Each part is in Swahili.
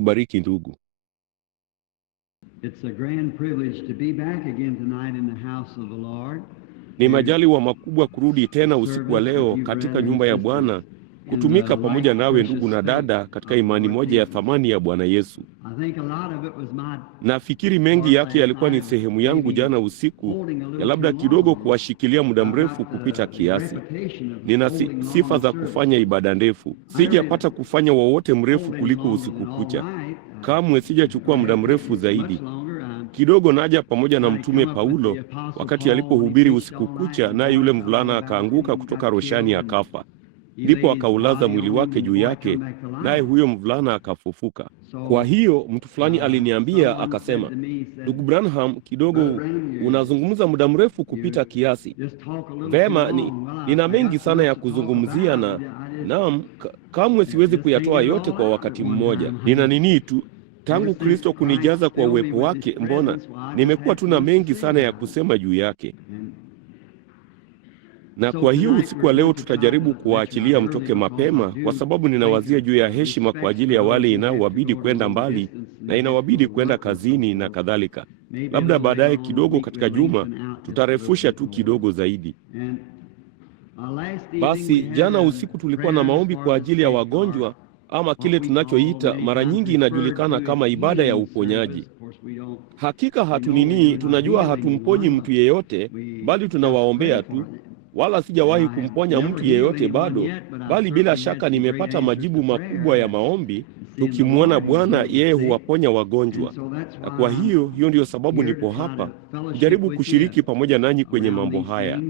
akubariki ndugu. It's a grand privilege to be back again tonight in the house of the Lord. Ni majaliwa makubwa kurudi tena usiku wa leo katika nyumba ya Bwana, kutumika pamoja nawe ndugu na dada katika imani moja ya thamani ya Bwana Yesu. Nafikiri mengi yake yalikuwa ni sehemu yangu jana usiku, ya labda kidogo kuwashikilia muda mrefu kupita kiasi. Nina sifa za kufanya ibada ndefu. Sijapata kufanya wowote mrefu kuliko usiku kucha. Kamwe sijachukua muda mrefu zaidi. Kidogo naja pamoja na Mtume Paulo wakati alipohubiri usiku kucha, naye yule mvulana akaanguka kutoka roshani akafa. Ndipo akaulaza mwili wake juu yake, naye huyo mvulana akafufuka. Kwa hiyo mtu fulani aliniambia akasema, ndugu Branham, kidogo unazungumza muda mrefu kupita kiasi. Vema, nina mengi sana ya kuzungumzia naam, kamwe siwezi kuyatoa yote kwa wakati mmoja. Nina nini tu tangu Kristo kunijaza kwa uwepo wake, mbona nimekuwa tu na mengi sana ya kusema juu yake. Na kwa hiyo usiku wa leo tutajaribu kuwaachilia mtoke mapema, kwa sababu ninawazia juu ya heshima kwa ajili ya wale inaowabidi kwenda mbali na inawabidi kwenda kazini na kadhalika. Labda baadaye kidogo katika juma tutarefusha tu kidogo zaidi. Basi jana usiku tulikuwa na maombi kwa ajili ya wagonjwa, ama kile tunachoita mara nyingi inajulikana kama ibada ya uponyaji. Hakika tunajua hatumponyi mtu yeyote, bali tunawaombea tu. Wala sijawahi kumponya mtu yeyote bado, bali bila shaka nimepata majibu makubwa ya maombi. Tukimwona Bwana, yeye huwaponya wagonjwa. Na kwa hiyo ndio sababu nipo hapa, kujaribu kushiriki pamoja nanyi kwenye mambo haya.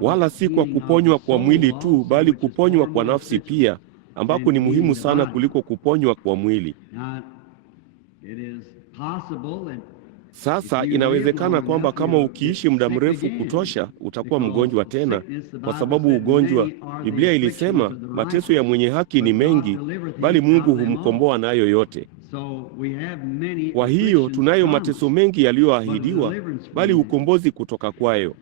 Wala si kwa kuponywa kwa mwili tu, bali kuponywa kwa nafsi pia, ambako ni muhimu sana kuliko kuponywa kwa mwili. Sasa inawezekana kwamba kama ukiishi muda mrefu kutosha utakuwa mgonjwa tena, kwa sababu ugonjwa, Biblia ilisema mateso ya mwenye haki ni mengi, bali Mungu humkomboa nayo yote. Kwa hiyo tunayo mateso mengi yaliyoahidiwa, bali ukombozi kutoka kwayo.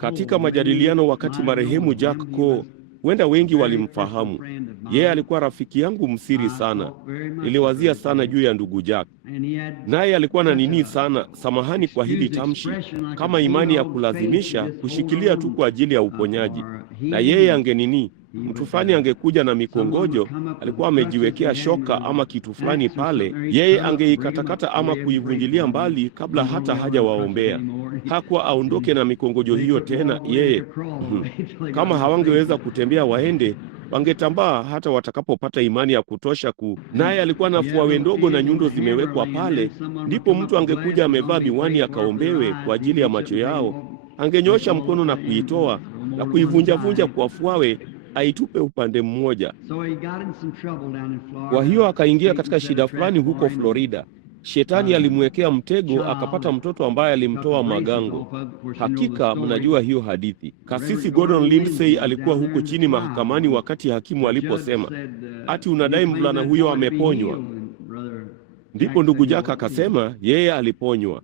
Katika majadiliano wakati marehemu Jack Coe, huenda wengi walimfahamu. Yeye alikuwa rafiki yangu msiri sana. Niliwazia sana juu ya ndugu Jack. Naye alikuwa na nini sana, samahani kwa hili tamshi, kama imani ya kulazimisha kushikilia tu kwa ajili ya uponyaji. Na yeye mtu fulani angekuja na mikongojo, alikuwa amejiwekea shoka ama kitu fulani pale, yeye angeikatakata ama kuivunjilia mbali kabla hata hajawaombea. Hakuwa aondoke na mikongojo hiyo tena. Yeye kama hawangeweza kutembea waende, wangetambaa hata watakapopata imani ya kutosha naye alikuwa na fuawe ndogo na nyundo zimewekwa pale, ndipo mtu angekuja amevaa miwani akaombewe kwa ajili ya macho yao. Angenyosha mkono na kuitoa na kuivunja kwa fuawe, aitupe upande mmoja. Kwa hiyo akaingia katika shida fulani huko Florida. Shetani alimwekea mtego, akapata mtoto ambaye alimtoa magango. Hakika mnajua hiyo hadithi. Kasisi Gordon Lindsay alikuwa huko chini mahakamani wakati hakimu aliposema, ati unadai mvulana huyo ameponywa. Ndipo ndugu Jack akasema yeye aliponywa.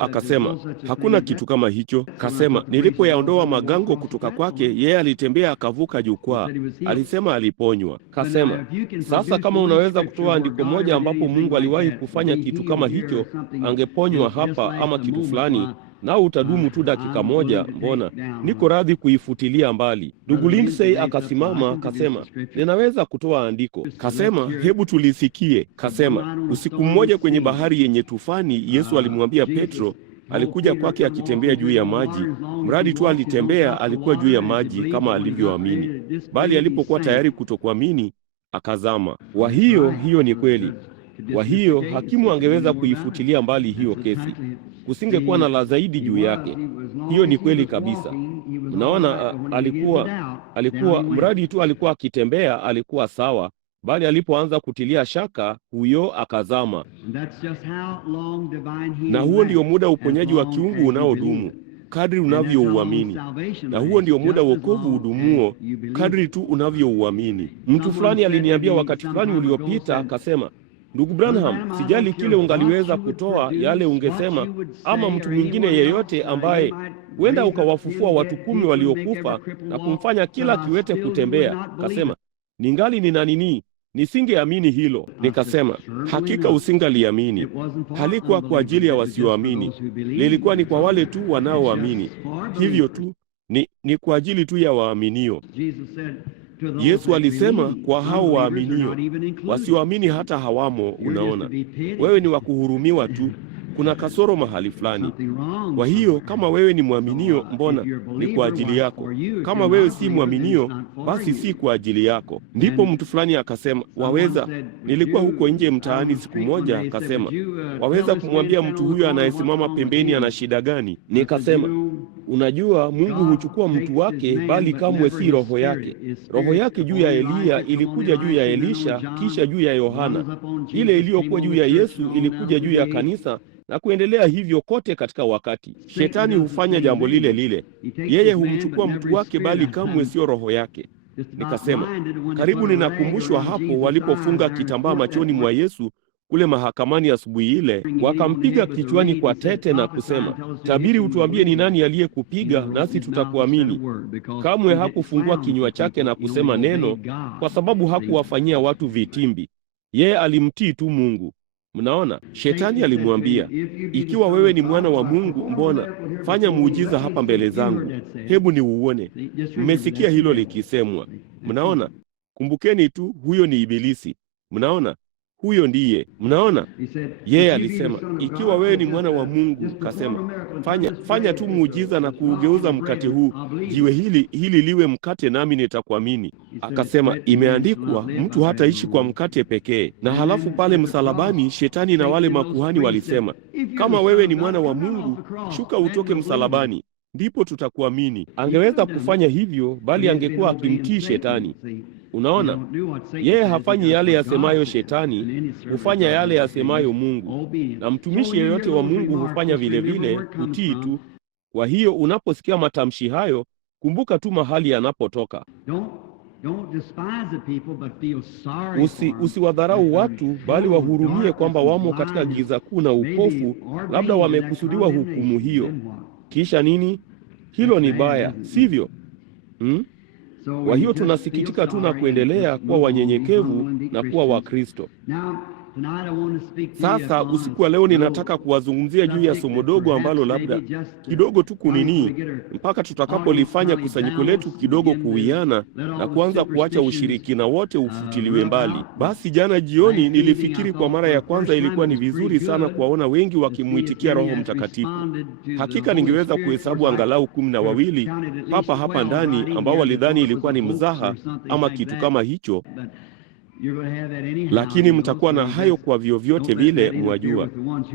Akasema hakuna kitu kama hicho. Kasema nilipoyaondoa magango kutoka kwake, yeye alitembea akavuka jukwaa. Alisema aliponywa. Kasema sasa kama unaweza kutoa andiko moja ambapo Mungu aliwahi kufanya kitu kama hicho, angeponywa hapa ama kitu fulani, nao utadumu tu dakika moja, mbona niko radhi kuifutilia mbali. Ndugu Lindsay akasimama, kasema ninaweza kutoa andiko. Kasema hebu tulisikie. Kasema usiku mmoja kwenye bahari yenye tufani, Yesu alimwambia Petro, alikuja kwake akitembea juu ya maji. Mradi tu alitembea, alikuwa juu ya maji kama alivyoamini, bali alipokuwa tayari kutokuamini akazama. Kwa hiyo ni kweli. Kwa hiyo hakimu angeweza kuifutilia mbali hiyo kesi, kusingekuwa na la zaidi juu yake. Hiyo ni kweli kabisa. Unaona, alikuwa mradi tu alikuwa akitembea, alikuwa sawa, bali alipoanza kutilia shaka, huyo akazama. Na huo ndio muda uponyaji wa kiungu unaodumu, kadri unavyouamini. Na huo ndio muda wokovu udumuo, kadri tu unavyouamini. Mtu fulani aliniambia wakati fulani uliopita, akasema Ndugu Branham, sijali kile ungaliweza kutoa, yale ungesema, ama mtu mwingine yeyote ambaye huenda ukawafufua watu 10 waliokufa na kumfanya kila kiwete kutembea. Kasema, ningali nina nini? Nisingeamini hilo. Nikasema, hakika usingaliamini. Halikuwa kwa ajili ya wasioamini, lilikuwa ni kwa wale tu wanaoamini. Hivyo tu ni kwa ajili tu ya waaminio. Yesu alisema kwa hao waaminio, wasioamini hata hawamo. Unaona, wewe ni wa kuhurumiwa tu. Kuna kasoro mahali fulani. Kwa hiyo kama wewe ni mwaminio, mbona ni kwa ajili yako. Kama wewe si mwaminio, basi si kwa ajili yako. Ndipo mtu fulani akasema, waweza, nilikuwa huko nje mtaani siku moja, akasema, waweza kumwambia mtu huyo anayesimama pembeni ana shida gani? Nikasema, unajua, Mungu huchukua mtu wake, bali kamwe si roho yake. Roho yake juu ya Eliya ilikuja juu ya Elisha, kisha juu ya Yohana. Ile iliyokuwa juu ya Yesu ilikuja juu ya kanisa, na kuendelea hivyo kote katika wakati. Shetani hufanya jambo lile lile. Yeye humchukua mtu wake, bali kamwe sio roho yake. Nikasema, karibu ninakumbushwa hapo walipofunga kitambaa machoni mwa Yesu kule mahakamani asubuhi ile, wakampiga kichwani kwa tete na kusema, tabiri utuambie ni nani aliyekupiga nasi tutakuamini. Kamwe hakufungua kinywa chake na kusema neno, kwa sababu hakuwafanyia watu vitimbi. Yeye alimtii tu Mungu. Mnaona, shetani alimwambia, ikiwa wewe ni mwana wa Mungu, mbona fanya muujiza hapa mbele zangu, hebu ni uone. Mmesikia hilo likisemwa. Mnaona, kumbukeni tu, huyo ni Ibilisi. Mnaona, huyo ndiye. Mnaona, yeye alisema, ikiwa wewe ni mwana wa Mungu, kasema, fanya tu muujiza na kuugeuza mkate huu, jiwe hili liwe mkate, nami nitakuamini. Akasema, imeandikwa, mtu hataishi kwa mkate pekee. Na halafu pale msalabani, shetani na wale makuhani walisema, kama wewe ni mwana wa Mungu, shuka utoke msalabani, ndipo tutakuamini. Angeweza kufanya hivyo, bali angekuwa akimtii shetani. Unaona, yeye hafanyi yale yasemayo shetani, hufanya yale yasemayo Mungu. Na mtumishi yeyote wa Mungu hufanya vile vile, kutii tu. Kwa hiyo unaposikia matamshi hayo, kumbuka tu mahali yanapotoka. Usiwadharau watu, bali wahurumie kwamba wamo katika giza kuu na upofu, labda wamekusudiwa hukumu hiyo. Kisha nini? Hilo ni baya, sivyo? Kwa hiyo tunasikitika tu na kuendelea kuwa wanyenyekevu na kuwa Wakristo. Sasa usiku wa leo ninataka kuwazungumzia juu ya somo dogo ambalo labda kidogo tu kunini, mpaka tutakapolifanya kusanyiko letu kidogo kuwiana na kuanza kuacha ushirikina wote ufutiliwe mbali. Basi jana jioni nilifikiri kwa mara ya kwanza ilikuwa ni vizuri sana kuwaona wengi wakimuitikia Roho Mtakatifu. Hakika ningeweza kuhesabu angalau 12 hapa ndani ambao walidhani ilikuwa ni mzaha ama kitu kama hicho. Lakini mtakuwa na hayo kwa vyovyote vile, mwajua.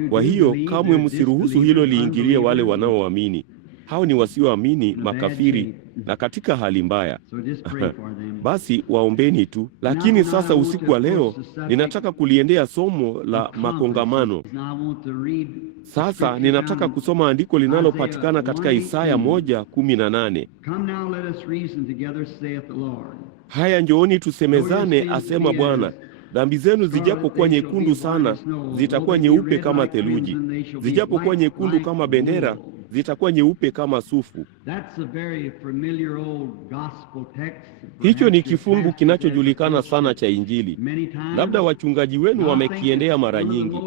Kwa hiyo kamwe msiruhusu hilo liingilie wale wanaoamini. Hao ni wasioamini, makafiri, na katika hali mbaya. Basi waombeni tu. Lakini sasa usiku wa leo ninataka kuliendea somo la makongamano. Sasa ninataka kusoma andiko linalopatikana katika Isaya 1:18. Haya, njooni tusemezane, asema Bwana. Dhambi zenu zijapokuwa nyekundu sana, zitakuwa nyeupe kama theluji. Zijapokuwa nyekundu kama bendera, zitakuwa nyeupe kama sufu. Hicho ni kifungu kinachojulikana sana cha Injili. Labda wachungaji wenu wamekiendea mara nyingi.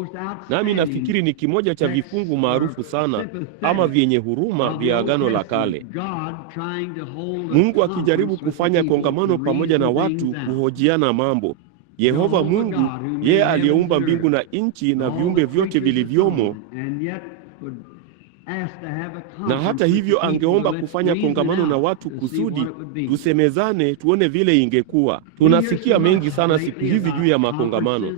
Nami nafikiri ni kimoja cha vifungu maarufu sana ama vyenye huruma vya Agano la Kale. Mungu akijaribu kufanya kongamano pamoja na watu kuhojiana mambo. Yehova Mungu, yeye aliyeumba mbingu na nchi na viumbe vyote vilivyomo, na hata hivyo angeomba kufanya kongamano na watu kusudi tusemezane, tuone vile ingekuwa. Tunasikia mengi sana siku hizi juu ya makongamano.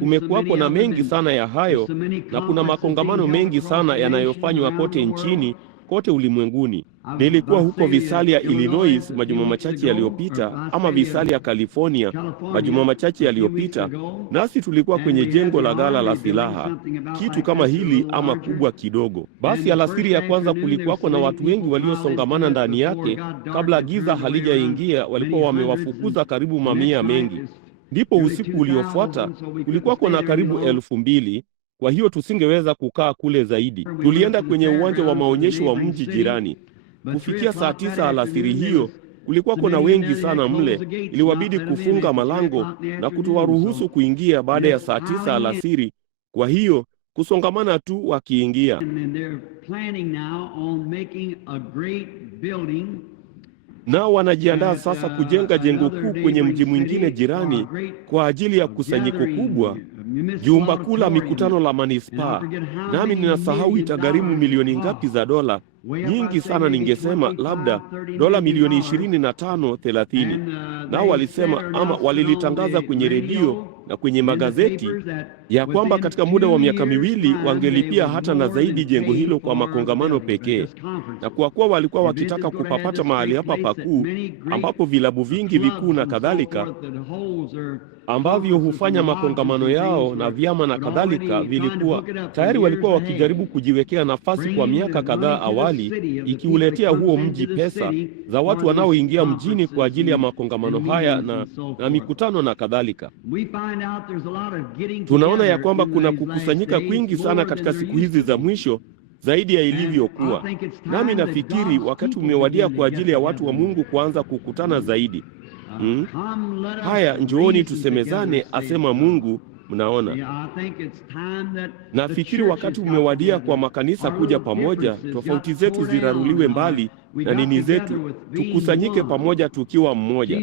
Kumekuwapo na mengi sana ya hayo, na kuna makongamano mengi sana yanayofanywa kote nchini, kote ulimwenguni. Nilikuwa huko Visalia, Illinois majuma machache yaliyopita, ama Visalia, California majuma machache yaliyopita, nasi tulikuwa kwenye jengo la ghala la silaha, kitu kama hili ama kubwa kidogo. Basi alasiri ya kwanza kulikuwako na watu wengi waliosongamana ndani yake. Kabla giza halijaingia, walikuwa wamewafukuza karibu mamia mengi. Ndipo usiku uliofuata kulikuwako na karibu 2,000, kwa hiyo tusingeweza kukaa kule zaidi. Tulienda kwenye uwanja wa maonyesho wa mji jirani. Kufikia saa 9 alasiri hiyo kulikuwako na wengi sana mle, iliwabidi kufunga malango na kutowaruhusu kuingia baada ya saa 9 alasiri. Kwa hiyo kusongamana tu wakiingia. Nao wanajiandaa sasa kujenga jengo kuu kwenye mji mwingine jirani kwa ajili ya kusanyiko kubwa, jumba kuu la mikutano la manispaa. Nami ninasahau itagharimu milioni ngapi za dola, nyingi sana, ningesema labda dola milioni 25, 30. Nao walisema, ama walilitangaza kwenye redio na kwenye magazeti ya kwamba katika muda wa miaka 2 wangelipia hata na zaidi jengo hilo kwa makongamano pekee. Na kwa kuwa walikuwa wakitaka kupapata mahali hapa pakuu ambapo vilabu vingi vikuu na kadhalika ambavyo hufanya makongamano yao na vyama na kadhalika vilikuwa tayari, walikuwa wakijaribu kujiwekea nafasi kwa miaka kadhaa awali, ikiuletea huo mji pesa za watu wanaoingia mjini kwa ajili ya makongamano haya na mikutano na kadhalika. Tunaona ya kwamba kuna kukusanyika kwingi sana katika siku hizi za mwisho zaidi ya ilivyokuwa. Nami nafikiri wakati umewadia kwa ajili ya watu wa Mungu kuanza kukutana zaidi. Haya, njooni tusemezane, asema Mungu. Mnaona, nafikiri wakati umewadia kwa makanisa kuja pamoja, tofauti zetu ziraruliwe mbali na nini zetu, tukusanyike pamoja tukiwa mmoja.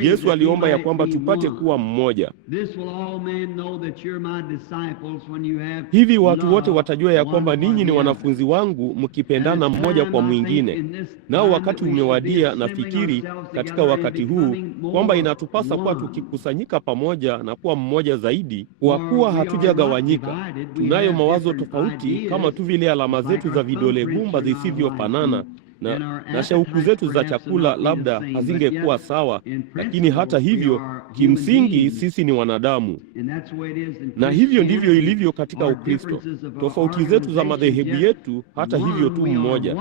Yesu aliomba ya kwamba tupate kuwa mmoja. Hivi watu wote watajua ya kwamba ninyi ni wanafunzi wangu mkipendana mmoja kwa mwingine. Nao wakati umewadia, nafikiri katika wakati huu, kwamba inatupasa kuwa tukikusanyika pamoja na kuwa mmoja zaidi, kwa kuwa hatujagawanyika. Tunayo mawazo tofauti, kama tu vile alama zetu za vidole gumba zisivyofanana na shauku zetu za chakula labda hazingekuwa sawa, lakini hata hivyo kimsingi sisi ni wanadamu. Na hivyo ndivyo ilivyo katika Ukristo. Tofauti zetu za madhehebu yetu, hata hivyo tu mmoja.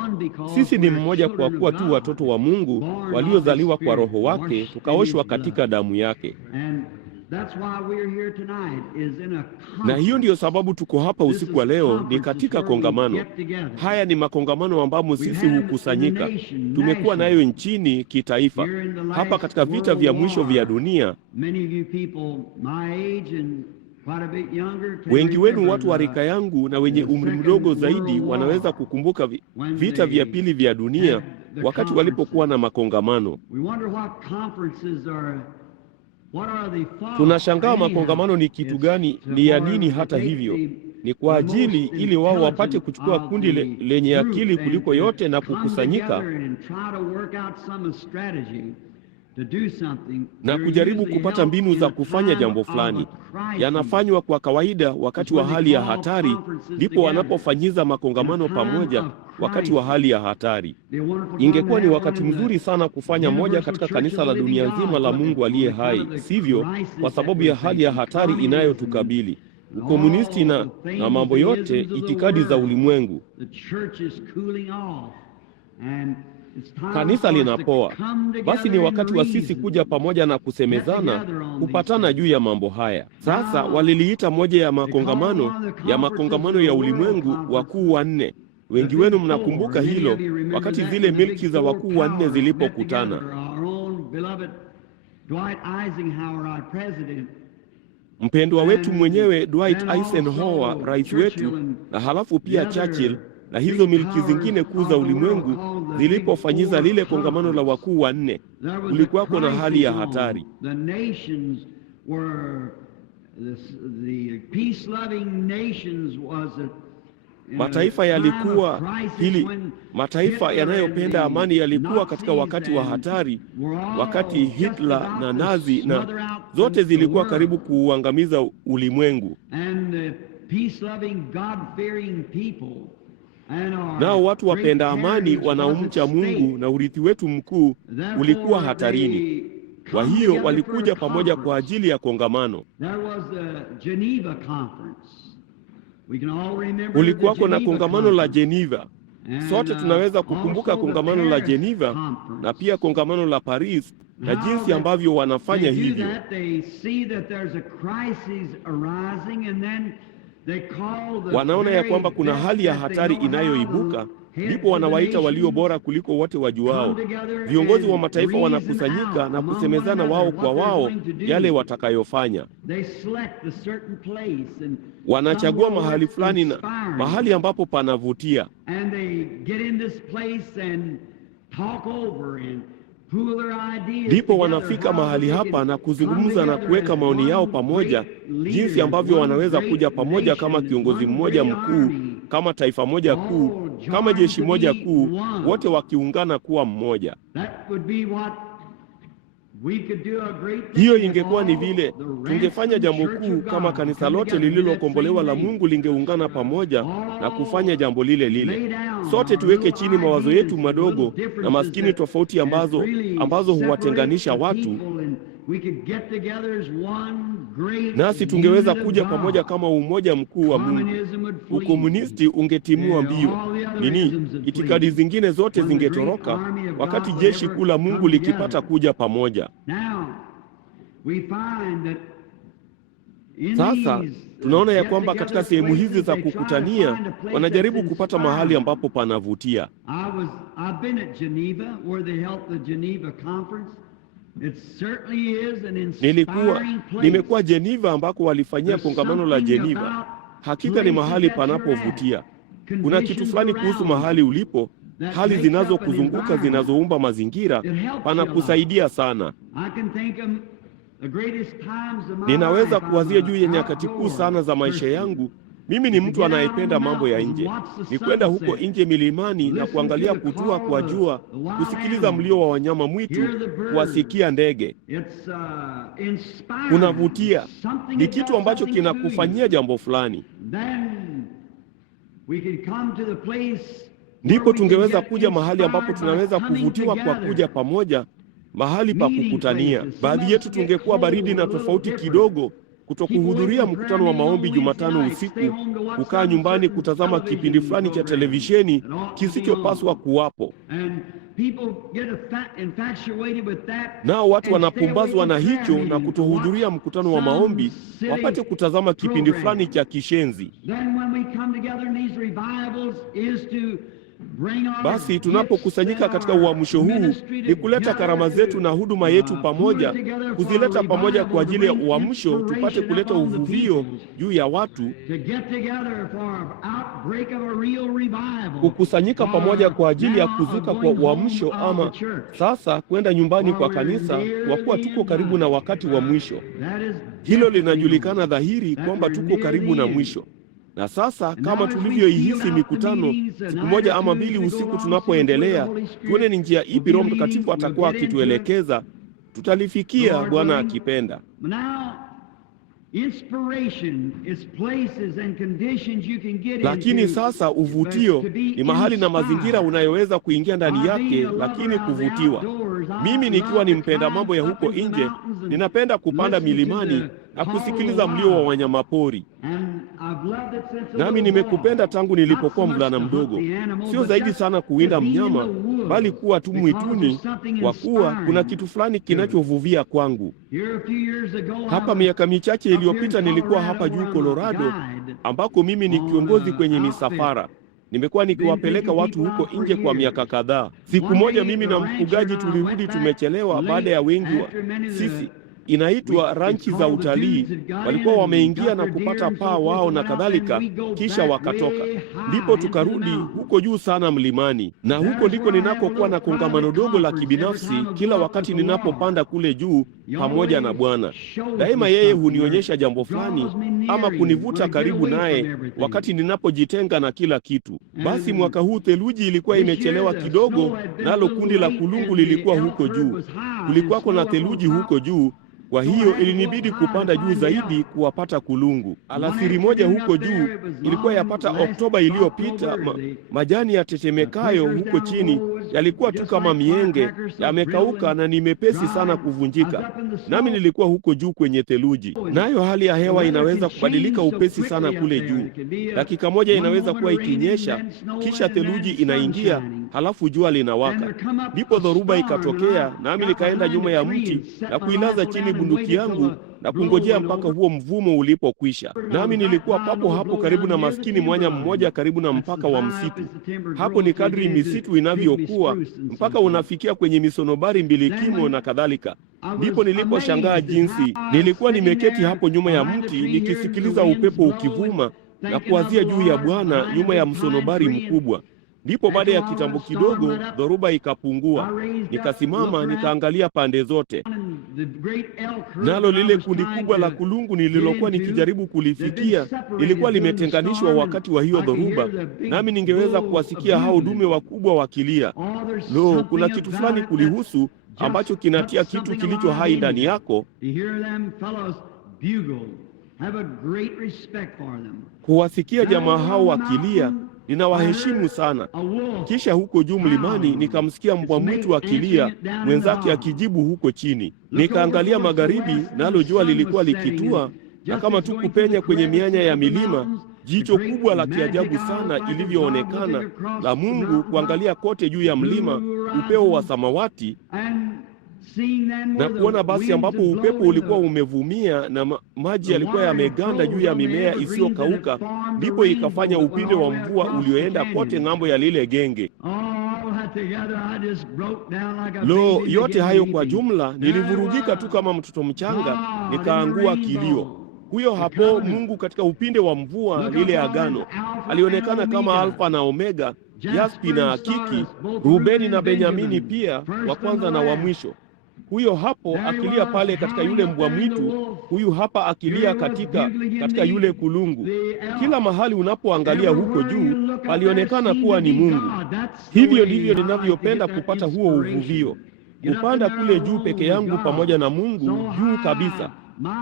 Sisi ni mmoja kwa kuwa tu watoto wa Mungu waliozaliwa kwa Roho wake, tukaoshwa katika damu yake. Na hiyo ndiyo sababu tuko hapa usiku wa leo, ni katika kongamano. Haya ni makongamano ambamo sisi hukusanyika. Tumekuwa nayo nchini kitaifa, hapa katika vita vya mwisho vya dunia. Wengi wenu watu wa rika yangu na wenye umri mdogo zaidi wanaweza kukumbuka vita vya pili vya dunia, wakati walipokuwa na makongamano. Tunashangaa makongamano ni kitu gani, ni ya nini? Hata hivyo ni kwa ajili ili wao wapate kuchukua kundi lenye akili kuliko yote na kukusanyika na kujaribu kupata mbinu za kufanya jambo fulani. Yanafanywa kwa kawaida wakati wa hali ya hatari, ndipo wanapofanyiza makongamano pamoja wakati wa hali ya hatari. Ingekuwa ni wakati mzuri sana kufanya moja katika kanisa la dunia nzima la Mungu aliye hai, sivyo? Kwa sababu ya hali ya hatari inayotukabili, ukomunisti na mambo yote, itikadi za ulimwengu. Kanisa linapoa. Basi ni wakati wa sisi kuja pamoja na kusemezana, kupatana juu ya mambo haya. Sasa waliliita moja ya makongamano ya ulimwengu wakuu wanne. Wengi wenu mnakumbuka hilo, wakati zile milki za wakuu wanne zilipokutana. Mpendwa wetu mwenyewe Dwight Eisenhower, rais wetu, na halafu pia Churchill, na hizo milki zingine kuu za ulimwengu zilipofanyiza lile kongamano la wakuu wanne, kulikuwako na hali ya hatari. Mataifa yalikuwa mataifa yanayopenda amani yalikuwa katika wakati wa hatari, wakati Hitler na Nazi na zote zilikuwa karibu kuuangamiza ulimwengu. Nao watu wapenda amani wanaomcha Mungu na urithi wetu mkuu ulikuwa hatarini. Kwa hiyo walikuja pamoja kwa ajili ya kongamano. Kulikuwako na kongamano la Geneva. Sote tunaweza kukumbuka kongamano la Geneva na pia kongamano la Paris na jinsi ambavyo wanafanya hivyo. Wanaona ya kwamba kuna hali ya hatari inayoibuka, ndipo wanawaita walio bora kuliko wote wajuao. Viongozi wa mataifa wanakusanyika na kusemezana wao kwa wao yale watakayofanya. Wanachagua mahali fulani na mahali ambapo panavutia. Ndipo wanafika mahali hapa na kuzungumza na kuweka maoni yao pamoja, jinsi ambavyo wanaweza kuja pamoja kama kiongozi mmoja mkuu, kama taifa moja kuu, kama jeshi moja kuu, wote wakiungana kuwa mmoja. Hiyo ingekuwa ni vile tungefanya jambo kuu kama kanisa lote lililokombolewa la Mungu lingeungana pamoja na kufanya jambo lile lile. Sote tuweke chini mawazo yetu madogo na maskini tofauti ambazo huwatenganisha watu, nasi tungeweza kuja pamoja kama umoja mkuu wa Mungu. Ukomunisti ungetimua mbio. Itikadi zingine zote zingetoroka wakati jeshi kuu la Mungu likipata kuja pamoja. Sasa tunaona ya kwamba katika sehemu hizi za kukutania wanajaribu kupata mahali ambapo panavutia. Nimekuwa Geneva ambako walifanyia kongamano la Geneva. Hakika ni mahali panapovutia. Kuna kitu fulani kuhusu mahali ulipo, hali zinazokuzunguka zinazoumba mazingira, panakusaidia sana. Ninaweza kuwazia juu ya nyakati kuu sana za maisha yangu. Mimi ni mtu anayependa mambo ya nje. Ni kwenda huko nje milimani na kuangalia kutua kwa jua, kusikiliza mlio wa wanyama mwitu, kuwasikia ndege. Kunavutia. Ni kitu ambacho kinakufanyia jambo fulani. Ndipo tungeweza kuja mahali ambapo tunaweza kuvutiwa kwa kuja pamoja, mahali pa kukutania. Baadhi yetu tungekuwa baridi na tofauti kidogo, kutokuhudhuria mkutano wa maombi Jumatano usiku, kukaa nyumbani kutazama kipindi fulani cha televisheni kisichopaswa kuwapo. Nao watu wanapumbazwa na hicho na kutohudhuria mkutano wa maombi wapate kutazama kipindi fulani cha kishenzi. Basi tunapokusanyika katika uamsho huu ni kuleta karama zetu na huduma yetu pamoja, kuzileta pamoja kwa ajili ya uamsho, tupate kuleta uvuvio juu ya watu, kukusanyika pamoja kwa ajili ya kuzuka kwa uamsho, ama sasa kwenda nyumbani kwa kanisa, kwa kuwa tuko karibu na wakati wa mwisho. Hilo linajulikana dhahiri kwamba tuko karibu na mwisho. Na sasa kama tulivyoihisi mikutano siku moja ama mbili usiku, tunapoendelea tuone ni njia ipi Roho Mtakatifu atakuwa akituelekeza, tutalifikia Bwana akipenda. Lakini sasa uvutio ni mahali na mazingira unayoweza kuingia ndani yake, lakini kuvutiwa. Mimi nikiwa ni mpenda mambo ya huko nje, ninapenda kupanda milimani na kusikiliza mlio wa wanyamapori. Nami nimekupenda tangu nilipokuwa mvulana mdogo. Sio zaidi sana kuwinda mnyama, bali kuwa tu mwituni, kwa kuwa kuna kitu fulani kinachovuvia kwangu. Hapa miaka michache iliyopita nilikuwa hapa juu Colorado, ambako mimi ni kiongozi kwenye misafara. Nimekuwa nikiwapeleka watu huko nje kwa miaka kadhaa. Siku moja mimi na mfugaji tulirudi tumechelewa baada ya wengi wa sisi, inaitwa ranchi za utalii, walikuwa wameingia na kupata paa wao na kadhalika, kisha wakatoka. Ndipo tukarudi huko juu sana mlimani, na huko ndiko ninakokuwa na kongamano dogo la kibinafsi kila wakati ninapopanda kule juu pamoja na Bwana. Daima yeye hunionyesha jambo fulani ama kunivuta karibu naye wakati ninapojitenga na kila kitu. Basi mwaka huu theluji ilikuwa imechelewa kidogo, nalo kundi la kulungu lilikuwa huko juu. Kulikuwako na theluji huko juu, kwa hiyo ilinibidi kupanda juu zaidi kuwapata kulungu. Alasiri moja huko juu, ilikuwa yapata Oktoba iliyopita, majani yatetemekayo huko chini, yalikuwa tu kama mienge, yamekauka na ni mepesi sana kuvunjika. Nami nilikuwa huko juu kwenye theluji, nayo hali ya hewa inaweza kubadilika upesi sana kule juu. Dakika moja inaweza kuwa ikinyesha, kisha theluji inaingia, halafu jua linawaka. Ndipo dhoruba ikatokea, nami nikaenda nyuma ya mti na kuilaza chini bunduki yangu na kungojea mpaka huo mvumo ulipokwisha. Nami nilikuwa papo hapo karibu na maskini mwanya mmoja karibu na mpaka wa msitu. Hapo ni kadri misitu inavyokuwa mpaka unafikia kwenye misonobari mbilikimo na kadhalika. Ndipo niliposhangaa jinsi nilikuwa nimeketi hapo nyuma ya mti nikisikiliza upepo ukivuma na kuwazia juu ya Bwana nyuma ya msonobari mkubwa. Ndipo baada ya kitambo kidogo dhoruba ikapungua. Nikasimama nikaangalia pande zote, nalo lile kundi kubwa la kulungu nililokuwa nikijaribu kulifikia lilikuwa limetenganishwa wakati wa hiyo dhoruba, nami ningeweza kuwasikia hao dume wakubwa wakilia. Lo, kuna kitu fulani kulihusu ambacho kinatia kitu kilicho hai ndani yako. Kuwasikia jamaa hao wakilia, ninawaheshimu sana. Kisha huko juu mlimani nikamsikia mbwa mwitu akilia, mwenzake akijibu huko chini. Nikaangalia magharibi, nalo jua lilikuwa likitua, na kama tu kupenya kwenye mianya ya milima, jicho kubwa la kiajabu sana ilivyoonekana la Mungu kuangalia kote juu ya mlima, upeo wa samawati, na kuona basi ambapo upepo ulikuwa umevumia na maji yalikuwa yameganda juu ya mimea isiyokauka, ndipo ikafanya upinde wa mvua ulioenda kote ng'ambo ya lile genge. Lo, yote hayo kwa jumla, nilivurugika tu kama mtoto mchanga, nikaangua kilio. Huyo hapo Mungu katika upinde wa mvua, lile agano. Alionekana kama Alfa na Omega, Yaspi na Akiki, Rubeni na Benyamini pia, wa kwanza na wa mwisho. Huyo hapo akilia pale katika yule mbwa mwitu, huyu hapa akilia katika yule kulungu. Kila mahali unapoangalia huko juu palionekana kuwa ni Mungu. Hivyo ndivyo ninavyopenda kupata huo uvuvio, kupanda kule juu peke yangu pamoja na Mungu, juu kabisa,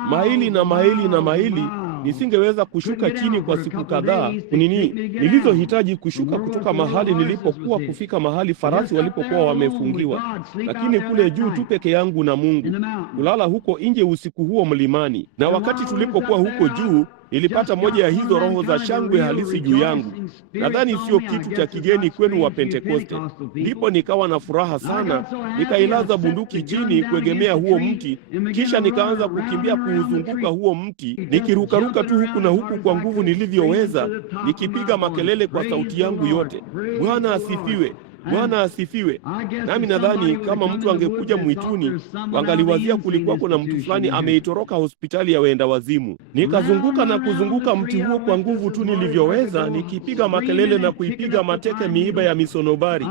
maili na maili na maili. Nisingeweza kushuka chini kwa siku kadhaa nilizohitaji kushuka kutoka mahali nilipokuwa kufika mahali farasi walipokuwa wamefungiwa, lakini kule juu tu peke yangu na Mungu, kulala huko nje usiku huo mlimani. Na wakati tulipokuwa huko juu, nilipata moja ya hizo roho za shangwe halisi juu yangu. Nadhani sio kitu cha kigeni kwenu wa Pentekoste. Ndipo nikawa na furaha sana, nikailaza bunduki chini kuegemea huo mti, kisha nikaanza kukimbia kuuzunguka huo mti, nikirukaruka tu huku na huku kwa nguvu nilivyoweza, nikipiga makelele kwa sauti yangu yote, Bwana asifiwe, Bwana asifiwe. Nami nadhani kama mtu angekuja mwituni, wangaliwazia kulikuwako na mtu fulani ameitoroka hospitali ya waenda wazimu. Nikazunguka na kuzunguka mti huo kwa nguvu tu nilivyoweza, nikipiga makelele na kuipiga mateke miiba ya misonobari.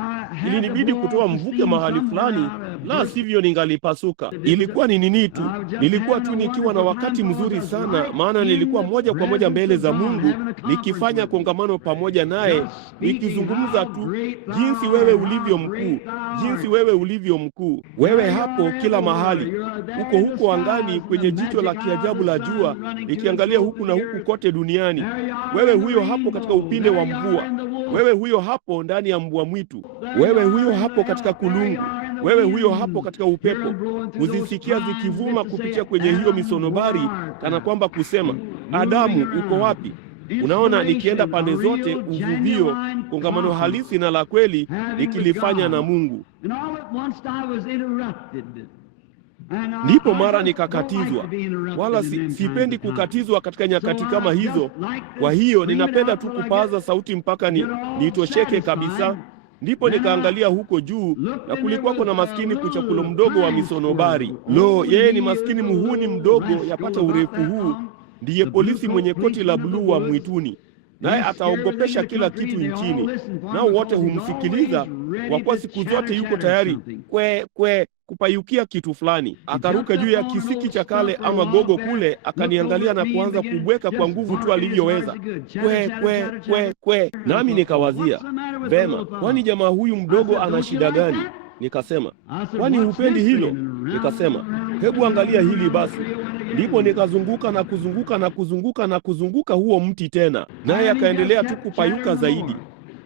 Ilinibidi kutoa mvuke mahali fulani, la sivyo ningalipasuka. Ilikuwa ni nini tu, nilikuwa tu nikiwa na wakati mzuri sana, maana nilikuwa moja kwa moja mbele za Mungu, nikifanya kongamano pamoja naye, nikizungumza tu jinsi wewe ulivyo mkuu, jinsi wewe ulivyo mkuu. Wewe hapo kila mahali, huko angani, kwenye jicho la kiajabu la jua, ikiangalia huku na huku kote duniani. Wewe huyo hapo katika upinde wa mvua. Wewe huyo hapo ndani ya mbwa mwitu. Wewe huyo hapo katika kulungu. Wewe huyo hapo katika upepo, kuzisikia zikivuma kupitia kwenye hiyo misonobari, kana kwamba kusema, Adamu uko wapi? Unaona, nikienda pande zote, uvuvio, kongamano halisi na la kweli nikilifanya na Mungu. Ndipo mara nikakatizwa, wala sipendi kukatizwa katika nyakati kama hizo. Kwa hiyo ninapenda tu kupaza sauti mpaka nitosheke kabisa. Ndipo nikaangalia huko juu, na kulikuwako na maskini kuchakulo mdogo wa misonobari. Lo, yeye ni maskini muhuni mdogo, yapata urefu huu. Ndiye polisi mwenye koti la buluu wa mwituni, naye ataogopesha kila kitu nchini, nao wote humsikiliza, kwa kuwa siku zote yuko tayari kupayukia kitu fulani. Akaruka juu ya kisiki cha kale ama gogo kule, akaniangalia na kuanza kubweka kwa nguvu tu alivyoweza, kwe. Nami nikawazia, vema, kwani jamaa huyu mdogo ana shida gani? Nikasema, kwani hupendi hilo? Nikasema, hebu angalia hili basi. Ndipo nikazunguka na kuzunguka na kuzunguka na kuzunguka huo mti tena, naye akaendelea tu kupayuka zaidi.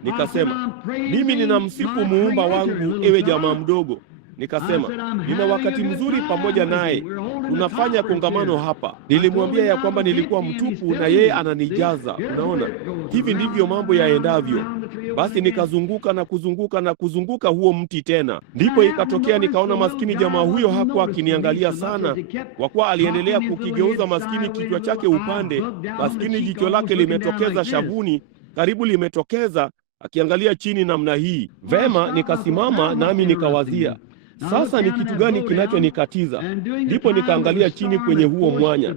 Nikasema, mimi ninamsifu muumba wangu, ewe jamaa mdogo. Nikasema, nina wakati mzuri pamoja naye, tunafanya kongamano hapa. Nilimwambia ya kwamba nilikuwa mtupu na yeye ananijaza. Unaona, hivi ndivyo mambo yaendavyo. Basi nikazunguka na kuzunguka na kuzunguka huo mti tena. Ndipo ikatokea nikaona maskini jamaa huyo hakuwa akiniangalia sana, kwa kuwa aliendelea kukigeuza maskini kichwa chake upande, maskini jicho lake limetokeza shavuni, karibu limetokeza, akiangalia chini namna hii. Vema, nikasimama nami nikawazia, sasa ni kitu gani kinachonikatiza? Ndipo nikaangalia chini kwenye huo mwanya.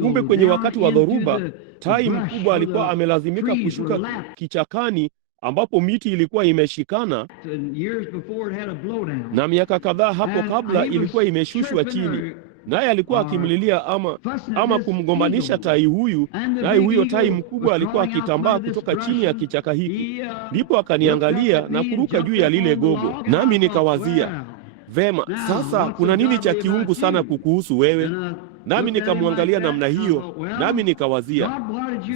Kumbe kwenye wakati wa dhoruba, tai mkubwa alikuwa amelazimika kushuka kichakani ambapo miti ilikuwa imeshikana, na miaka kadhaa hapo kabla ilikuwa imeshushwa chini. Naye alikuwa akimlilia ama kumgombanisha tai huyu, naye huyo tai mkubwa alikuwa akitambaa kutoka chini ya kichaka hiki. Ndipo akaniangalia na kuruka juu ya lile gogo, nami nikawazia, vema, sasa kuna nini cha kiungu sana kukuhusu wewe? Nami nikamwangalia namna hiyo, nami nikawazia,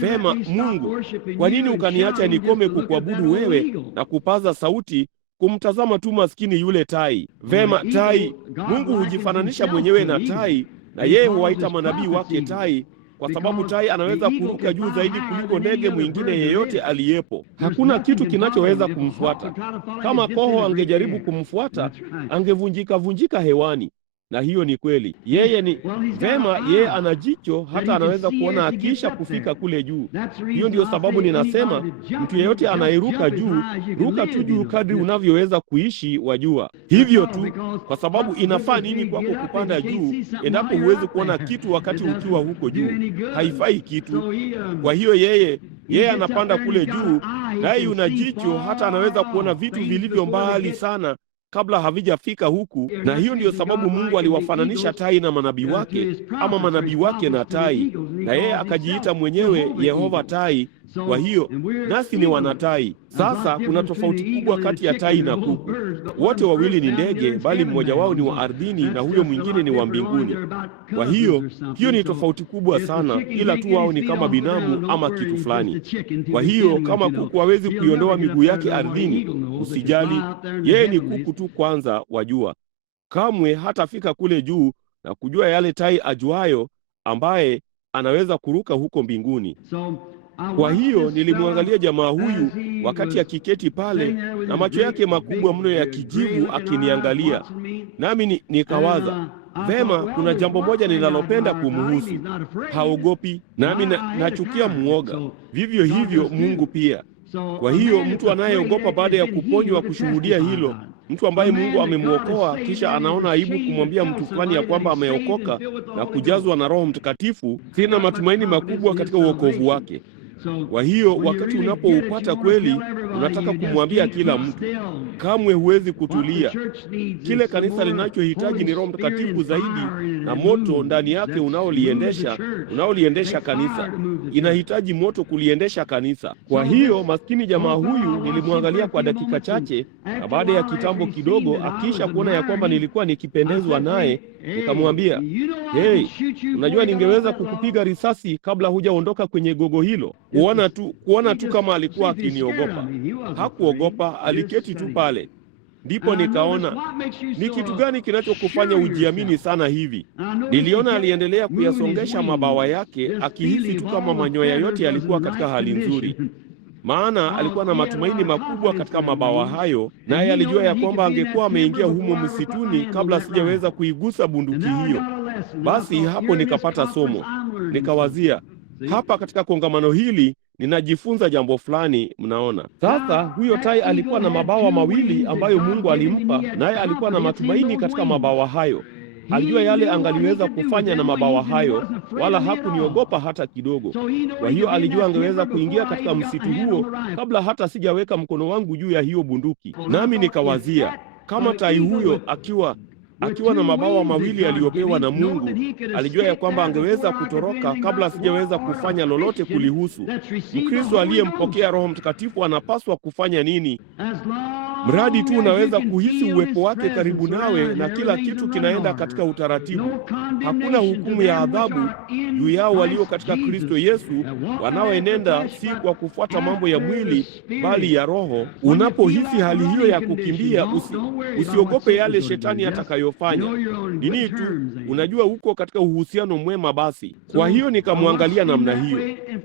vema, Mungu, kwa nini ukaniacha nikome kukuabudu wewe na kupaza sauti kumtazama tu maskini yule tai? Vema, tai, Mungu hujifananisha mwenyewe na tai, na yeye huwaita manabii wake tai, kwa sababu tai anaweza kuruka juu zaidi kuliko ndege mwingine yeyote aliyepo. Hakuna kitu kinachoweza kumfuata. Kama koho angejaribu kumfuata, angevunjika hewani. Na hiyo ni kweli. Yeye ni vema, yeye ana jicho hata anaweza kuona akisha kufika kule juu. Hiyo ndio sababu ninasema mtu yeyote anayeruka juu, ruka tu juu kadri unavyoweza kuishi, wajua. Hivyo tu, kwa sababu inafaa nini kwako kupanda juu endapo huwezi kuona kitu wakati ukiwa huko juu? Haifai kitu. Kwa hiyo yeye anapanda kule juu, naye una jicho hata anaweza kuona vitu vilivyo mbali sana kabla havijafika huku. Na hiyo ndiyo sababu Mungu aliwafananisha tai na manabii wake, ama manabii wake na tai, na yeye akajiita mwenyewe Yehova Tai. Kwa hiyo nasi ni wanatai. Sasa kuna tofauti kubwa kati ya tai na kuku. Wote wawili ni ndege, bali mmoja wao ni wa ardhini na huyo mwingine ni wa mbinguni. Kwa hiyo ni tofauti kubwa sana, ila tu wao ni kama binamu ama kitu fulani. Kwa hiyo kama kuku hawezi kuiondoa miguu yake ardhini, usijali, yeye ni kuku tu kwanza, wajua. Kamwe hatafika kule juu na kujua yale tai ajuayo, ambaye anaweza kuruka huko mbinguni. Kwa hiyo nilimwangalia jamaa huyu wakati akiketi pale na macho yake makubwa mno ya kijivu akiniangalia, nami nikawaza, vema, kuna jambo moja ninalopenda kumhusu. Haogopi, nami nachukia muoga. Vivyo hivyo Mungu pia. Kwa hiyo mtu anayeogopa baada ya kuponywa kushuhudia hilo, mtu ambaye Mungu amemwokoa kisha anaona aibu kumwambia mtu fulani ya kwamba ameokoka na kujazwa na Roho Mtakatifu, sina matumaini makubwa katika uokovu wake. Kwa hiyo wakati unapoupata kweli, unataka kumwambia kila mtu. Kamwe huwezi kutulia. Kile kanisa linachohitaji ni Roho Mtakatifu zaidi na moto ndani yake unaoliendesha kanisa. Inahitaji moto kuliendesha kanisa. Kwa hiyo maskini jamaa huyu nilimwangalia kwa dakika chache, na baada ya kitambo kidogo akisha kuona ya kwamba nilikuwa nikipendezwa naye, nikamwambia, hey, unajua ningeweza kukupiga risasi kabla hujaondoka kwenye gogo hilo. Kuona tu kama alikuwa akiniogopa. Hakuogopa, aliketi tu pale. Ndipo nikaona, ni kitu gani kinachokufanya ujiamini sana hivi? Niliona aliendelea kuyasongesha mabawa yake, akihisi tu kama manyoya yote yalikuwa katika hali nzuri. Maana alikuwa na matumaini makubwa katika mabawa hayo, naye alijua ya kwamba angekuwa ameingia humo msituni kabla sijaweza kuigusa bunduki hiyo. Basi hapo nikapata somo. Nikawazia, hapa katika kongamano hili ninajifunza jambo fulani. Mnaona sasa, huyo tai alikuwa na mabawa mawili ambayo Mungu alimpa, naye alikuwa na matumaini katika mabawa hayo. Alijua yale angaliweza kufanya na mabawa hayo, wala hakuniogopa hata kidogo. Kwa hiyo alijua angeweza kuingia katika msitu huo kabla hata sijaweka mkono wangu juu ya hiyo bunduki. Nami nikawazia, kama tai huyo akiwa na mabawa mawili aliyopewa na Mungu, alijua ya kwamba angeweza kutoroka kabla sijaweza kufanya lolote kulihusu. Mkristo aliyempokea Roho Mtakatifu anapaswa kufanya nini? Mradi tu unaweza kuhisi uwepo wake karibu nawe na kila kitu kinaenda katika utaratibu. Hakuna hukumu ya adhabu juu yao walio katika Kristo Yesu, wanaoenenda si kwa kufuata mambo ya mwili bali ya Roho. Unapohisi hali hiyo ya kukimbia, usiogope yale shetani atakayofanya. Nini tu, unajua uko katika uhusiano mwema basi. Kwa hiyo nikamwangalia namna hiyo,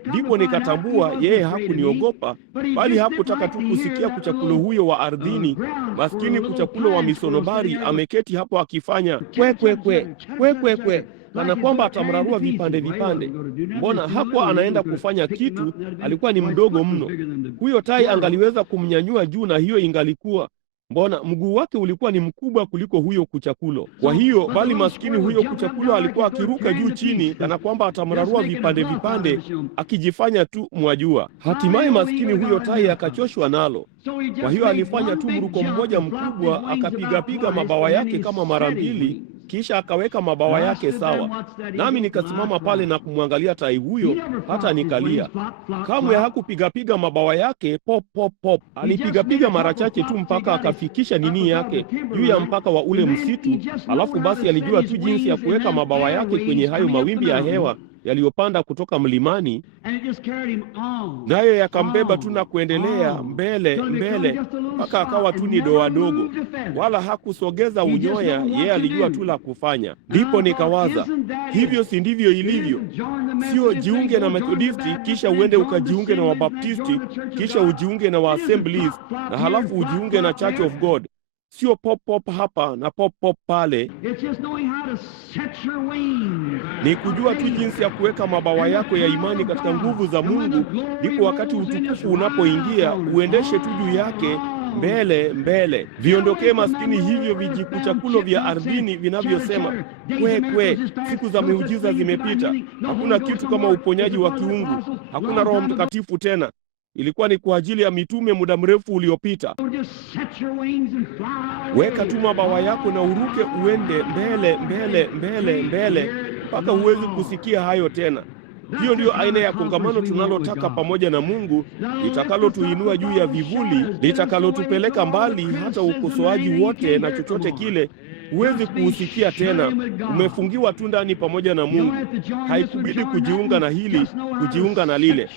ndipo nikatambua yeye hakuniogopa, bali hakutaka tu kusikia kuchakulo huyo wa ardhini, maskini kuchakulo wa misonobari ameketi hapo akifanya kwe kana kwamba atamrarua vipande vipande. Mbona hakuwa anaenda kufanya kitu, alikuwa ni mdogo mno. Huyo tai angaliweza kumnyanyua juu na hiyo ingalikuwa. Mbona mguu wake ulikuwa ni mkubwa kuliko huyo kuchakulo. Kwa hiyo bali maskini huyo kuchakulo alikuwa akiruka juu chini kana kwamba atamrarua vipande vipande, akijifanya tu mwajua. Hatimaye maskini huyo tai akachoshwa nalo. Kwa hiyo alifanya tu mruko mmoja mkubwa, akapiga mabawa yake kama mara mbili, kisha akaweka mabawa yake sawa. Nami nikasimama pale na kumwangalia tai huyo hata nikalia. Kamwe hakupiga mabawa yake pop pop pop. Alipiga mara chache tu mpaka akafikisha nini yake juu ya mpaka wa ule msitu. Alafu basi alijua tu jinsi ya kuweka mabawa yake kwenye hayo mawimbi ya hewa yaliyopanda kutoka mlimani, nayo yakambeba tu na kuendelea mbele mpaka akawa tu ni doa dogo, wala hakusogeza unyoya. Yeye alijua tu la kufanya. Ndipo nikawaza, hivyo si ndivyo ilivyo? Sio jiunge na Methodisti kisha uende ukajiunge na Wabaptisti kisha ujiunge na Assemblies na halafu ujiunge na Church of God. Sio pop pop hapa na pop pop pale. Ni kujua tu jinsi ya kuweka mabawa yako ya imani katika nguvu za Mungu, ndipo wakati utukufu unapoingia uendeshe tu juu yake mbele. Viondokee maskini hivyo vijikuchakulo vya ardhini vinavyosema kwe, siku za miujiza zimepita. Hakuna kitu kama uponyaji wa kiungu. Hakuna Roho Mtakatifu tena. Ilikuwa ni kwa ajili ya mitume muda mrefu uliopita. Weka tu mabawa yako na uruke uende mbele mpaka huwezi kusikia hayo tena. Hiyo ndiyo aina ya kongamano tunalotaka pamoja na Mungu, litakalotuinua juu ya vivuli, litakalotupeleka mbali hata ukosoaji wote na chochote kile huwezi kuusikia tena. Umefungiwa tu ndani pamoja na Mungu. Haikubidi kujiunga na hili, kujiunga na lile.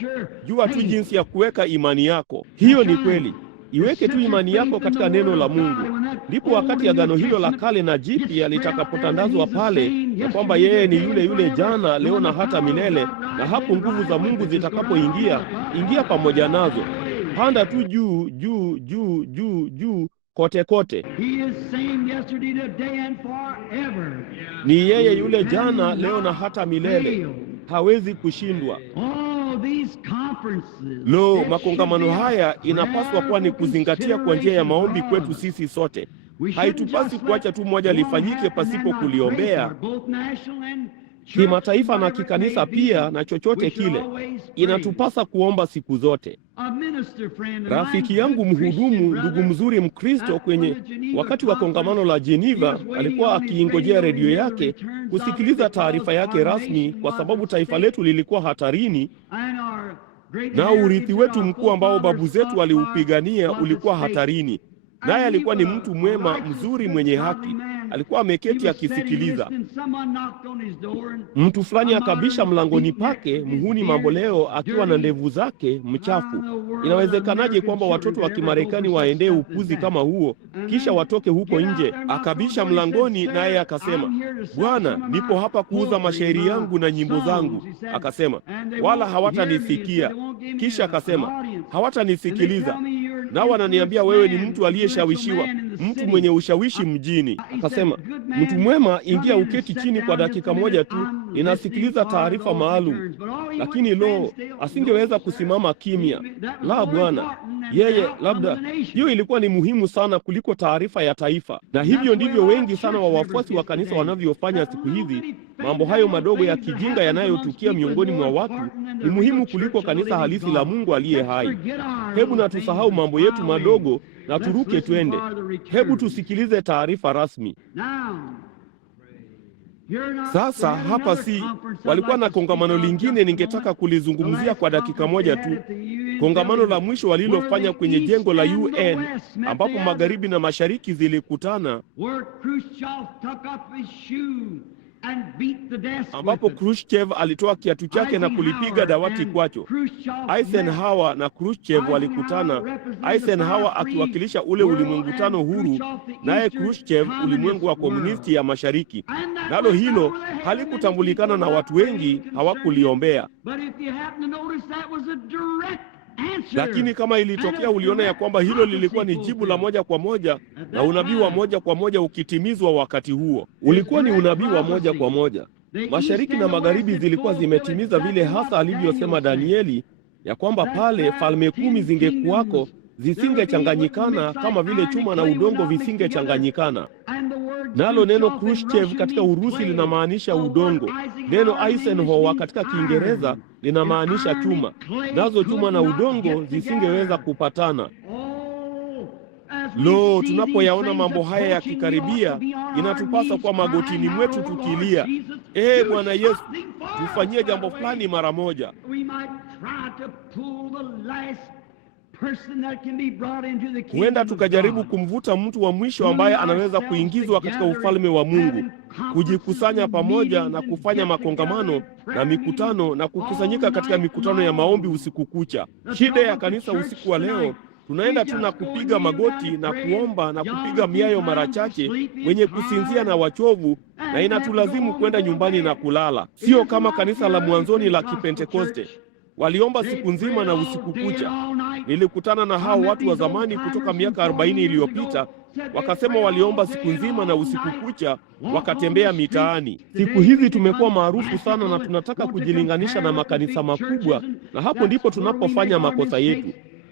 Jua tu jinsi ya kuweka imani yako. Hiyo ni kweli. Iweke tu imani yako katika neno la Mungu. Ndipo wakati agano hilo la kale na jipya litakapotandazwa pale, ya kwamba yeye ni yule jana, leo na hata milele, na hapo nguvu za Mungu zitakapoingia, ingia pamoja nazo. Panda tu juu kote. Ni yeye yule jana, leo na hata milele. Hawezi kushindwa. Lo, makongamano haya inapaswa kuwa ni kuzingatia kwa njia ya maombi kwetu sisi sote. Haitupasi kuacha tu moja lifanyike pasipo kuliombea, kimataifa na kikanisa pia, na chochote kile. Inatupasa kuomba siku zote. Rafiki yangu mhudumu, ndugu mzuri Mkristo, kwenye wakati wa kongamano la Geneva, alikuwa akiingojea redio yake kusikiliza taarifa yake rasmi, kwa sababu taifa letu lilikuwa hatarini na urithi wetu mkuu ambao babu zetu waliupigania ulikuwa hatarini. Naye alikuwa ni mtu mwema, mzuri, mwenye haki. Alikuwa ameketi akisikiliza. Mtu fulani akabisha mlangoni pake, mhuni mamboleo, akiwa na ndevu zake mchafu. Inawezekanaje kwamba watoto wa Kimarekani waendee upuzi kama huo kisha watoke huko nje? Akabisha mlangoni, naye akasema, Bwana, nipo hapa kuuza mashairi yangu na nyimbo zangu. Akasema, wala hawatanisikia. Kisha akasema, hawatanisikiliza. Nao wananiambia wewe ni mtu aliyeshawishiwa, mtu mwenye ushawishi mjini. Akasema, mtu mwema, ingia uketi chini kwa dakika moja tu, ninasikiliza taarifa maalum. Lakini lo, asingeweza kusimama kimya. La, Bwana, yeye labda hiyo ilikuwa ni muhimu sana kuliko taarifa ya taifa. Na hivyo ndivyo wengi sana wa wafuasi wa kanisa wanavyofanya siku hizi. Mambo hayo madogo ya kijinga yanayotukia miongoni mwa watu ni muhimu kuliko kanisa halisi la Mungu aliye hai. Hebu na tusahau mambo yetu madogo na turuke twende. Hebu tusikilize taarifa rasmi. Sasa hapa walikuwa na kongamano lingine ningetaka kulizungumzia kwa dakika moja tu. kongamano la mwisho walilofanya kwenye jengo la UN, ambapo magharibi na mashariki zilikutana, ambapo Khrushchev alitoa kiatu chake na kulipiga dawati kwacho. Eisenhower na Khrushchev walikutana, Eisenhower akiwakilisha ule ulimwengu tano huru, naye Khrushchev ulimwengu wa komunisti ya mashariki. Nalo hilo halikutambulikana na watu wengi, hawakuliombea. Lakini kama ilitokea uliona ya kwamba hilo lilikuwa ni jibu la moja kwa moja, na unabii wa moja kwa moja ukitimizwa wakati huo. Ulikuwa ni unabii wa moja kwa moja. Mashariki na magharibi zilikuwa zimetimiza vile hasa alivyosema Danieli, ya kwamba pale falme 10 zingekuwako, zisingechanganyikana kama vile chuma na udongo visingechanganyikana. Nalo neno Khrushchev katika Urusi linamaanisha udongo. Neno Eisenhower katika Kiingereza linamaanisha chuma. Nazo chuma na udongo zisingeweza kupatana. Lo, tunapoyaona mambo haya yakikaribia, inatupasa kwa magotini mwetu tukilia, Bwana Yesu, tufanyie jambo fulani mara moja. Huenda tukajaribu kumvuta mtu wa mwisho ambaye anaweza kuingizwa katika ufalme wa Mungu, kujikusanya pamoja na kufanya makongamano na mikutano na kukusanyika katika mikutano ya maombi usiku kucha. Shida ya kanisa usiku wa leo, tunaenda tu na kupiga magoti na kuomba na kupiga miayo mara chache, wenye kusinzia na wachovu, na inatulazimu kwenda nyumbani na kulala. Sio kama kanisa la mwanzoni la Kipentekoste. Waliomba siku nzima na usiku kucha. Nilikutana na hao watu wa zamani kutoka miaka 40 iliyopita, wakasema waliomba siku nzima na usiku kucha, wakatembea mitaani. Siku hizi tumekuwa maarufu sana na tunataka kujilinganisha na makanisa makubwa, na hapo ndipo tunapofanya makosa yetu.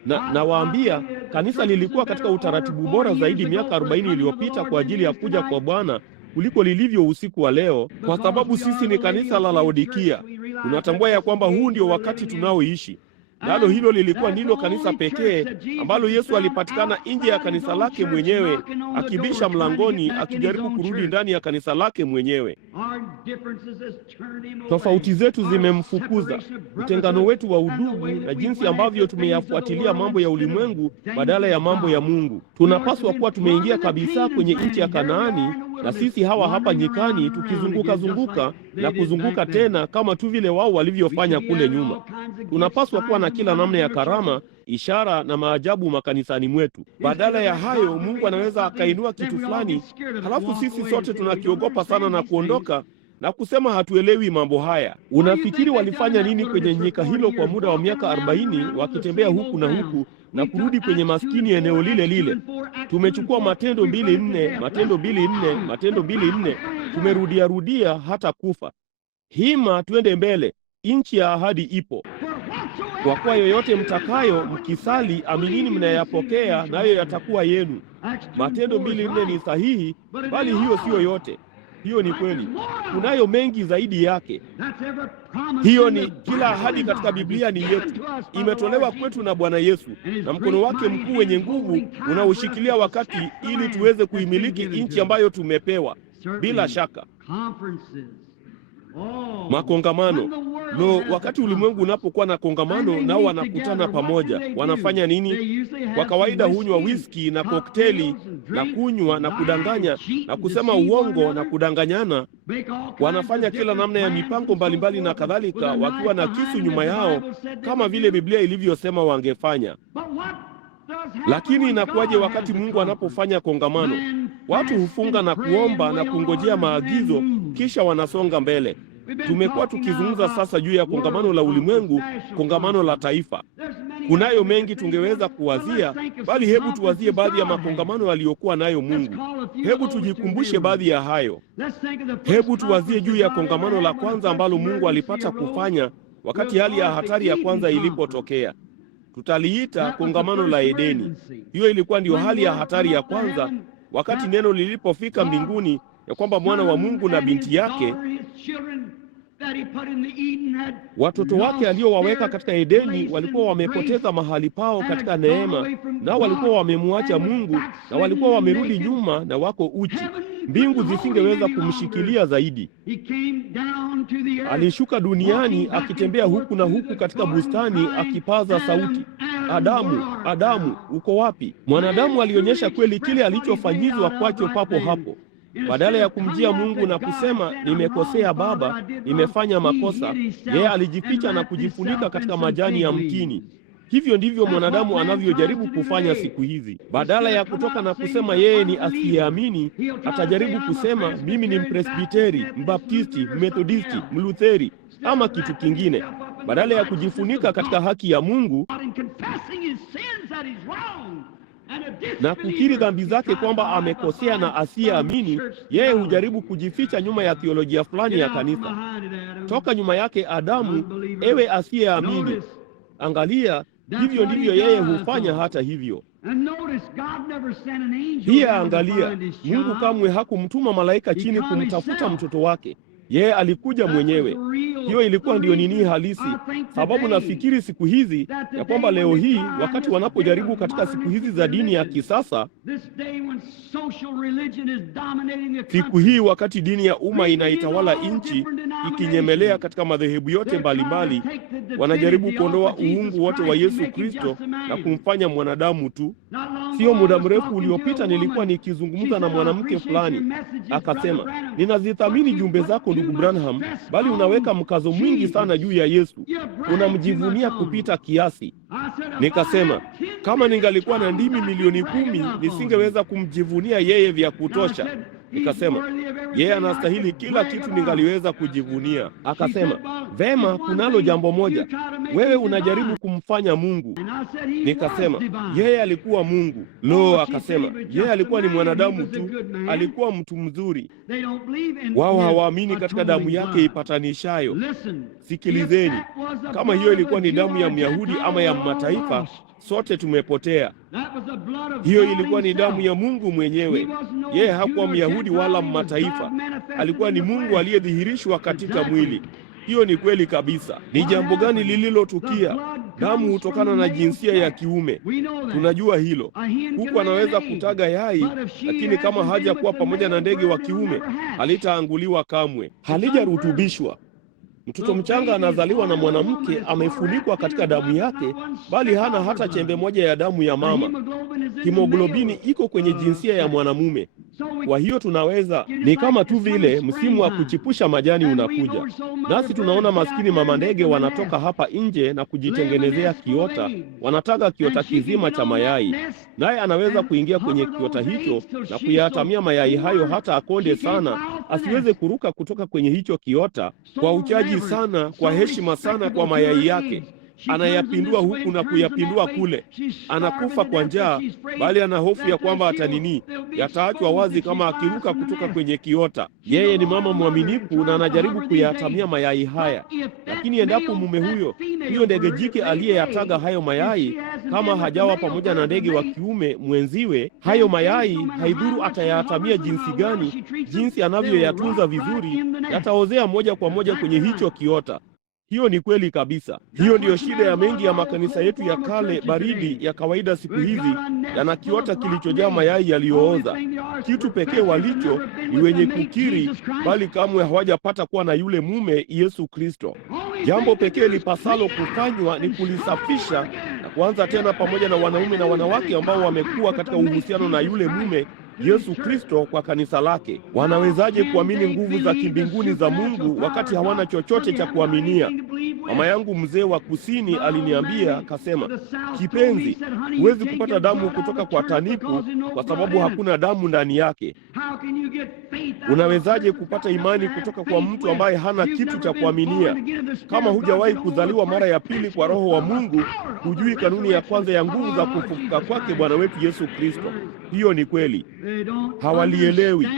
Na waambia, kanisa lilikuwa katika utaratibu bora zaidi miaka 40 iliyopita kwa ajili ya kuja kwa Bwana kuliko lilivyo usiku wa leo, kwa sababu sisi ni kanisa la Laodikia. Tunatambua ya kwamba huu ndio wakati tunaoishi. Nalo hilo lilikuwa ndilo kanisa pekee ambalo Yesu alipatikana nje ya kanisa lake mwenyewe, akibisha mlangoni, akijaribu kurudi ndani ya kanisa lake mwenyewe. Tofauti zetu zimemfukuza, utengano wetu wa udugu na jinsi ambavyo tumeyafuatilia mambo ya ulimwengu badala ya mambo ya Mungu. Tunapaswa kuwa tumeingia kabisa kwenye nchi ya Kanaani, na sisi hawa hapa nyikani tukizunguka na kuzunguka tena kama tu vile wao walivyofanya kule nyuma. Tunapaswa kuwa na kila namna ya karama, ishara na maajabu makanisani mwetu. Badala ya hayo, Mungu anaweza akainua kitu fulani, halafu sisi sote tunakiogopa sana na kuondoka na kusema hatuelewi mambo haya. Unafikiri walifanya nini kwenye nyika hilo kwa muda wa miaka 40, wakitembea huku na huku na kurudi kwenye maskini eneo lile lile? Tumechukua Matendo 2:4, Matendo 2:4, Matendo 2:4, tumerudia hata kufa. Hima, twende mbele, nchi ya ahadi ipo. Kwa kuwa yoyote mtakayo mkisali, aminini mnayapokea, nayo yatakuwa yenu. Matendo 2:4 ni sahihi, bali hiyo siyo yote. Hiyo ni kweli, kunayo mengi zaidi yake. Hiyo ni kila ahadi katika Biblia ni yetu, imetolewa kwetu na Bwana Yesu, na mkono wake mkuu wenye nguvu unaoshikilia wakati ili tuweze kuimiliki nchi ambayo tumepewa. Bila shaka makongamano. Wakati ulimwengu unapokuwa na kongamano, nao wanakutana pamoja, wanafanya nini? Kwa kawaida hunywa whisky na kokteli na kunywa na kudanganya na kusema uongo na kudanganyana. Wanafanya kila namna ya mipango mbalimbali na kadhalika, wakiwa na kisu nyuma yao, kama vile Biblia ilivyosema wangefanya. Lakini inakuwaje wakati Mungu anapofanya kongamano? Watu hufunga na kuomba na kungojea maagizo, kisha wanasonga mbele. Tumekuwa tukizungumza sasa juu ya kongamano la ulimwengu, kongamano la taifa. Kunayo mengi tungeweza kuwazia, bali hebu tuwazie baadhi ya makongamano aliyokuwa nayo Mungu. Hebu tujikumbushe baadhi ya hayo. Hebu tuwazie juu ya kongamano la kwanza ambalo Mungu alipata kufanya wakati hali ya hatari ya kwanza ilipotokea. Tutaliita kongamano la Edeni. Hiyo ilikuwa ndio hali ya hatari ya kwanza, wakati neno lilipofika mbinguni ya kwamba mwana wa Mungu na binti yake, watoto wake aliowaweka katika Edeni, walikuwa wamepoteza mahali pao katika neema, nao walikuwa wamemwacha Mungu, na walikuwa wamerudi nyuma na wako uchi. mbingu zisingeweza kumshikilia zaidi. Alishuka duniani akitembea huku na huku katika bustani akipaza sauti, Adamu, Adamu, uko wapi? Mwanadamu alionyesha kweli kile alichofanyizwa kwacho papo hapo. Badala ya kumjia Mungu na kusema, nimekosea Baba, nimefanya makosa, yeye alijificha na kujifunika katika majani ya mtini. Hivyo ndivyo mwanadamu anavyojaribu kufanya siku hizi. Badala ya kutoka na kusema yeye ni asiyeamini, atajaribu kusema mimi ni Mpresbiteri, Mbaptisti, Methodisti, Mlutheri ama kitu kingine. Badala ya kujifunika katika haki ya Mungu na kukiri dhambi zake kwamba amekosea na asiyeamini, yeye hujaribu kujificha nyuma ya theolojia fulani ya kanisa. Toka nyuma yake Adamu, ewe asiyeamini. Angalia, hivyo ndivyo yeye hufanya hata hivyo. Pia angalia, Mungu kamwe hakumtuma malaika chini kumtafuta mtoto wake. Yeye alikuja mwenyewe. Hiyo ilikuwa ndiyo nini halisi. Sababu nafikiri siku hizi ya kwamba leo hii wakati wanapojaribu katika siku hizi za dini ya kisasa, siku hii wakati dini ya umma inaitawala nchi ikinyemelea katika madhehebu yote mbalimbali, wanajaribu kuondoa uungu wote wa Yesu Kristo na kumfanya mwanadamu tu. Sio muda mrefu uliopita nilikuwa nikizungumza na mwanamke fulani, akasema, ninazithamini jumbe zako ndugu Branham, bali unaweka mkazo mwingi sana juu ya Yesu. Unamjivunia kupita kiasi. Nikasema, kama ningalikuwa na ndimi milioni 10, nisingeweza kumjivunia yeye vya kutosha. Nikasema, yeye anastahili kila kitu ningaliweza kujivunia. Akasema, vema, kunalo jambo moja, wewe unajaribu kumfanya Mungu. Nikasema, yeye alikuwa Mungu. Lo, akasema, yeye alikuwa ni mwanadamu tu, alikuwa mtu mzuri. Wao hawaamini katika damu yake ipatanishayo. Sikilizeni, kama hiyo ilikuwa ni damu ya Myahudi ama ya mataifa, sote tumepotea. Hiyo ilikuwa ni damu ya Mungu mwenyewe. Yeye hakuwa Myahudi wala mataifa. Alikuwa ni Mungu aliyedhihirishwa katika mwili. Hiyo ni kweli kabisa. Ni jambo gani lililotukia? Damu hutokana na jinsia ya kiume. Tunajua hilo. Kuku anaweza kutaga yai, lakini kama haja kuwa pamoja na ndege wa kiume, halitaanguliwa kamwe. Halijarutubishwa. Mtoto mchanga anazaliwa na mwanamke amefunikwa katika damu yake, bali hana hata chembe moja ya damu ya mama. Hemoglobini iko kwenye jinsia ya mwanamume. Kwa hiyo tunaweza, ni kama tu vile msimu wa kuchipusha majani unakuja, nasi tunaona maskini mama ndege wanatoka hapa nje na kujitengenezea kiota. Wanataga kiota kizima cha mayai, naye anaweza kuingia kwenye kiota hicho na kuyatamia mayai hayo hata akonde sana, asiweze kuruka kutoka kwenye hicho kiota. Kwa uchaji sana, kwa heshima sana kwa mayai yake, anayapindua huku na kuyapindua kule. Anakufa kwa njaa, bali ana hofu ya kwamba yataachwa wazi kama akiruka kutoka kwenye kiota. Yeye ni mama mwaminifu na anajaribu kuyatamia mayai haya. Lakini endapo mume huyo ndege jike aliyeyataga hayo mayai, kama hajawa pamoja na ndege wa kiume mwenziwe, hayo mayai, haidhuru atayatamia jinsi gani, jinsi anavyoyatunza vizuri, yataozea moja kwa moja kwenye hicho kiota. Hiyo ni kweli kabisa. Hiyo ndiyo shida ya mengi ya makanisa yetu ya kale baridi ya kawaida siku hizi, yana kiota kilichojaa mayai yaliyooza. Kitu pekee walicho ni wenye kukiri, bali kamwe hawajapata kuwa na yule mume Yesu Kristo. Jambo pekee lipasalo kufanywa ni kulisafisha na kuanza tena pamoja na wanaume na wanawake ambao wamekuwa katika uhusiano na yule mume Yesu Kristo kwa kanisa lake. Wanawezaje kuamini nguvu za kimbinguni za Mungu wakati hawana chochote cha kuaminia? Mama yangu mzee wa kusini aliniambia, kasema, kipenzi, huwezi kupata damu kutoka kwa taniku kwa sababu hakuna damu ndani yake. Unawezaje kupata imani kutoka kwa mtu ambaye hana kitu cha kuaminia? Kama hujawahi kuzaliwa mara ya pili kwa Roho wa Mungu, hujui kanuni ya kwanza ya nguvu za kufufuka kwake Bwana wetu Yesu Kristo. Hiyo ni kweli. Hawalielewi.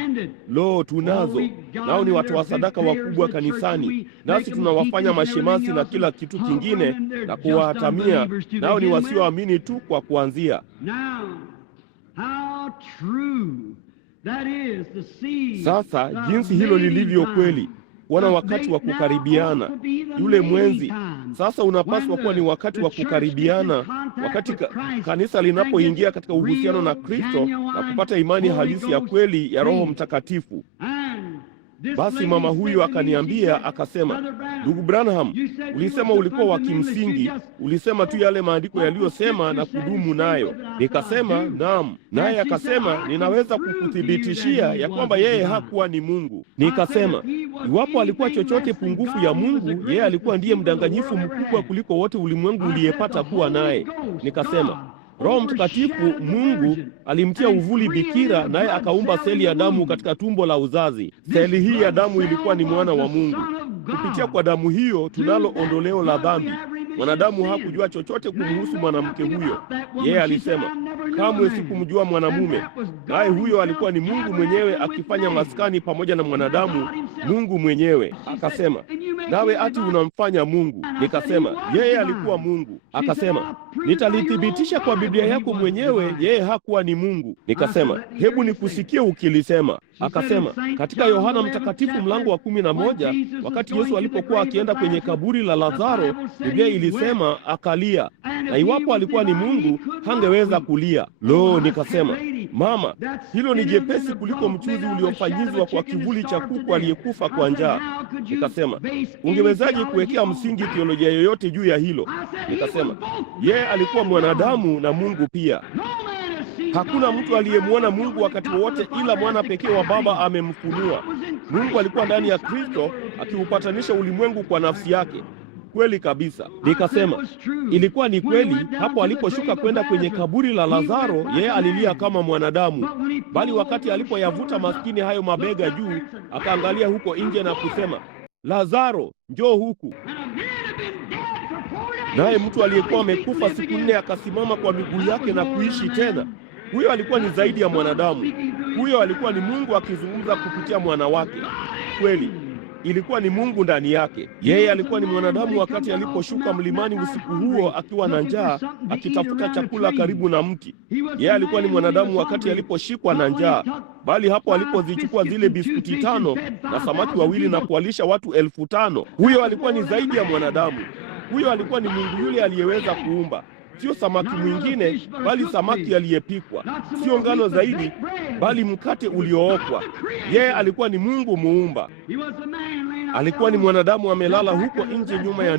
Lo, tunazo. Nao ni watoa sadaka wakubwa kanisani, nasi tunawafanya mashemasi na kila kitu kingine na kuwahatamia. Nao ni wasioamini tu kwa kuanzia. Sasa jinsi hilo lilivyo kweli, wana wakati wa kukaribiana, yule mwenzi. Sasa unapaswa kuwa ni wakati wa kukaribiana, wakati kanisa linapoingia katika uhusiano na Kristo na kupata imani halisi ya kweli ya Roho Mtakatifu. Basi mama huyu akaniambia, akasema, ndugu Branham, ulisema ulikuwa wa kimsingi, ulisema tu yale maandiko yaliyosema na kudumu nayo. Nikasema, naam. Naye akasema, ninaweza kukuthibitishia ya kwamba yeye hakuwa ni Mungu. Nikasema, iwapo alikuwa chochote pungufu ya Mungu, yeye alikuwa ndiye mdanganyifu mkubwa kuliko wote ulimwengu uliyepata kuwa naye. Nikasema, Roho Mtakatifu Mungu alimtia uvuli bikira, naye akaumba seli ya damu katika tumbo la uzazi. Seli hii ya damu ilikuwa ni mwana wa Mungu. Kupitia kwa damu hiyo tunalo ondoleo la dhambi. Mwanadamu hakujua chochote kumhusu mwanamke huyo. Yeye alisema, kamwe sikumjua mwanamume. Naye huyo alikuwa ni Mungu mwenyewe akifanya maskani pamoja na mwanadamu, Mungu mwenyewe. Akasema, nawe ati unamfanya Mungu? Nikasema, yeye alikuwa Mungu. Akasema, nitalithibitisha kwa Biblia yako mwenyewe, yeye hakuwa ni Mungu. Nikasema, hebu nikusikie ukilisema. Akasema, katika Yohana Mtakatifu mlango wa 11, wakati Yesu alipokuwa akienda kwenye kaburi la Lazaro, Biblia ilisema akalia, na iwapo alikuwa ni Mungu hangeweza kulia. Lo, nikasema, mama, hilo ni jepesi kuliko mchuzi uliofanyizwa kwa kivuli cha kuku aliyekufa kwa njaa. Nikasema, ungewezaje kuwekea msingi teolojia yoyote juu ya hilo? Nikasema, yeye alikuwa mwanadamu na Mungu pia. Hakuna mtu aliyemwona Mungu wakati wowote ila mwana pekee wa Baba amemfunua. Mungu alikuwa ndani ya Kristo akiupatanisha ulimwengu kwa nafsi yake. Kweli kabisa. Nikasema, ilikuwa ni kweli. Hapo aliposhuka kwenda kwenye kaburi la Lazaro, yeye alilia kama mwanadamu, bali wakati alipoyavuta maskini hayo mabega juu, akaangalia huko nje na kusema, Lazaro, njoo huku. Naye mtu aliyekuwa amekufa siku 4 akasimama kwa miguu yake na kuishi tena. Huyo alikuwa ni zaidi ya mwanadamu. Huyo alikuwa ni Mungu akizungumza kupitia mwana wake. Kweli, ilikuwa ni Mungu ndani yake. Yeye alikuwa ni mwanadamu wakati aliposhuka mlimani usiku huo akiwa na njaa, akitafuta chakula karibu na mti. Yeye alikuwa ni mwanadamu wakati aliposhikwa na njaa, bali hapo alipozichukua zile biskuti 5 na samaki 2 na kuwalisha watu 5,000. Huyo alikuwa ni zaidi ya mwanadamu. Huyo alikuwa ni Mungu yule aliyeweza kuumba. Sio samaki mwingine, bali samaki aliyepikwa. Sio ngano zaidi, bali mkate uliookwa. Yeye alikuwa ni Mungu muumba. Alikuwa ni mwanadamu amelala huko nje nyuma ya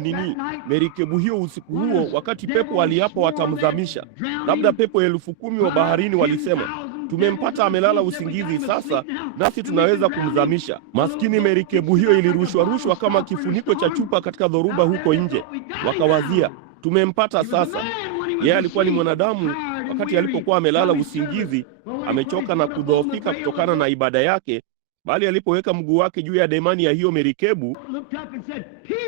merikebu hiyo usiku huo, wakati pepo aliapo watamzamisha. Labda pepo 10,000 wa baharini walisema, tumempata amelala usingizi sasa, nasi tunaweza kumzamisha. Maskini merikebu hiyo ilirushwa kama kifuniko cha chupa katika dhoruba huko nje. Wakawazia, tumempata sasa. Yeye alikuwa ni mwanadamu wakati alipokuwa amelala usingizi, amechoka na kudhoofika kutokana na ibada yake, bali alipoweka mguu wake juu ya demani ya hiyo merikebu,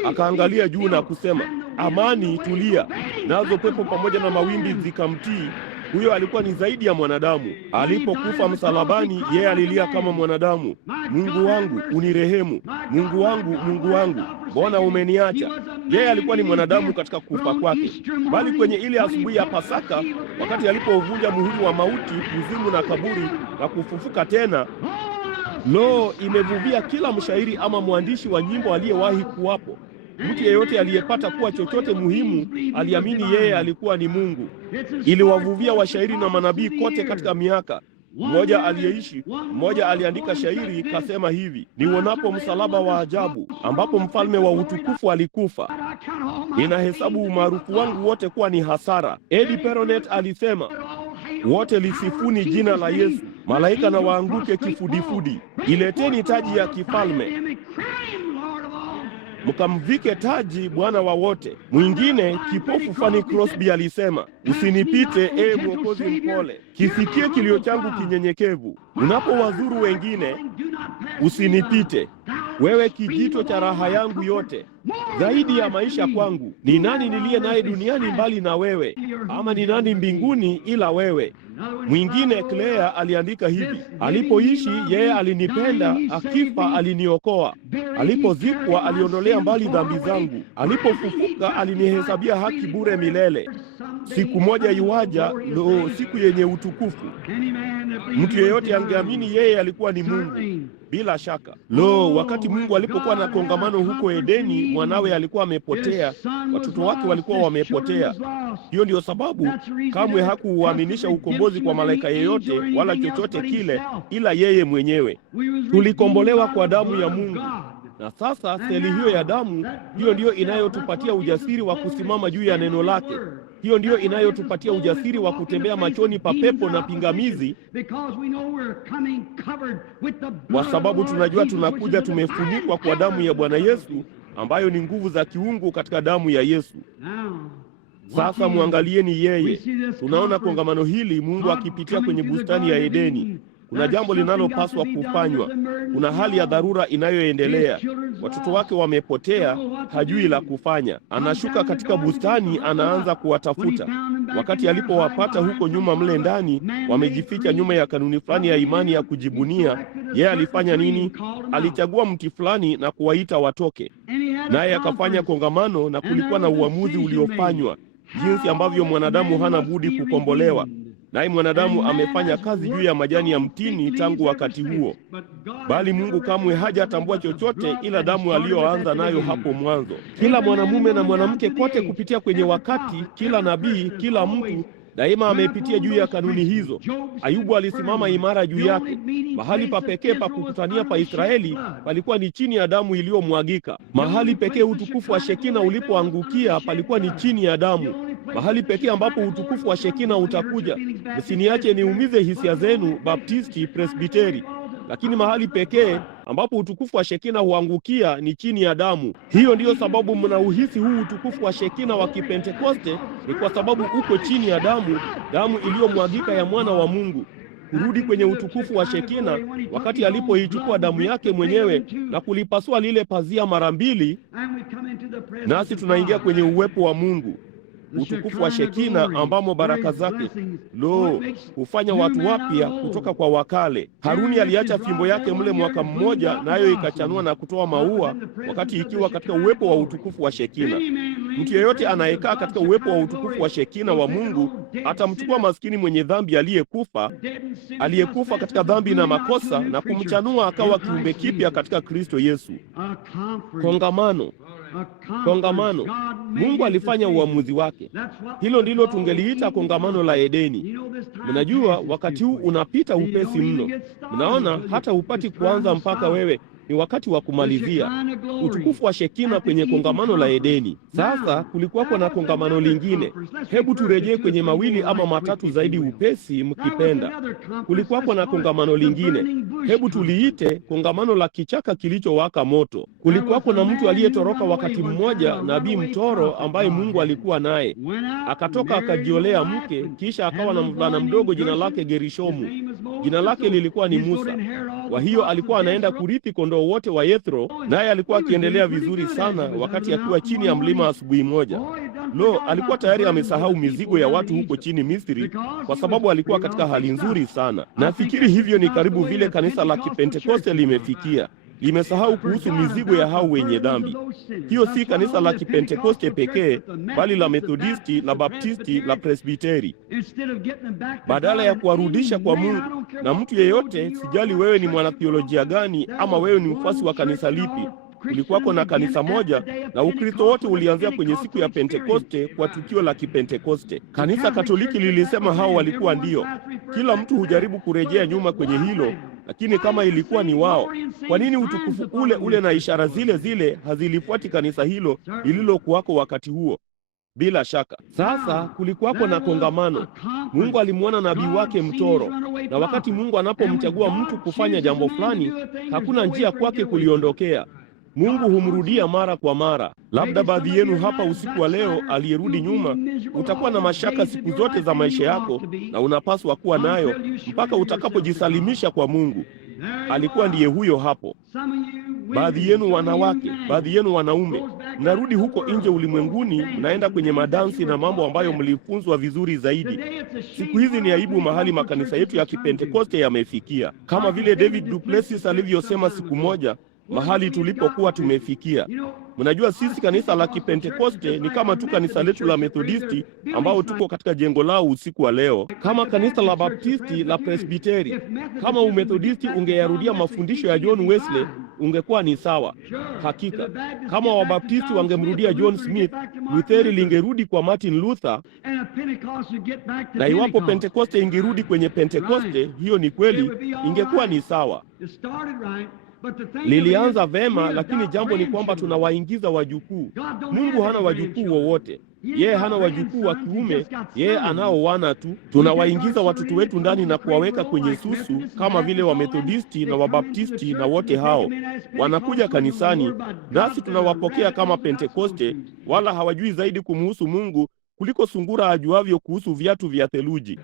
akaangalia juu na kusema, amani, tulia. Nazo pepo pamoja na mawimbi zikamtii. Huyo alikuwa ni zaidi ya mwanadamu. Alipokufa msalabani, yeye alilia kama mwanadamu, Mungu wangu unirehemu, Mungu wangu, Mungu wangu, mbona umeniacha? Yeye alikuwa ni mwanadamu katika kufa kwake. Bali kwenye ile asubuhi ya Pasaka, wakati alipovunja muhuri wa mauti, kuzimu na kaburi na kufufuka tena, lo, imevuvia kila mshairi ama mwandishi wa nyimbo aliyewahi kuwapo. Mtu yeyote aliyepata kuwa chochote muhimu aliamini yeye alikuwa ni Mungu. Iliwavuvia washairi na manabii kote katika miaka. Mmoja aliyeishi, mmoja aliandika shairi kasema hivi, niuonapo msalaba wa ajabu ambapo mfalme wa utukufu alikufa, ninahesabu umaarufu wangu wote kuwa ni hasara. Eddie Peronet alisema, wote lisifuni jina la Yesu, malaika na waanguke kifudifudi. Ileteni taji ya kifalme, mkamvike taji Bwana wa wote. Mwingine kipofu Fanny Crosby alisema, usinipite Mwokozi mpole, kisikie kilio changu kinyenyekevu. Unapowazuru wengine, usinipite. Wewe kijito cha raha yangu yote, zaidi ya maisha kwangu. Ni nani niliye naye duniani mbali na wewe? Ama ni nani mbinguni ila wewe? Mwingine Claire aliandika hivi, alipoishi yeye alinipenda, akifa aliniokoa. Alipozikwa aliondolea mbali dhambi zangu. Alipofufuka alinihesabia haki bure milele. Siku moja iwaja, siku yenye utukufu. Mtu yeyote angeamini yeye alikuwa ni Mungu. Bila shaka. Wakati Mungu alipokuwa na kongamano huko Edeni, mwanawe alikuwa amepotea, watoto wake walikuwa wamepotea. Hiyo ndiyo sababu kamwe hakuuaminisha ukombozi kwa malaika yeyote wala chochote kile ila yeye mwenyewe. Tulikombolewa kwa damu ya Mungu. Na sasa seli hiyo ya damu, hiyo ndiyo inayotupatia ujasiri wa kusimama juu ya neno lake. Hiyo ndiyo inayotupatia ujasiri wa kutembea machoni pa pepo na pingamizi, kwa sababu tunajua tunakuja tumefunikwa kwa damu ya Bwana Yesu, ambayo ni nguvu za kiungu katika damu ya Yesu. Sasa muangalieni yeye. Tunaona kongamano hili, Mungu akipitia kwenye bustani ya Edeni. Kuna jambo linalopaswa kufanywa. Kuna hali ya dharura inayoendelea. Watoto wake wamepotea, hajui la kufanya. Anashuka katika bustani, anaanza kuwatafuta. Wakati alipowapata huko nyuma mle ndani, wamejificha nyuma ya kanuni fulani ya imani ya kujibunia, yeye alifanya nini? Alichagua mti fulani na kuwaita watoke. Naye akafanya kongamano, na kulikuwa na uamuzi uliofanywa, jinsi ambavyo mwanadamu hana budi kukombolewa. Naye mwanadamu amefanya kazi juu ya majani ya mtini tangu wakati huo, bali Mungu kamwe hajatambua chochote ila damu aliyoanza nayo hapo mwanzo. Kila mwanamume na mwanamke kote kupitia kwenye wakati, kila nabii, kila mtu daima amepitia juu ya kanuni hizo. Ayubu alisimama imara juu yake. Mahali pa pekee pa kukutania pa Israeli palikuwa ni chini ya damu iliyomwagika. Mahali pekee utukufu wa Shekina ulipoangukia palikuwa ni chini ya damu. Mahali pekee ambapo utukufu wa Shekina utakuja, msiniache niumize hisia zenu, Baptisti, Presbiteri, lakini mahali pekee ambapo utukufu wa Shekina huangukia ni chini ya damu. Hiyo ndiyo sababu mnauhisi huu utukufu wa Shekina wa Kipentekoste, ni kwa sababu uko chini ya damu, damu iliyomwagika ya mwana wa Mungu. Kurudi kwenye utukufu wa Shekina wakati alipoichukua damu yake mwenyewe na kulipasua lile pazia mara mbili, nasi tunaingia kwenye uwepo wa Mungu. Utukufu wa Shekina ambamo baraka zake hufanya watu wapya kutoka kwa wakale. Haruni aliacha fimbo yake mle mwaka mmoja, nayo ikachanua na kutoa maua wakati ikiwa katika uwepo wa utukufu wa Shekina. Mtu yeyote anayekaa katika uwepo wa utukufu wa Shekina wa Mungu atamchukua maskini mwenye dhambi aliyekufa katika dhambi na makosa na kumchanua akawa kiumbe kipya katika Kristo Yesu. Kongamano. Mungu alifanya uamuzi wake. Hilo ndilo tungeliita kongamano la Edeni. Mnajua wakati huu unapita upesi mno. Mnaona hata upati kuanza mpaka wewe ni wakati wa kumalizia. Utukufu wa Shekina kwenye kongamano la Edeni. Sasa kulikuwako na kongamano lingine. Hebu turejee kwenye mawili ama matatu zaidi upesi mkipenda. Kulikuwako na kongamano lingine. Hebu tuliite kongamano la kichaka kilichowaka moto. Kulikuwako na mtu aliyetoroka wakati mmoja, nabii mtoro ambaye Mungu alikuwa naye. Akatoka akajiolea mke, kisha akawa na mvulana mdogo jina lake Gerishomu. Jina lake lilikuwa ni Musa. Kwa hiyo alikuwa anaenda kurithi kondoo wote wa Yethro, naye alikuwa akiendelea vizuri sana wakati akiwa chini ya mlima asubuhi moja. Alikuwa tayari amesahau mizigo ya watu huko chini Misri, kwa sababu alikuwa katika hali nzuri sana. Nafikiri hivyo ni karibu vile kanisa la Kipentekoste limefikia. Limesahau kuhusu mizigo ya hao wenye dhambi. Hiyo si kanisa la Kipentekoste pekee, bali la Methodisti, la Baptisti, la Presbiteri. Badala ya kuwarudisha kwa Mungu, na mtu yeyote, sijali wewe ni mwanatheolojia gani ama wewe ni mfuasi wa kanisa lipi, kulikuwako na kanisa moja, na Ukristo wote ulianzia kwenye siku ya Pentekoste kwa tukio la Kipentekoste. Kanisa Katoliki lilisema hao walikuwa ndio. Kila mtu hujaribu kurejea nyuma kwenye hilo, lakini kama ilikuwa ni wao, kwa nini utukufu ule na ishara zile hazilifuati kanisa hilo lililokuwako wakati huo? Bila shaka. Sasa kulikuwako na kongamano. Mungu alimwona nabii wake mtoro, na wakati Mungu anapomchagua mtu kufanya jambo fulani, hakuna njia kwake kuliondokea. Mungu humrudia mara kwa mara. Labda baadhi yenu hapa usiku wa leo aliyerudi nyuma, utakuwa na mashaka siku zote za maisha yako, na unapaswa kuwa nayo mpaka utakapojisalimisha kwa Mungu. Alikuwa ndiye huyo hapo. Baadhi yenu wanawake, baadhi yenu wanaume, mnarudi huko nje ulimwenguni, mnaenda kwenye madansi na mambo ambayo mlifunzwa vizuri zaidi. Siku hizi ni aibu mahali makanisa yetu ya Kipentekoste yamefikia. Kama vile David Duplessis alivyosema siku moja, mahali tulipokuwa tumefikia. Mnajua sisi kanisa la Kipentekoste ni kama tu kanisa letu la Methodisti ambao tuko katika jengo lao usiku wa leo, kama kanisa la Baptisti la Presbiteri. Kama Umethodisti ungeyarudia mafundisho ya John Wesley ungekuwa ni sawa. Hakika kama Wabaptisti wangemrudia John Smith, Lutheri lingerudi kwa Martin Luther, na iwapo Pentekoste ingerudi kwenye Pentekoste, hiyo ni kweli, ingekuwa ni sawa. Lilianza vema, lakini jambo ni kwamba tunawaingiza wajukuu. Mungu hana wajukuu wowote. Yeye hana wajukuu wa kiume, yeye anao wana tu. Tunawaingiza watoto wetu ndani na kuwaweka kwenye susu, kama vile Wamethodisti na Wabaptisti, na wote hao wanakuja kanisani, nasi tunawapokea kama Pentekoste, wala hawajui zaidi kumhusu Mungu kuliko sungura ajuavyo kuhusu viatu vya theluji.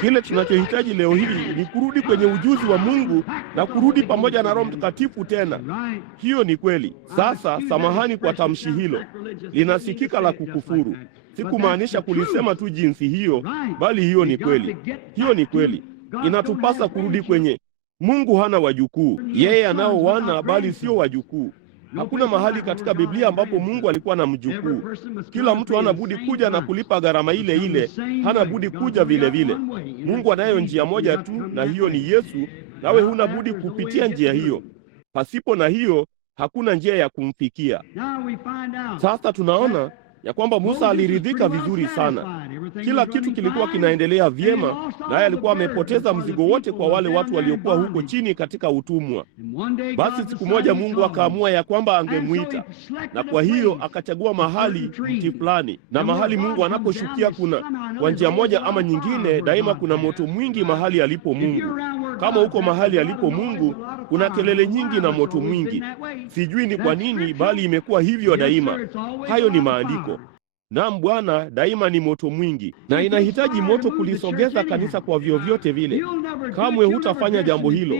Kile tunachohitaji leo hii ni kurudi kwenye ujuzi wa Mungu na kurudi pamoja na Roho Mtakatifu tena. Hiyo ni kweli. Sasa, samahani kwa tamshi hilo, linasikika la kukufuru. Sikumaanisha kulisema tu jinsi hiyo, bali hiyo ni kweli. Hiyo ni kweli. Inatupasa kurudi kwenye Mungu hana wajukuu. Yeye anao wana, bali sio wajukuu. Hakuna mahali katika Biblia ambapo Mungu alikuwa na mjukuu. Kila mtu hana budi kuja na kulipa gharama ile ile, hana budi kuja vile vile. Mungu anayo njia moja tu, na hiyo ni Yesu, nawe huna budi kupitia njia hiyo. Pasipo na hiyo, hakuna njia ya kumfikia. Sasa tunaona ya kwamba Musa aliridhika vizuri sana. Kila kitu kilikuwa kinaendelea vyema, naye alikuwa amepoteza mzigo wote kwa wale watu waliokuwa huko chini katika utumwa. Basi siku moja Mungu akaamua ya kwamba angemwita, na kwa hiyo akachagua mahali, mti fulani. Na mahali Mungu anaposhukia kuna, kwa njia moja ama nyingine, daima kuna moto mwingi mahali alipo Mungu. Kama huko mahali alipo Mungu, kuna kelele nyingi na moto mwingi. Sijui ni kwa nini, bali imekuwa hivyo daima. Hayo ni maandiko. Naam Bwana, daima ni moto mwingi, na inahitaji moto kulisogeza kanisa kwa vyovyote vile. Kamwe hutafanya jambo hilo.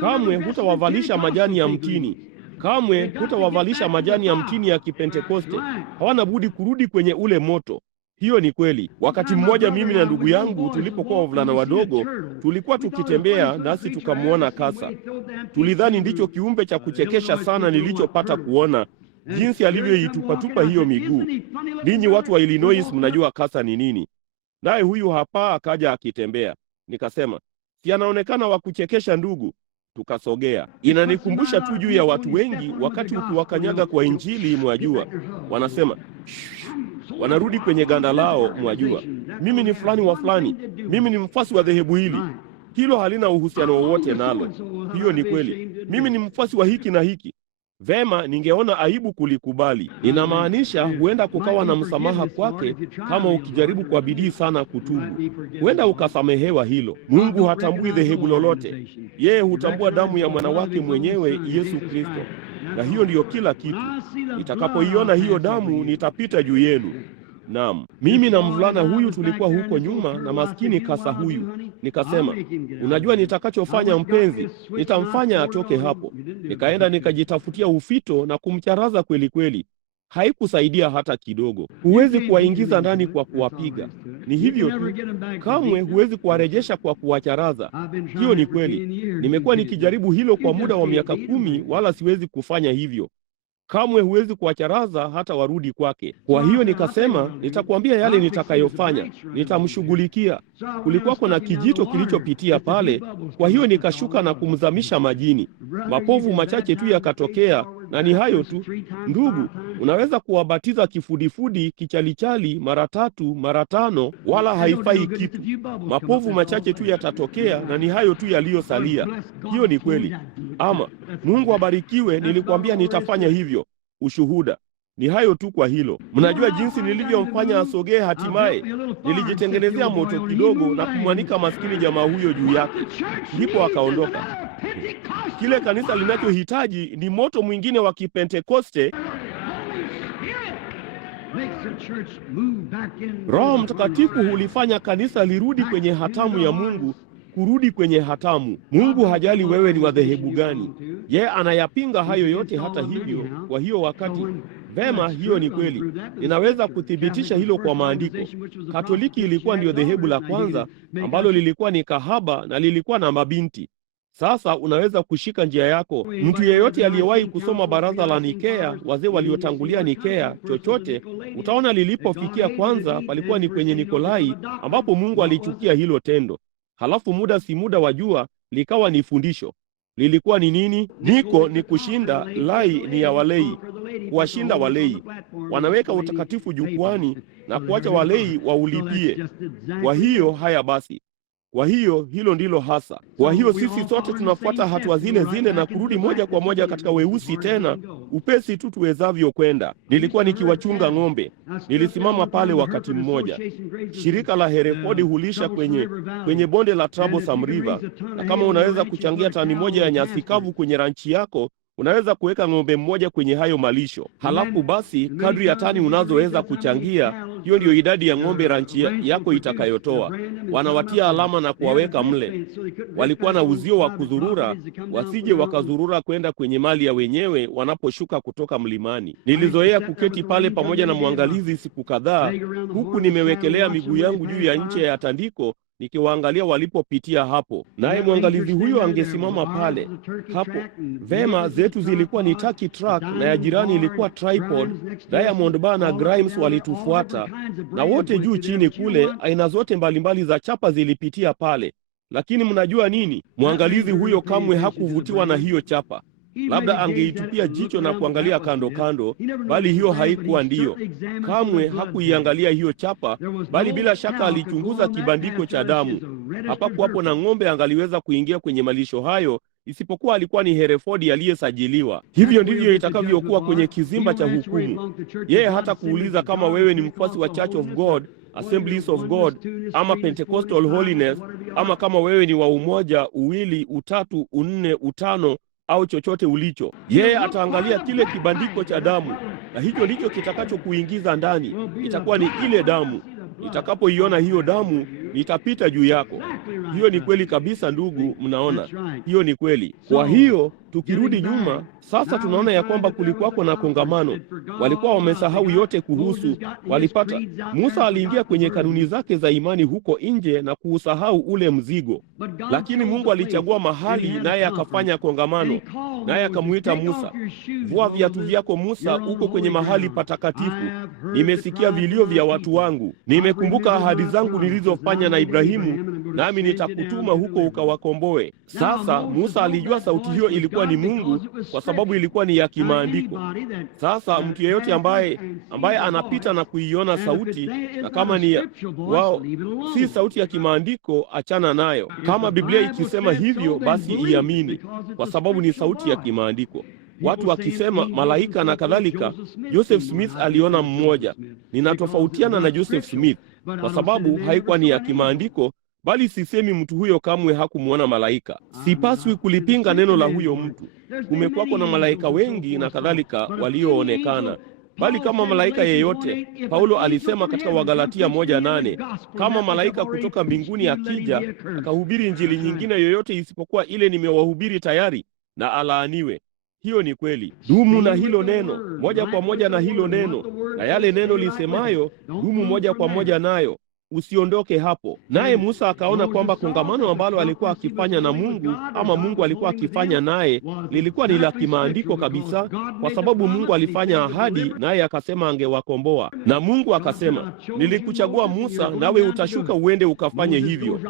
Kamwe hutawavalisha majani ya mtini. Kamwe hutawavalisha majani ya mtini ya Kipentekoste. Hawana budi kurudi kwenye ule moto. Hiyo ni kweli. Wakati mmoja mimi na ndugu yangu tulipokuwa wavulana wadogo, tulikuwa tukitembea, nasi tukamwona kasa. Tulidhani ndicho kiumbe cha kuchekesha sana nilichopata kuona, jinsi alivyoitupatupa hiyo miguu. Ninyi watu wa Illinois mnajua kasa ni nini. Naye huyu hapa akaja akitembea. Nikasema, si anaonekana wa kuchekesha ndugu? Tukasogea. Inanikumbusha tu juu ya watu wengi wakati ukiwakanyaga kwa Injili, mwajua. Wanasema, wanarudi kwenye ganda lao, mwajua. Mimi ni fulani wa fulani. Mimi ni mfuasi wa dhehebu hili. Hilo halina uhusiano wowote nalo. Hiyo ni kweli. Mimi ni mfuasi wa hiki na hiki. Vema, ningeona aibu kulikubali. Ninamaanisha huenda kukawa na msamaha kwake kama ukijaribu kwa bidii sana kutubu. Huenda ukasamehewa hilo. Mungu hatambui dhehebu lolote. Yeye hutambua damu ya mwana wake mwenyewe, Yesu Kristo. Na hiyo ndiyo kila kitu. Nitakapoiona hiyo damu, nitapita juu yenu. Naam, mimi na mvulana huyu tulikuwa huko nyuma na maskini kasa huyu. Nikasema, unajua nitakachofanya mpenzi? Nitamfanya atoke hapo. Nikaenda nikajitafutia ufito na kumcharaza kweli kweli. Haikusaidia hata kidogo. Huwezi kuwaingiza ndani kwa kuwapiga. Ni hivyo tu. Kamwe huwezi kuwarejesha kwa kuwacharaza. Hiyo ni kweli. Nimekuwa nikijaribu hilo kwa muda wa miaka 10, wala siwezi kufanya hivyo. Kamwe huwezi kuwacharaza hata warudi kwake. Kwa hiyo nikasema, nitakwambia yale nitakayofanya. Nitamshughulikia. Kulikuwa na kijito kilichopitia pale, kwa hiyo nikashuka na kumzamisha majini. Mapovu machache tu yakatokea, na ni hayo tu. Ndugu, unaweza kuwabatiza kifudifudi, kichalichali, mara 3, mara 5, wala haifai kitu. Mapovu machache tu yatatokea, na ni hayo tu yaliyosalia. Hiyo ni kweli. Ama, Mungu abarikiwe, nilikwambia nitafanya hivyo. Ushuhuda. Ni hayo tu kwa hilo. Mnajua jinsi nilivyomfanya asogee hatimaye? Nilijitengenezea moto kidogo na kumwanika maskini jamaa huyo juu yake. Ndipo akaondoka. Kile kanisa linachohitaji ni moto mwingine wa Kipentekoste. Roho Mtakatifu hulifanya kanisa lirudi kwenye hatamu ya Mungu, kurudi kwenye hatamu. Mungu hajali wewe ni wa dhehebu gani. Yeye anayapinga hayo yote hata hivyo. Kwa hiyo wakati vema, hiyo ni kweli. Ninaweza kuthibitisha hilo kwa maandiko. Katoliki ilikuwa ndio dhehebu la kwanza ambalo lilikuwa ni kahaba na lilikuwa na mabinti. Sasa unaweza kushika njia yako. Mtu yeyote aliyewahi kusoma baraza la Nikea, wazee waliotangulia Nikea, chochote, utaona lilipofikia kwanza palikuwa ni kwenye Nikolai, ambapo Mungu alichukia hilo tendo. Halafu muda si muda wajua, likawa ni fundisho. Lilikuwa ni nini? Niko ni kushinda, lai ni ya walei, kuwashinda walei. Wanaweka utakatifu jukwani na kuacha walei waulipie. Kwa hiyo haya basi, kwa hiyo hilo ndilo hasa. Kwa hiyo sisi sote tunafuata hatua zile zile na kurudi moja kwa moja katika weusi tena, upesi tu tuwezavyo kwenda. Nilikuwa nikiwachunga ng'ombe. Nilisimama pale wakati mmoja. Shirika la Hereford hulisha kwenye bonde la Troublesome River, na kama unaweza kuchangia tani moja ya nyasi kavu kwenye ranchi yako, unaweza kuweka ng'ombe mmoja kwenye hayo malisho. Halafu basi, kadri ya tani unazoweza kuchangia, hiyo ndiyo idadi ya ng'ombe ranchi yako itakayotoa. Wanawatia alama na kuwaweka mle. Walikuwa na uzio wa kuzurura, wasije wakazurura kwenda kwenye mali ya wenyewe wanaposhuka kutoka mlimani. Nilizoea kuketi pale pamoja na mwangalizi siku kadhaa, huku nimewekelea miguu yangu juu ya ncha ya tandiko, nikiwaangalia walipopitia hapo. Naye mwangalizi huyo angesimama pale hapo. Vema, zetu zilikuwa ni turkey track na ya jirani ilikuwa tripod. Diamond Bar na Grimes walitufuata, na wote juu chini kule, aina zote mbalimbali za chapa zilipitia pale. Lakini mnajua nini? Mwangalizi huyo kamwe hakuvutiwa na hiyo chapa. Labda angeitupia jicho na kuangalia kando kando, bali hiyo haikuwa ndiyo. Kamwe hakuiangalia hiyo chapa, bali bila shaka alichunguza kibandiko cha damu. Hapakuwa hapo na ng'ombe angaliweza kuingia kwenye malisho hayo, isipokuwa alikuwa ni Hereford aliyesajiliwa. Hivyo ndivyo itakavyokuwa kwenye kizimba cha hukumu. Yeye hata kuuliza kama wewe ni mfuasi wa Church of God, Assemblies of God, ama Pentecostal Holiness, ama kama wewe ni wa umoja, uwili, utatu, unne, utano, au chochote ulicho. Yeye ataangalia kile kibandiko cha damu, na hicho ndicho kitakachokuingiza ndani. Itakuwa ni ile damu. Nitakapoiona hiyo damu, nitapita juu yako. Hiyo ni kweli kabisa, ndugu. Mnaona, hiyo ni kweli. Kwa hiyo tukirudi nyuma sasa, tunaona ya kwamba kulikuwako na kongamano. Walikuwa wamesahau yote kuhusu, walipata. Musa aliingia kwenye kanuni zake za imani huko nje na kuusahau ule mzigo, lakini Mungu alichagua mahali, naye akafanya kongamano, naye akamuita Musa. Vua viatu vyako Musa, uko kwenye mahali patakatifu. Nimesikia vilio vya watu wangu, nimekumbuka ahadi zangu nilizofanya na Ibrahimu, nami nitakutuma huko ukawakomboe. Sasa Musa alijua sauti hiyo ilikuwa ni Mungu, kwa sababu ilikuwa ni ya kimaandiko. Sasa mtu yeyote ambaye anapita na kuiona sauti, na kama ni si sauti ya kimaandiko, achana nayo. Kama Biblia ikisema hivyo, basi iamini, kwa sababu ni sauti ya kimaandiko. Watu wakisema malaika na kadhalika, Joseph Smith aliona mmoja. Ninatofautiana na Joseph Smith kwa sababu haikuwa ni ya kimaandiko, bali sisemi mtu huyo kamwe hakumuona malaika. Sipaswi kulipinga neno la huyo mtu. Kumekuwako na malaika wengi na kadhalika walioonekana, bali kama malaika yeyote, Paulo alisema katika Wagalatia 1:8, kama malaika kutoka mbinguni akija akahubiri injili nyingine yoyote isipokuwa ile nimewahubiri tayari, na alaaniwe. Hiyo ni kweli. Dumu na hilo neno, moja kwa moja na hilo neno, na yale neno lisemayo, dumu moja kwa moja nayo, usiondoke hapo. Naye Musa akaona kwamba kongamano ambalo alikuwa akifanya na Mungu, ama Mungu alikuwa akifanya naye, lilikuwa ni la kimaandiko kabisa, kwa sababu Mungu alifanya ahadi, naye akasema angewakomboa. Na Mungu akasema, nilikuchagua Musa, nawe utashuka uende ukafanye hivyo.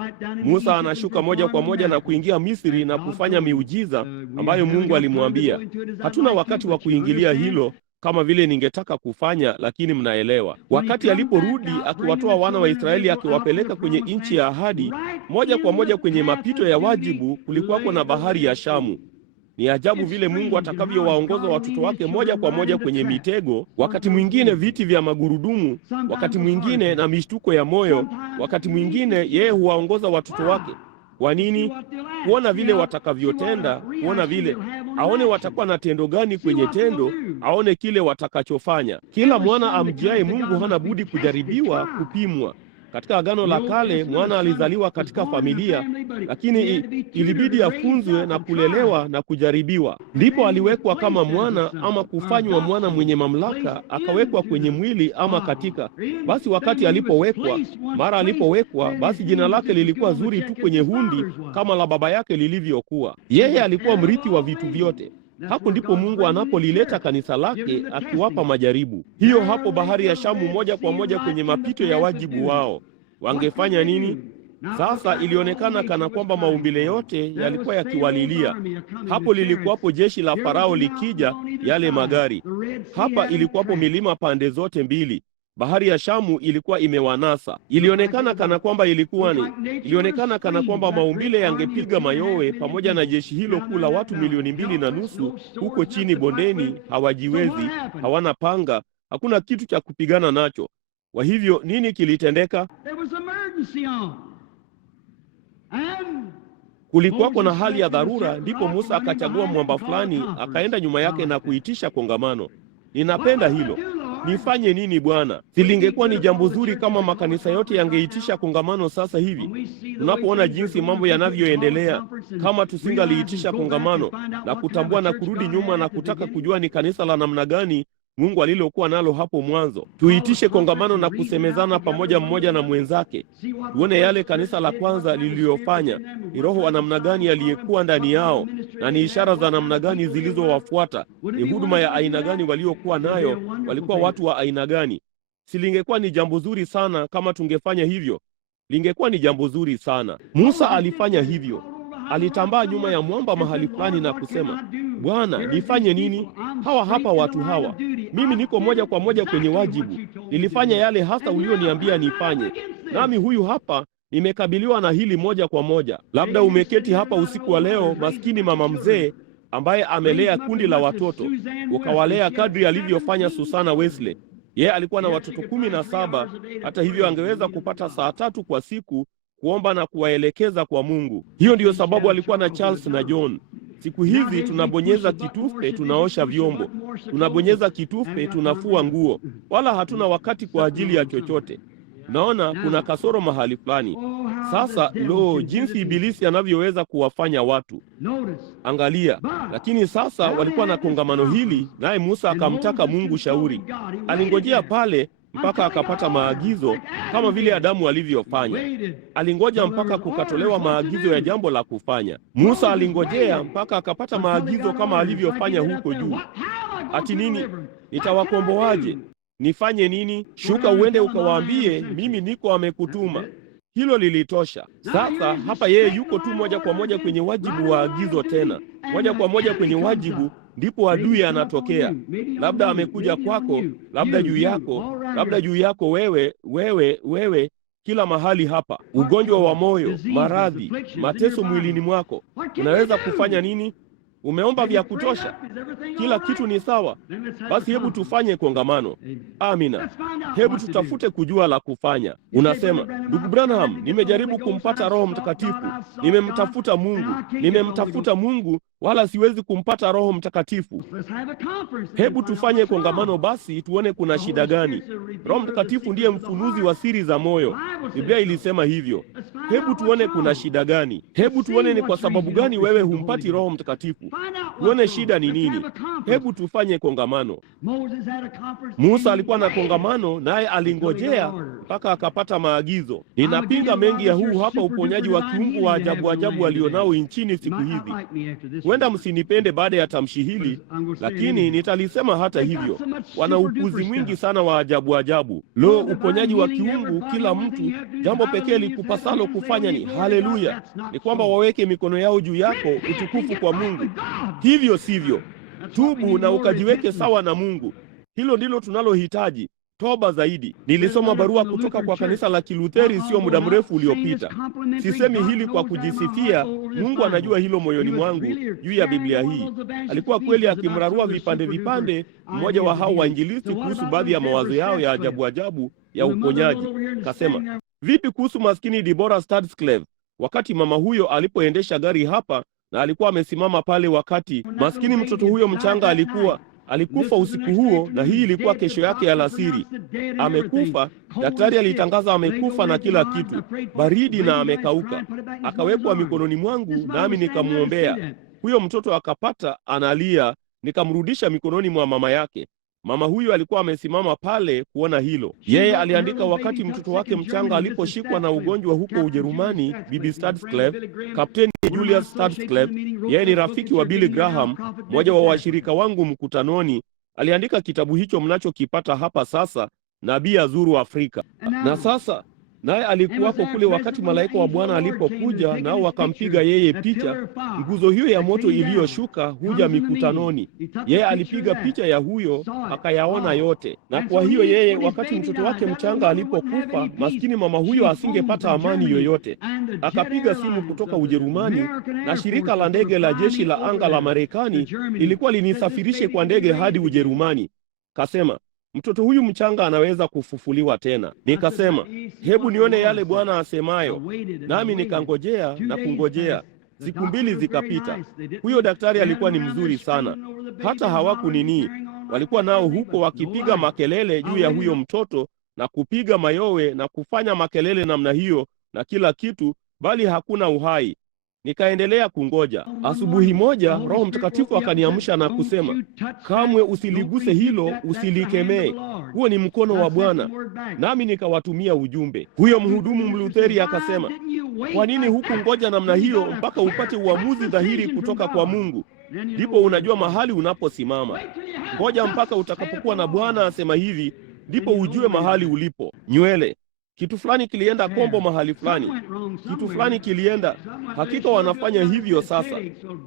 Musa anashuka moja kwa moja na kuingia Misri na kufanya miujiza ambayo Mungu alimwambia. Hatuna wakati wa kuingilia hilo kama vile ningetaka kufanya, lakini mnaelewa. Wakati aliporudi akiwatoa wana wa Israeli akiwapeleka kwenye nchi ya ahadi, moja kwa moja kwenye mapito ya wajibu, kulikuwako na bahari ya Shamu. Ni ajabu vile Mungu atakavyowaongoza watoto wake moja kwa moja kwenye mitego, wakati mwingine viti vya magurudumu, wakati mwingine na mishtuko ya moyo, wakati mwingine yeye huwaongoza watoto wake. Kwa nini? Kuona vile watakavyotenda, kuona vile, aone watakuwa na tendo gani kwenye tendo, aone kile watakachofanya. Kila mwana amjiaye Mungu hana budi kujaribiwa, kupimwa. Katika Agano la Kale mwana alizaliwa katika familia, lakini ilibidi afunzwe na kulelewa na kujaribiwa. Ndipo aliwekwa kama mwana ama kufanywa mwana mwenye mamlaka, akawekwa kwenye mwili ama katika. Basi wakati alipowekwa, basi jina lake lilikuwa zuri tu kwenye hundi kama la baba yake lilivyokuwa. Yeye alikuwa mrithi wa vitu vyote. Hapo ndipo Mungu anapolileta kanisa lake, akiwapa majaribu. Hiyo hapo bahari ya Shamu, moja kwa moja kwenye mapito ya wajibu wao. Wangefanya nini? Sasa ilionekana kana kwamba maumbile yote yalikuwa yakiwalilia. Hapo lilikuwapo jeshi la Farao likija, yale magari. Hapa ilikuwapo milima pande zote mbili. Bahari ya Shamu ilikuwa imewanasa. Ilionekana kana kwamba maumbile yangepiga mayowe pamoja na jeshi hilo kuu la watu 2.5 huko chini bondeni. Hawajiwezi, hawana panga, hakuna kitu cha kupigana nacho. Kwa hivyo nini kilitendeka? Kulikuwako na hali ya dharura, ndipo Musa akachagua mwamba fulani, akaenda nyuma yake na kuitisha kongamano. Ninapenda hilo. Nifanye nini Bwana? Silingekuwa ni jambo zuri kama makanisa yote yangeitisha kongamano sasa hivi? Tunapoona jinsi mambo yanavyoendelea, kama tusingaliitisha kongamano na kutambua na kurudi nyuma na kutaka kujua ni kanisa la namna gani Mungu alilokuwa nalo hapo mwanzo. Tuitishe kongamano na kusemezana pamoja mmoja na mwenzake. Tuone yale kanisa la kwanza lililofanya, ni roho wa namna gani aliyekuwa ndani yao, na ni ishara za namna gani zilizowafuata, ni huduma ya aina gani waliokuwa nayo, walikuwa watu wa aina gani. Silingekuwa ni jambo zuri sana kama tungefanya hivyo? Lingekuwa ni jambo zuri sana. Musa alifanya hivyo. Alitambaa nyuma ya mwamba mahali fulani na kusema, Bwana, nifanye nini? Hawa hapa watu hawa. Mimi niko moja kwa moja kwenye wajibu. Nilifanya yale hasa ulioniambia nifanye. Nami huyu hapa nimekabiliwa na hili moja kwa moja. Labda umeketi hapa usiku wa leo, maskini mama mzee ambaye amelea kundi la watoto, ukawalea kadri alivyofanya Susana Wesley. Yeye alikuwa na watoto 17, hata hivyo angeweza kupata saa 3 kwa siku kuomba na kuwaelekeza kwa Mungu. Hiyo ndiyo sababu alikuwa na Charles na John. Siku hizi tunabonyeza kitufe, tunaosha vyombo. Tunabonyeza kitufe, tunafua nguo. Wala hatuna wakati kwa ajili ya chochote. Naona kuna kasoro mahali fulani. Sasa jinsi ibilisi anavyoweza kuwafanya watu. Angalia, lakini sasa walikuwa na kongamano hili, naye Musa akamtaka Mungu shauri. Alingojea pale mpaka akapata maagizo kama vile Adamu alivyofanya. Alingoja mpaka kukatolewa maagizo ya jambo la kufanya. Musa alingojea mpaka akapata maagizo kama alivyofanya huko juu. Ati nini? Nitawakomboaje? Nifanye nini? Shuka uende ukawaambie mimi niko amekutuma. Hilo lilitosha. Sasa hapa yeye yuko tu moja kwa moja kwenye wajibu wa agizo tena. Moja kwa moja kwenye wajibu, ndipo adui anatokea. Labda amekuja kwako, labda juu yako wewe, kila mahali hapa. Ugonjwa wa moyo, maradhi, mateso mwilini mwako. Unaweza kufanya nini? Umeomba vya kutosha? Kila kitu ni sawa? Basi hebu tufanye kongamano. Amina. Hebu tutafute kujua la kufanya. Unasema, ndugu Branham, nimejaribu kumpata Roho Mtakatifu. Nimemtafuta Mungu, wala siwezi kumpata Roho Mtakatifu. Hebu tufanye kongamano basi tuone kuna shida gani. Roho Mtakatifu ndiye mfunuzi wa siri za moyo. Biblia ilisema hivyo. Hebu tuone kuna shida gani. Hebu tuone ni kwa sababu gani wewe humpati Roho Mtakatifu. Tuone shida ni nini. Hebu tufanye kongamano. Musa alikuwa na kongamano, naye alingojea mpaka akapata maagizo. Ninapinga mengi ya huu hapa uponyaji wa kiungu wa ajabu walionao nchini siku hizi. Huenda msinipende baada ya tamshi hili, lakini nitalisema hata hivyo. Wana upuzi mwingi sana wa ajabu. Uponyaji wa kiungu kila mtu, jambo pekee likupasalo kufanya ni haleluya, ni kwamba waweke mikono yao juu yako, utukufu kwa Mungu. Hivyo sivyo. Tubu na ukajiweke sawa na Mungu. Hilo ndilo tunalohitaji, toba zaidi. Nilisoma barua kutoka kwa kanisa la Kilutheri sio muda mrefu uliopita. Sisemi hili kwa kujisifia, Mungu anajua hilo moyoni mwangu juu ya Biblia hii. Alikuwa kweli akimrarua vipande mmoja wa hao wainjilisti kuhusu baadhi ya mawazo yao ya ajabu ya uponyaji. Kasema, vipi kuhusu maskini Deborah Stadsclave? Wakati mama huyo alipoendesha gari hapa na alikuwa amesimama pale, wakati maskini mtoto huyo mchanga Alikufa usiku huo, na hii ilikuwa kesho yake alasiri. Amekufa, daktari alitangaza amekufa na kila kitu, baridi na amekauka. Akawekwa mikononi mwangu, nami nikamwombea. Huyo mtoto akapata analia, nikamrudisha mikononi mwa mama yake. Mama huyu alikuwa amesimama pale kuona hilo. Yeye aliandika wakati mtoto wake mchanga aliposhikwa na ugonjwa huko Ujerumani, Bibi Stadscleve, Kapteni Julius Stadscleve, yeye ni rafiki wa Billy Graham, mmoja wa washirika wangu mkutanoni, aliandika kitabu hicho mnachokipata hapa sasa, Nabii Azuru Afrika. Na sasa naye alikuwako kule wakati malaika wa Bwana alipokuja, nao wakampiga yeye picha. Nguzo hiyo ya moto iliyoshuka huja mikutanoni. Yeye alipiga picha ya huyo, akayaona yote. Na kwa hiyo yeye, wakati mtoto wake mchanga alipokufa, maskini mama huyo asingepata amani yoyote. Akapiga simu kutoka Ujerumani, na shirika la ndege la jeshi la anga la Marekani ilikuwa linisafirishe kwa ndege hadi Ujerumani. Kasema, mtoto huyu mchanga anaweza kufufuliwa tena. Nikasema, hebu nione yale Bwana asemayo. Nami nikangojea na kungojea. Siku 2 zikapita. Huyo daktari alikuwa ni mzuri sana. Hata hawakunini. Walikuwa nao huko wakipiga makelele juu ya huyo mtoto na kupiga mayowe na kufanya makelele namna hiyo na kila kitu, bali hakuna uhai. Nikaendelea kungoja. Asubuhi moja Roho Mtakatifu akaniamsha na kusema, kamwe usiliguse hilo, usilikemee. Huo ni mkono wa Bwana. Nami nikawatumia ujumbe. Huyo mhudumu Mlutheri akasema, kwa nini hukungoja namna hiyo mpaka upate uamuzi dhahiri kutoka kwa Mungu? Ndipo unajua mahali unaposimama. Ngoja mpaka utakapokuwa na Bwana asema hivi, ndipo ujue mahali ulipo. Nywele kitu fulani kilienda kombo mahali fulani, kitu fulani kilienda. Hakika wanafanya hivyo sasa,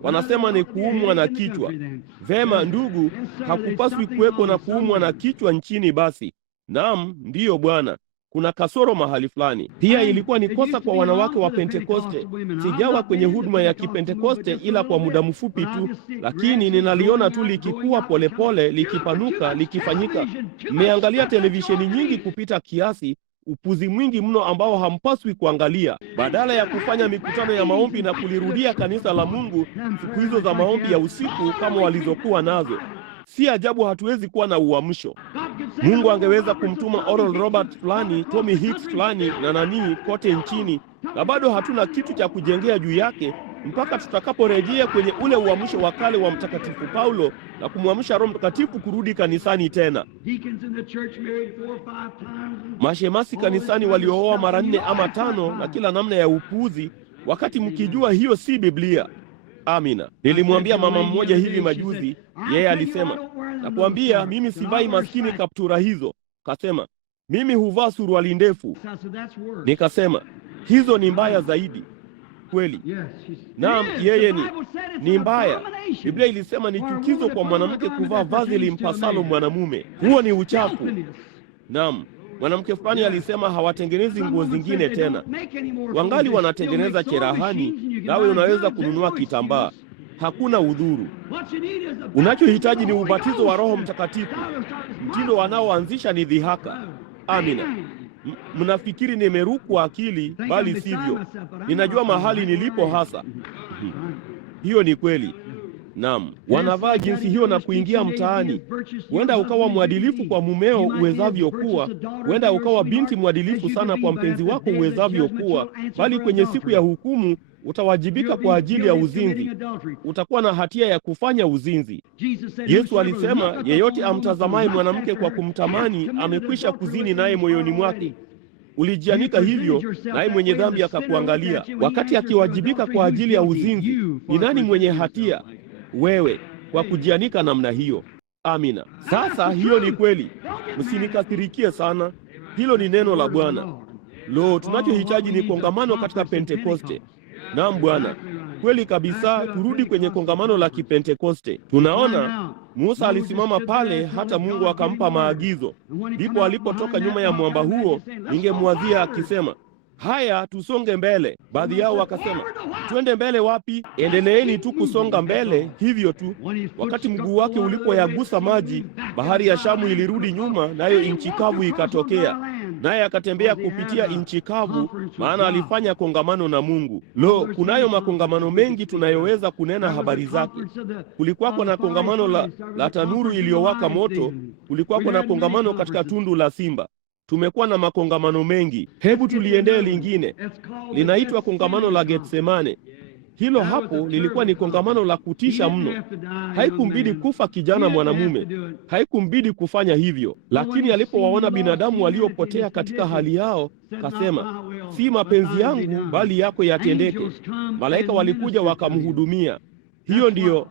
wanasema ni kuumwa na kichwa. Vema ndugu, hakupaswi kuweko na kuumwa na kichwa nchini. Basi naam, ndiyo Bwana, kuna kasoro mahali fulani. Pia ilikuwa ni kosa kwa wanawake wa Pentekoste. Sijawa kwenye huduma ya Kipentekoste ila kwa muda mfupi tu, lakini ninaliona tu likikua polepole, likipanuka, likifanyika. Mmeangalia televisheni nyingi kupita kiasi, upuzi mwingi mno ambao hampaswi kuangalia. Badala ya kufanya mikutano ya maombi na kulirudia kanisa la Mungu siku hizo za maombi ya usiku kama walizokuwa nazo, si ajabu hatuwezi kuwa na uamsho. Mungu angeweza kumtuma Oral Roberts fulani, Tommy Hicks fulani na nani kote nchini, na bado hatuna kitu cha kujengea juu yake mpaka tutakaporejea kwenye ule uamsho wa kale wa Mtakatifu Paulo na kumwamsha Roho Mtakatifu kurudi kanisani tena. Mashemasi kanisani waliooa mara 4 ama 5 na kila namna ya upuuzi, wakati mkijua hiyo si Biblia. Amina. Nilimwambia mama mmoja hivi majuzi, yeye alisema, nakwambia mimi sivai maskini kaptura hizo. Kasema, mimi huvaa suruali ndefu. Nikasema, hizo ni mbaya zaidi. Kweli. Naam, yeye ni mbaya. Biblia ilisema ni chukizo kwa mwanamke kuvaa vazi limpasalo mwanamume. Huo ni uchafu. Naam, mwanamke fulani alisema hawatengenezi nguo zingine tena. Wangali wanatengeneza cherahani, nawe unaweza kununua kitambaa. Hakuna udhuru. Unachohitaji ni ubatizo wa Roho Mtakatifu. Mtindo wanaoanzisha ni dhihaka. Amina. Mnafikiri nimerukwa akili, bali sivyo. Ninajua mahali nilipo hasa. Hiyo ni kweli. Naam, wanavaa jinsi hiyo na kuingia mtaani. Huenda ukawa mwadilifu kwa mumeo uwezavyo kuwa, huenda ukawa binti mwadilifu sana kwa mpenzi wako uwezavyo kuwa, bali kwenye siku ya hukumu utawajibika kwa ajili ya uzinzi. Utakuwa na hatia ya kufanya uzinzi. Yesu alisema, yeyote amtazamaye mwanamke kwa kumtamani amekwisha kuzini naye moyoni mwake. Ulijianika hivyo, naye mwenye dhambi akakuangalia. Wakati akiwajibika kwa ajili ya uzinzi, ni nani mwenye hatia? Wewe, kwa kujianika namna hiyo. Amina. Sasa hiyo ni kweli. Msinikasirikie sana. Hilo ni neno la Bwana. Lo, tunachohitaji ni kongamano katika Pentekoste. Naam Bwana, kweli kabisa, turudi kwenye kongamano la Kipentekoste. Tunaona Musa alisimama pale hata Mungu akampa maagizo. Ndipo alipotoka nyuma ya mwamba huo, ningemwazia akisema, haya tusonge mbele. Baadhi yao wakasema, twende mbele wapi? Endeleeni tu kusonga mbele hivyo tu. Wakati mguu wake ulipoyagusa maji, bahari ya Shamu ilirudi nyuma, nayo nchi kavu ikatokea. naye akatembea kupitia nchi kavu, maana alifanya kongamano na Mungu. Lo, kunayo makongamano mengi tunayoweza kunena habari zake. Kulikuwako na kongamano la tanuru iliyowaka moto, kulikuwako na kongamano katika tundu la simba. Tumekuwa na makongamano mengi. Hebu tuliendee lingine, linaitwa kongamano la Getsemane. Hilo hapo lilikuwa ni kongamano la kutisha mno. Haikumbidi kufa kijana mwanamume, haikumbidi kufanya hivyo, lakini alipowaona binadamu waliopotea katika hali yao, kasema, si mapenzi yangu bali yako yatendeke. Malaika walikuja wakamhudumia. Hiyo ndiyo.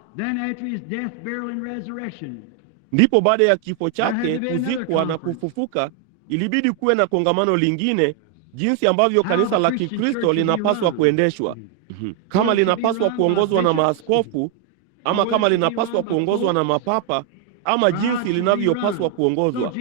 Ndipo baada ya kifo chake, kuzikwa na kufufuka, ilibidi kuwe na kongamano lingine, jinsi ambavyo kanisa la Kikristo linapaswa kuendeshwa. Kama linapaswa kuongozwa na maaskofu, ama kama linapaswa kuongozwa na mapapa, ama jinsi linavyopaswa kuongozwa.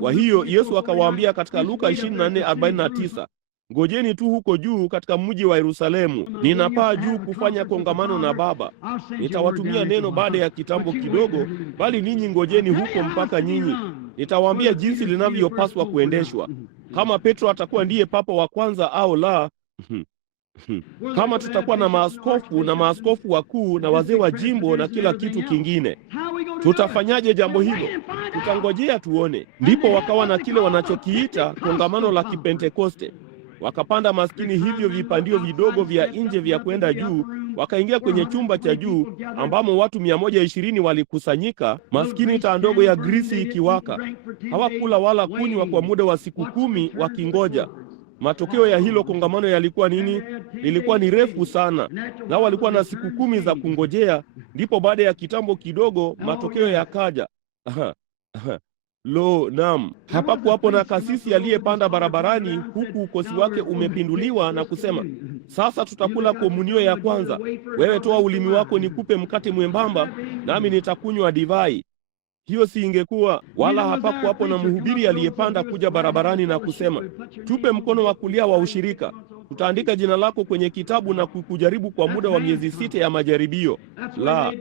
Kwa hiyo Yesu akawaambia katika Luka 24:49, ngojeni tu huko juu katika mji wa Yerusalemu, ninapaa juu kufanya kongamano na Baba. Nitawatumia neno baada ya kitambo kidogo, bali ninyi ngojeni huko mpaka nyinyi. Nitawaambia jinsi linavyopaswa kuendeshwa. Kama Petro atakuwa ndiye papa wa kwanza au la, kama tutakuwa na maaskofu na maaskofu wakuu na wazee wa jimbo na kila kitu kingine, tutafanyaje jambo hilo? Tutangojea tuone. Ndipo wakawa na kile wanachokiita kongamano la Kipentekoste. Wakapanda maskini hivyo vipandio vidogo vya nje vya kwenda juu, wakaingia kwenye chumba cha juu ambamo watu 120 walikusanyika, maskini taa ndogo ya grisi ikiwaka. Hawakula wala kunywa kwa muda wa siku 10 wakingoja. Matokeo ya hilo kongamano yalikuwa nini? Lilikuwa ni refu sana, na walikuwa na siku 10 za kungojea. Ndipo baada ya kitambo kidogo matokeo yakaja. Lo, naam, hapakuwapo na kasisi aliyepanda barabarani huku ukosi wake umepinduliwa na kusema, sasa tutakula komunio ya kwanza. Wewe toa ulimi wako nikupe mkate mwembamba, nami nitakunywa divai. Hiyo si ingekuwa. Wala hapakuwapo na mhubiri aliyepanda kuja barabarani na kusema, tupe mkono wa kulia wa ushirika, tutaandika jina lako kwenye kitabu na kukujaribu kwa muda wa miezi 6 ya majaribio. La,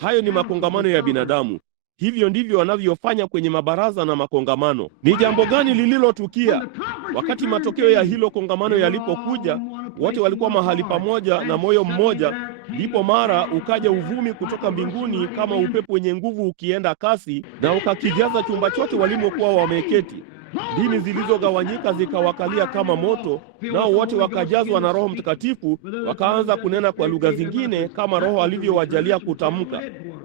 hayo ni makongamano ya binadamu. Hivyo ndivyo wanavyofanya kwenye mabaraza na makongamano. Ni jambo gani lililotukia wakati matokeo ya hilo kongamano yalipokuja? Wote walikuwa mahali pamoja na moyo mmoja. Ndipo mara ukaja uvumi kutoka mbinguni kama upepo wenye nguvu ukienda kasi, na ukakijaza chumba chote walimokuwa wameketi. Dini zilizogawanyika zikawakalia kama moto, nao wote wakajazwa na Roho Mtakatifu, wakaanza kunena kwa lugha zingine kama Roho alivyowajalia kutamka.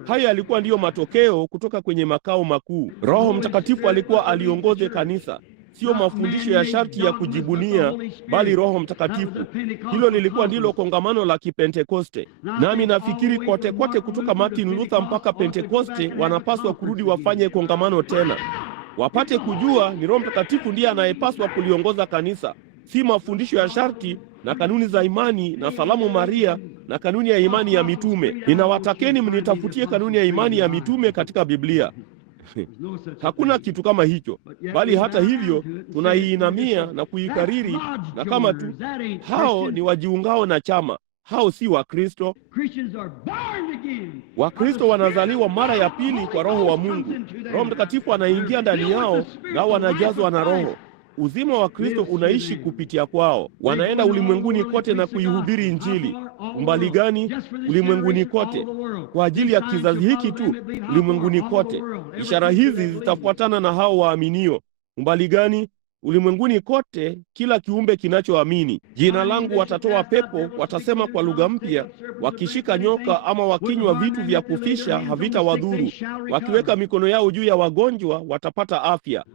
Haya yalikuwa ndiyo matokeo kutoka kwenye makao makuu. Roho Mtakatifu alikuwa aliongoze kanisa, sio mafundisho ya sharti ya kujibunia, bali Roho Mtakatifu. Hilo lilikuwa ndilo kongamano la Kipentekoste. Nami nafikiri kote kutoka Martin Luther mpaka Pentekoste wanapaswa kurudi wafanye kongamano tena, wapate kujua ni Roho Mtakatifu ndiye anayepaswa kuliongoza kanisa, si mafundisho ya sharti na kanuni za imani na salamu Maria na kanuni ya imani ya mitume. Ninawatakeni mnitafutie kanuni ya imani ya mitume katika Biblia. Hakuna kitu kama hicho, bali hata hivyo tunaiinamia na kuikariri, na kama tu hao ni wajiungao na chama, hao si Wakristo. Wakristo wanazaliwa mara ya pili kwa Roho wa Mungu. Roho Mtakatifu anaingia ndani yao, nao wanajazwa na Roho. Uzima wa Kristo unaishi kupitia kwao. Wanaenda ulimwenguni kote na kuihubiri Injili. Umbali gani? Ulimwenguni kote. Kwa ajili ya kizazi hiki tu, ulimwenguni kote. Ishara hizi zitafuatana na hao waaminio. Umbali gani? Ulimwenguni kote, kila kiumbe kinachoamini. Jina langu watatoa pepo, watasema kwa lugha mpya, wakishika nyoka ama wakinywa vitu vya kufisha havitawadhuru. Wakiweka mikono yao juu ya wagonjwa watapata afya.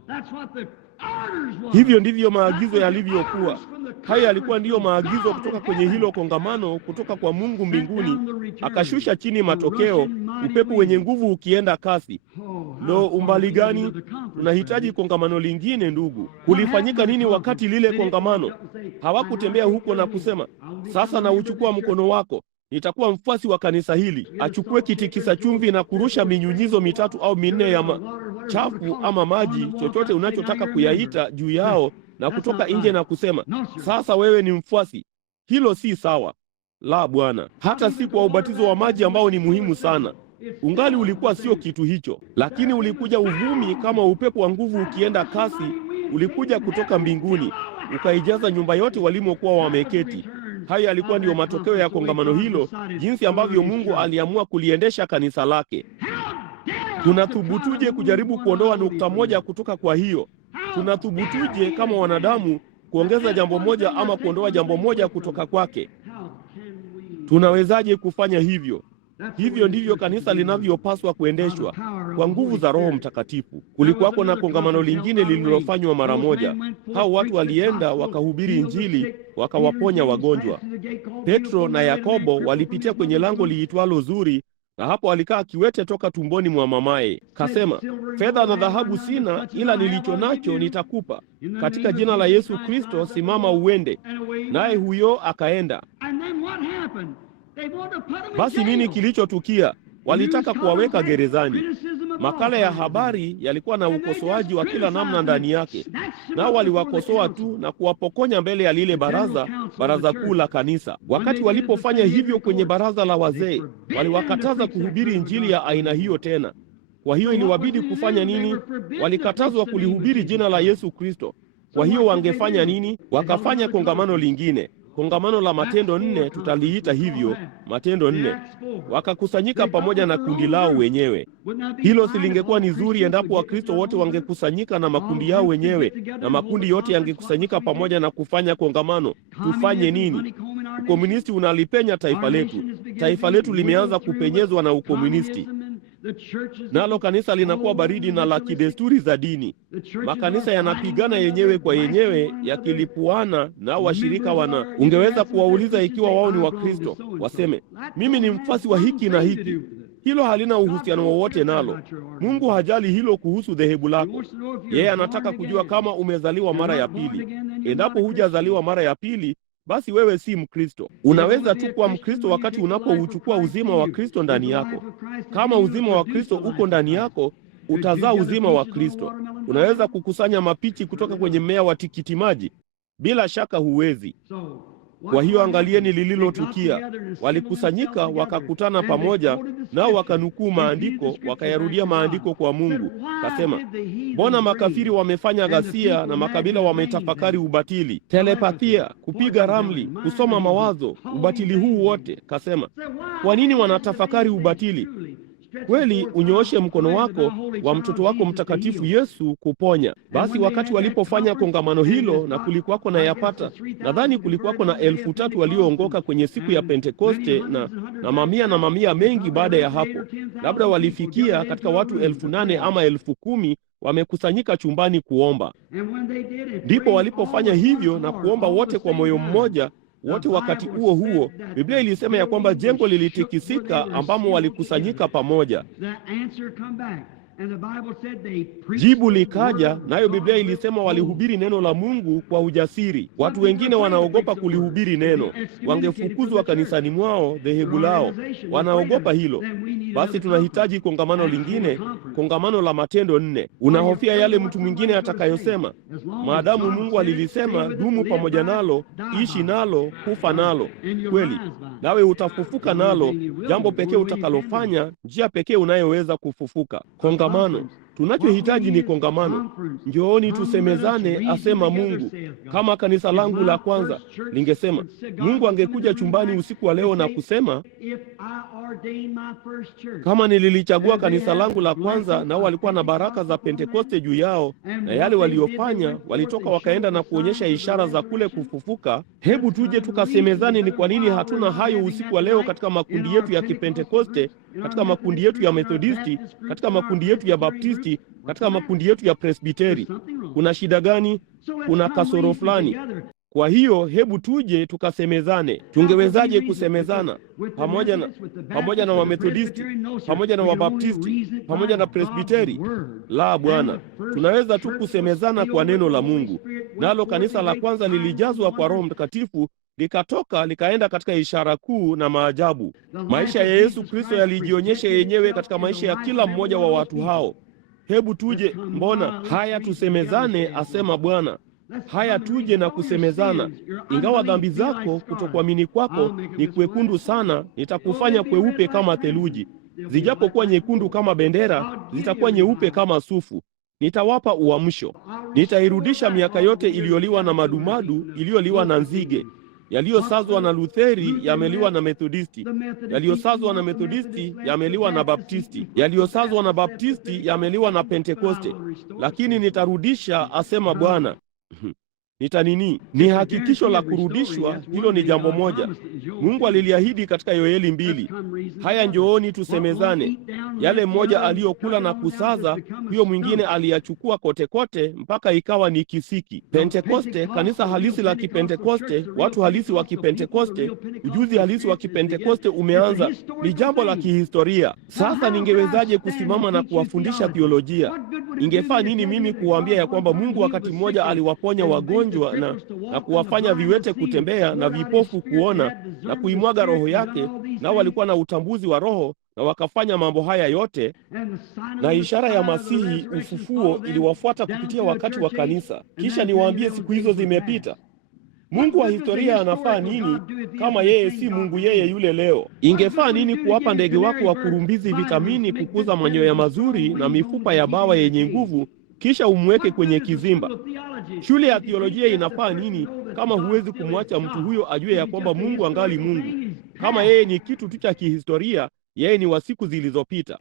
Hivyo ndivyo maagizo yalivyokuwa. Haya yalikuwa ndiyo maagizo kutoka kwenye hilo kongamano kutoka kwa Mungu mbinguni, akashusha chini matokeo, upepo wenye nguvu ukienda kasi. Lo, umbali gani! Tunahitaji kongamano lingine, ndugu. Kulifanyika nini wakati lile kongamano? Hawakutembea huko na kusema, sasa na uchukua mkono wako, nitakuwa mfuasi wa kanisa hili. Achukue kitikisa chumvi na kurusha minyunyizo 3 au 4 ya chafu ama maji, chochote unachotaka kuyaita, juu yao na kutoka nje na kusema, sasa wewe ni mfuasi. Hilo si sawa. La, Bwana. Hata si kwa ubatizo wa maji ambao ni muhimu sana. Ungali ulikuwa sio kitu hicho, lakini ulikuja uvumi kama upepo wa nguvu ukienda kasi, ulikuja kutoka mbinguni, ukaijaza nyumba yote walimokuwa wameketi. Hayo yalikuwa ndiyo matokeo ya kongamano hilo, jinsi ambavyo Mungu aliamua kuliendesha kanisa lake. Tunathubutuje kujaribu kuondoa nukta moja kutoka kwa hiyo? Tunathubutuje kama wanadamu kuongeza jambo moja ama kuondoa jambo moja kutoka kwake? Tunawezaje kufanya hivyo? Hivyo ndivyo kanisa linavyopaswa kuendeshwa, kwa nguvu za Roho Mtakatifu. Kulikuwako na kongamano lingine lililofanywa mara moja. Hao watu walienda wakahubiri Injili, wakawaponya wagonjwa. Petro na Yakobo walipitia kwenye lango liitwalo Zuri, na hapo alikaa kiwete toka tumboni mwa mamaye. Kasema, fedha na dhahabu sina, ila nilicho nacho nitakupa. Katika jina la Yesu Kristo simama uende. Naye huyo akaenda. Basi nini kilichotukia? Walitaka kuwaweka gerezani. Makala ya habari yalikuwa na ukosoaji wa kila namna ndani yake, nao waliwakosoa tu na kuwapokonya mbele ya lile baraza kuu la kanisa. Wakati walipofanya hivyo kwenye baraza la wazee, waliwakataza kuhubiri Injili ya aina hiyo tena. Kwa hiyo iliwabidi kufanya nini? Walikatazwa kulihubiri jina la Yesu Kristo. Kwa hiyo wangefanya nini? Wakafanya kongamano lingine. Kongamano la Matendo 4, tutaliita hivyo, Matendo 4. Wakakusanyika pamoja na kundi lao wenyewe. Hilo silingekuwa ni zuri endapo Wakristo wote wangekusanyika na makundi yao wenyewe, na makundi yote yangekusanyika pamoja na kufanya kongamano. Tufanye nini? Ukomunisti unalipenya taifa letu. Taifa letu limeanza kupenyezwa na ukomunisti. Nalo kanisa linakuwa baridi na la kidesturi za dini. Makanisa yanapigana yenyewe kwa yenyewe, yakilipuana, na washirika ungeweza kuwauliza ikiwa wao ni Wakristo, waseme, mimi ni mfasi wa hiki na hiki. Hilo halina uhusiano wowote nalo. Mungu hajali hilo kuhusu dhehebu lako. Yeye anataka kujua kama umezaliwa mara ya pili. Endapo hujazaliwa mara ya pili, basi wewe si Mkristo. Unaweza tu kuwa Mkristo wakati unapouchukua uzima wa Kristo ndani yako. Kama uzima wa Kristo uko ndani yako, utazaa uzima wa Kristo. Unaweza kukusanya mapichi kutoka kwenye mmea wa tikiti maji? Bila shaka huwezi. Kwa hiyo angalieni lililotukia. Walikusanyika, wakakutana pamoja, nao wakanukuu maandiko, wakayarudia maandiko kwa Mungu. Kasema, mbona makafiri wamefanya ghasia na makabila wametafakari ubatili? Telepathia, kupiga ramli, kusoma mawazo, ubatili huu wote. Kasema, kwa nini wanatafakari ubatili? Kweli unyooshe mkono wako wa mtoto wako mtakatifu Yesu kuponya. Basi wakati walipofanya kongamano hilo, na kulikuwako na yapata, nadhani kulikuwako na 3,000 walioongoka kwenye siku ya Pentekoste, na mamia na mamia mengi baada ya hapo. Labda walifikia katika watu 8,000 ama 10,000 wamekusanyika chumbani kuomba. Ndipo walipofanya hivyo na kuomba wote kwa moyo mmoja, wote wakati huo, Biblia ilisema ya kwamba jengo lilitikisika ambamo walikusanyika pamoja. Jibu likaja, nayo Biblia ilisema walihubiri neno la Mungu kwa ujasiri. Watu wengine wanaogopa kulihubiri neno, wangefukuzwa kanisani mwao, dhehebu lao. Wanaogopa hilo. Basi tunahitaji kongamano lingine, kongamano la Matendo 4. Unahofia yale mtu mwingine atakayosema? Maadamu Mungu alilisema, dumu pamoja nalo, ishi nalo, kufa nalo. Kweli, nawe utafufuka nalo. Jambo pekee utakalofanya, njia pekee unayoweza kufufuka. Kongamano. Tunachohitaji ni kongamano. Njooni tusemezane, asema Mungu. Kama kanisa langu la kwanza lingesema, Mungu angekuja chumbani usiku wa leo na kusema, kama nililichagua kanisa langu la kwanza, nao walikuwa na baraka za Pentekoste juu yao, na yale waliofanya, walitoka wakaenda na kuonyesha ishara za kule kufufuka. Hebu tuje tukasemezane ni kwa nini hatuna hayo usiku wa leo katika makundi yetu ya Kipentekoste, katika makundi yetu ya Methodisti, katika makundi yetu ya Baptisti, katika makundi yetu ya Presbiteri. Kuna shida gani? Kuna kasoro fulani. Kwa hiyo hebu tuje tukasemezane. Tungewezaje kusemezana? Pamoja na Wamethodisti, pamoja na Wabaptisti, pamoja na Presbiteri? La, Bwana. Tunaweza tu kusemezana kwa neno la Mungu. Nalo kanisa la kwanza lilijazwa kwa Roho Mtakatifu, likatoka likaenda katika ishara kuu na maajabu. Maisha ya Yesu Kristo yalijionyesha yenyewe katika maisha ya kila mmoja wa watu hao. Hebu tuje, mbona haya tusemezane, asema Bwana. Haya tuje na kusemezana. Ingawa dhambi zako, kutokuamini kwako ni kwekundu sana, nitakufanya kweupe kama theluji. Zijapokuwa nyekundu kama bendera, zitakuwa nyeupe kama sufu. Nitawapa uamsho. Nitairudisha miaka yote iliyoliwa na madumadu, iliyoliwa na nzige. Yaliyosazwa na Lutheri yameliwa na Methodisti, yaliyosazwa na Methodisti yameliwa na Baptisti, yaliyosazwa na Baptisti yameliwa na Pentekoste. Lakini nitarudisha, asema Bwana. Ni hakikisho la kurudishwa. Hilo ni jambo moja Mungu aliliahidi katika Yoeli 2. Haya, njooni tusemezane. Yale mmoja aliyokula na kusaza, huyo mwingine aliyachukua kote kote mpaka ikawa ni kisiki. Pentekoste, kanisa halisi la Kipentekoste, watu halisi wa Kipentekoste, ujuzi halisi wa Kipentekoste umeanza. Ni jambo la kihistoria. Sasa ningewezaje kusimama na kuwafundisha theolojia? Ingefaa nini mimi kuwaambia ya kwamba Mungu wakati mmoja aliwaponya wagonjwa na kuwafanya viwete kutembea na vipofu kuona na kuimwaga roho yake, nao walikuwa na utambuzi wa roho na wakafanya mambo haya yote, na ishara ya Masihi, ufufuo, iliwafuata kupitia wakati wa kanisa. Kisha niwaambie, siku hizo zimepita. Mungu wa historia anafaa nini kama yeye si Mungu yeye yule leo? Ingefaa nini kuwapa ndege wako wa kurumbizi vitamini, kukuza manyoya mazuri na mifupa ya bawa yenye nguvu, kisha umweke kwenye kizimba? Shule ya theolojia inafaa nini kama huwezi kumwacha mtu huyo ajue ya kwamba Mungu angali Mungu? Kama yeye ni kitu tu cha kihistoria, yeye ni wa siku zilizopita.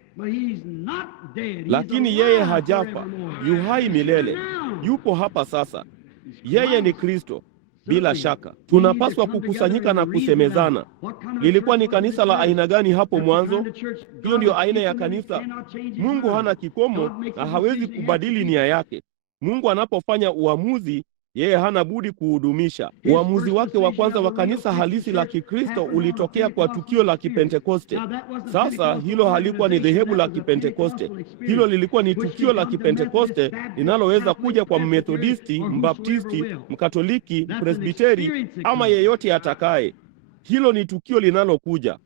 Lakini yeye hajafa, yu hai milele, yupo hapa sasa. Yeye ni Kristo. Bila shaka tunapaswa kukusanyika na kusemezana. Lilikuwa ni kanisa la aina gani hapo mwanzo? Hiyo ndio aina ya kanisa. Mungu hana kikomo na hawezi kubadili nia yake. Mungu anapofanya uamuzi, yeye hana budi kuhudumisha. Uamuzi wake wa kwanza wa kanisa halisi la Kikristo ulitokea kwa tukio la Kipentekoste. Sasa hilo halikuwa ni dhehebu la Kipentekoste. Hilo lilikuwa ni tukio la Kipentekoste linaloweza kuja kwa Mmethodisti, Mbaptisti, Mkatoliki, Presbiteri ama yeyote atakaye. Hilo ni tukio linalokuja.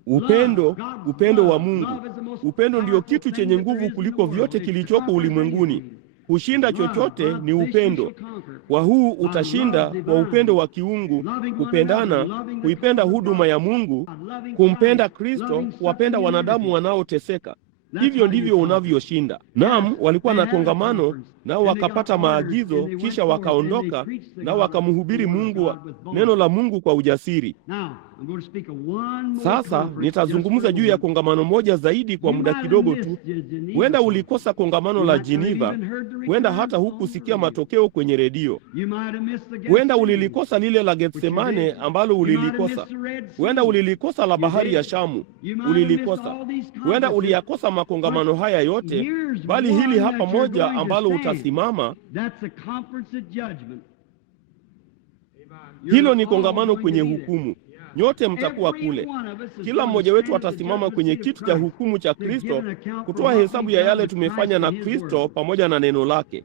Upendo wa Mungu. Upendo ndio kitu chenye nguvu kuliko vyote kilichoko ulimwenguni. Kushinda chochote ni upendo. Kwa huu utashinda kwa upendo wa kiungu, kupendana, kuipenda huduma ya Mungu, kumpenda Kristo, kuwapenda wanadamu wanaoteseka. Hivyo ndivyo unavyoshinda. Naam, walikuwa na kongamano, nao wakapata maagizo, kisha wakaondoka, nao wakamhubiri Mungu, neno la Mungu kwa ujasiri. Sasa nitazungumza juu ya kongamano moja zaidi kwa muda kidogo tu. Huenda ulikosa kongamano la Geneva, huenda hata hukusikia matokeo kwenye redio. Huenda ulilikosa lile la Getsemane ambalo ulilikosa. Huenda ulilikosa la bahari ya Shamu, ulilikosa. Huenda uliyakosa makongamano haya yote, bali hili hapa moja ambalo utasimama. Hilo ni kongamano kwenye hukumu. Nyote mtakuwa kule. Kila mmoja wetu atasimama kwenye kiti cha hukumu cha Kristo kutoa hesabu ya yale tumefanya na Kristo pamoja na neno lake.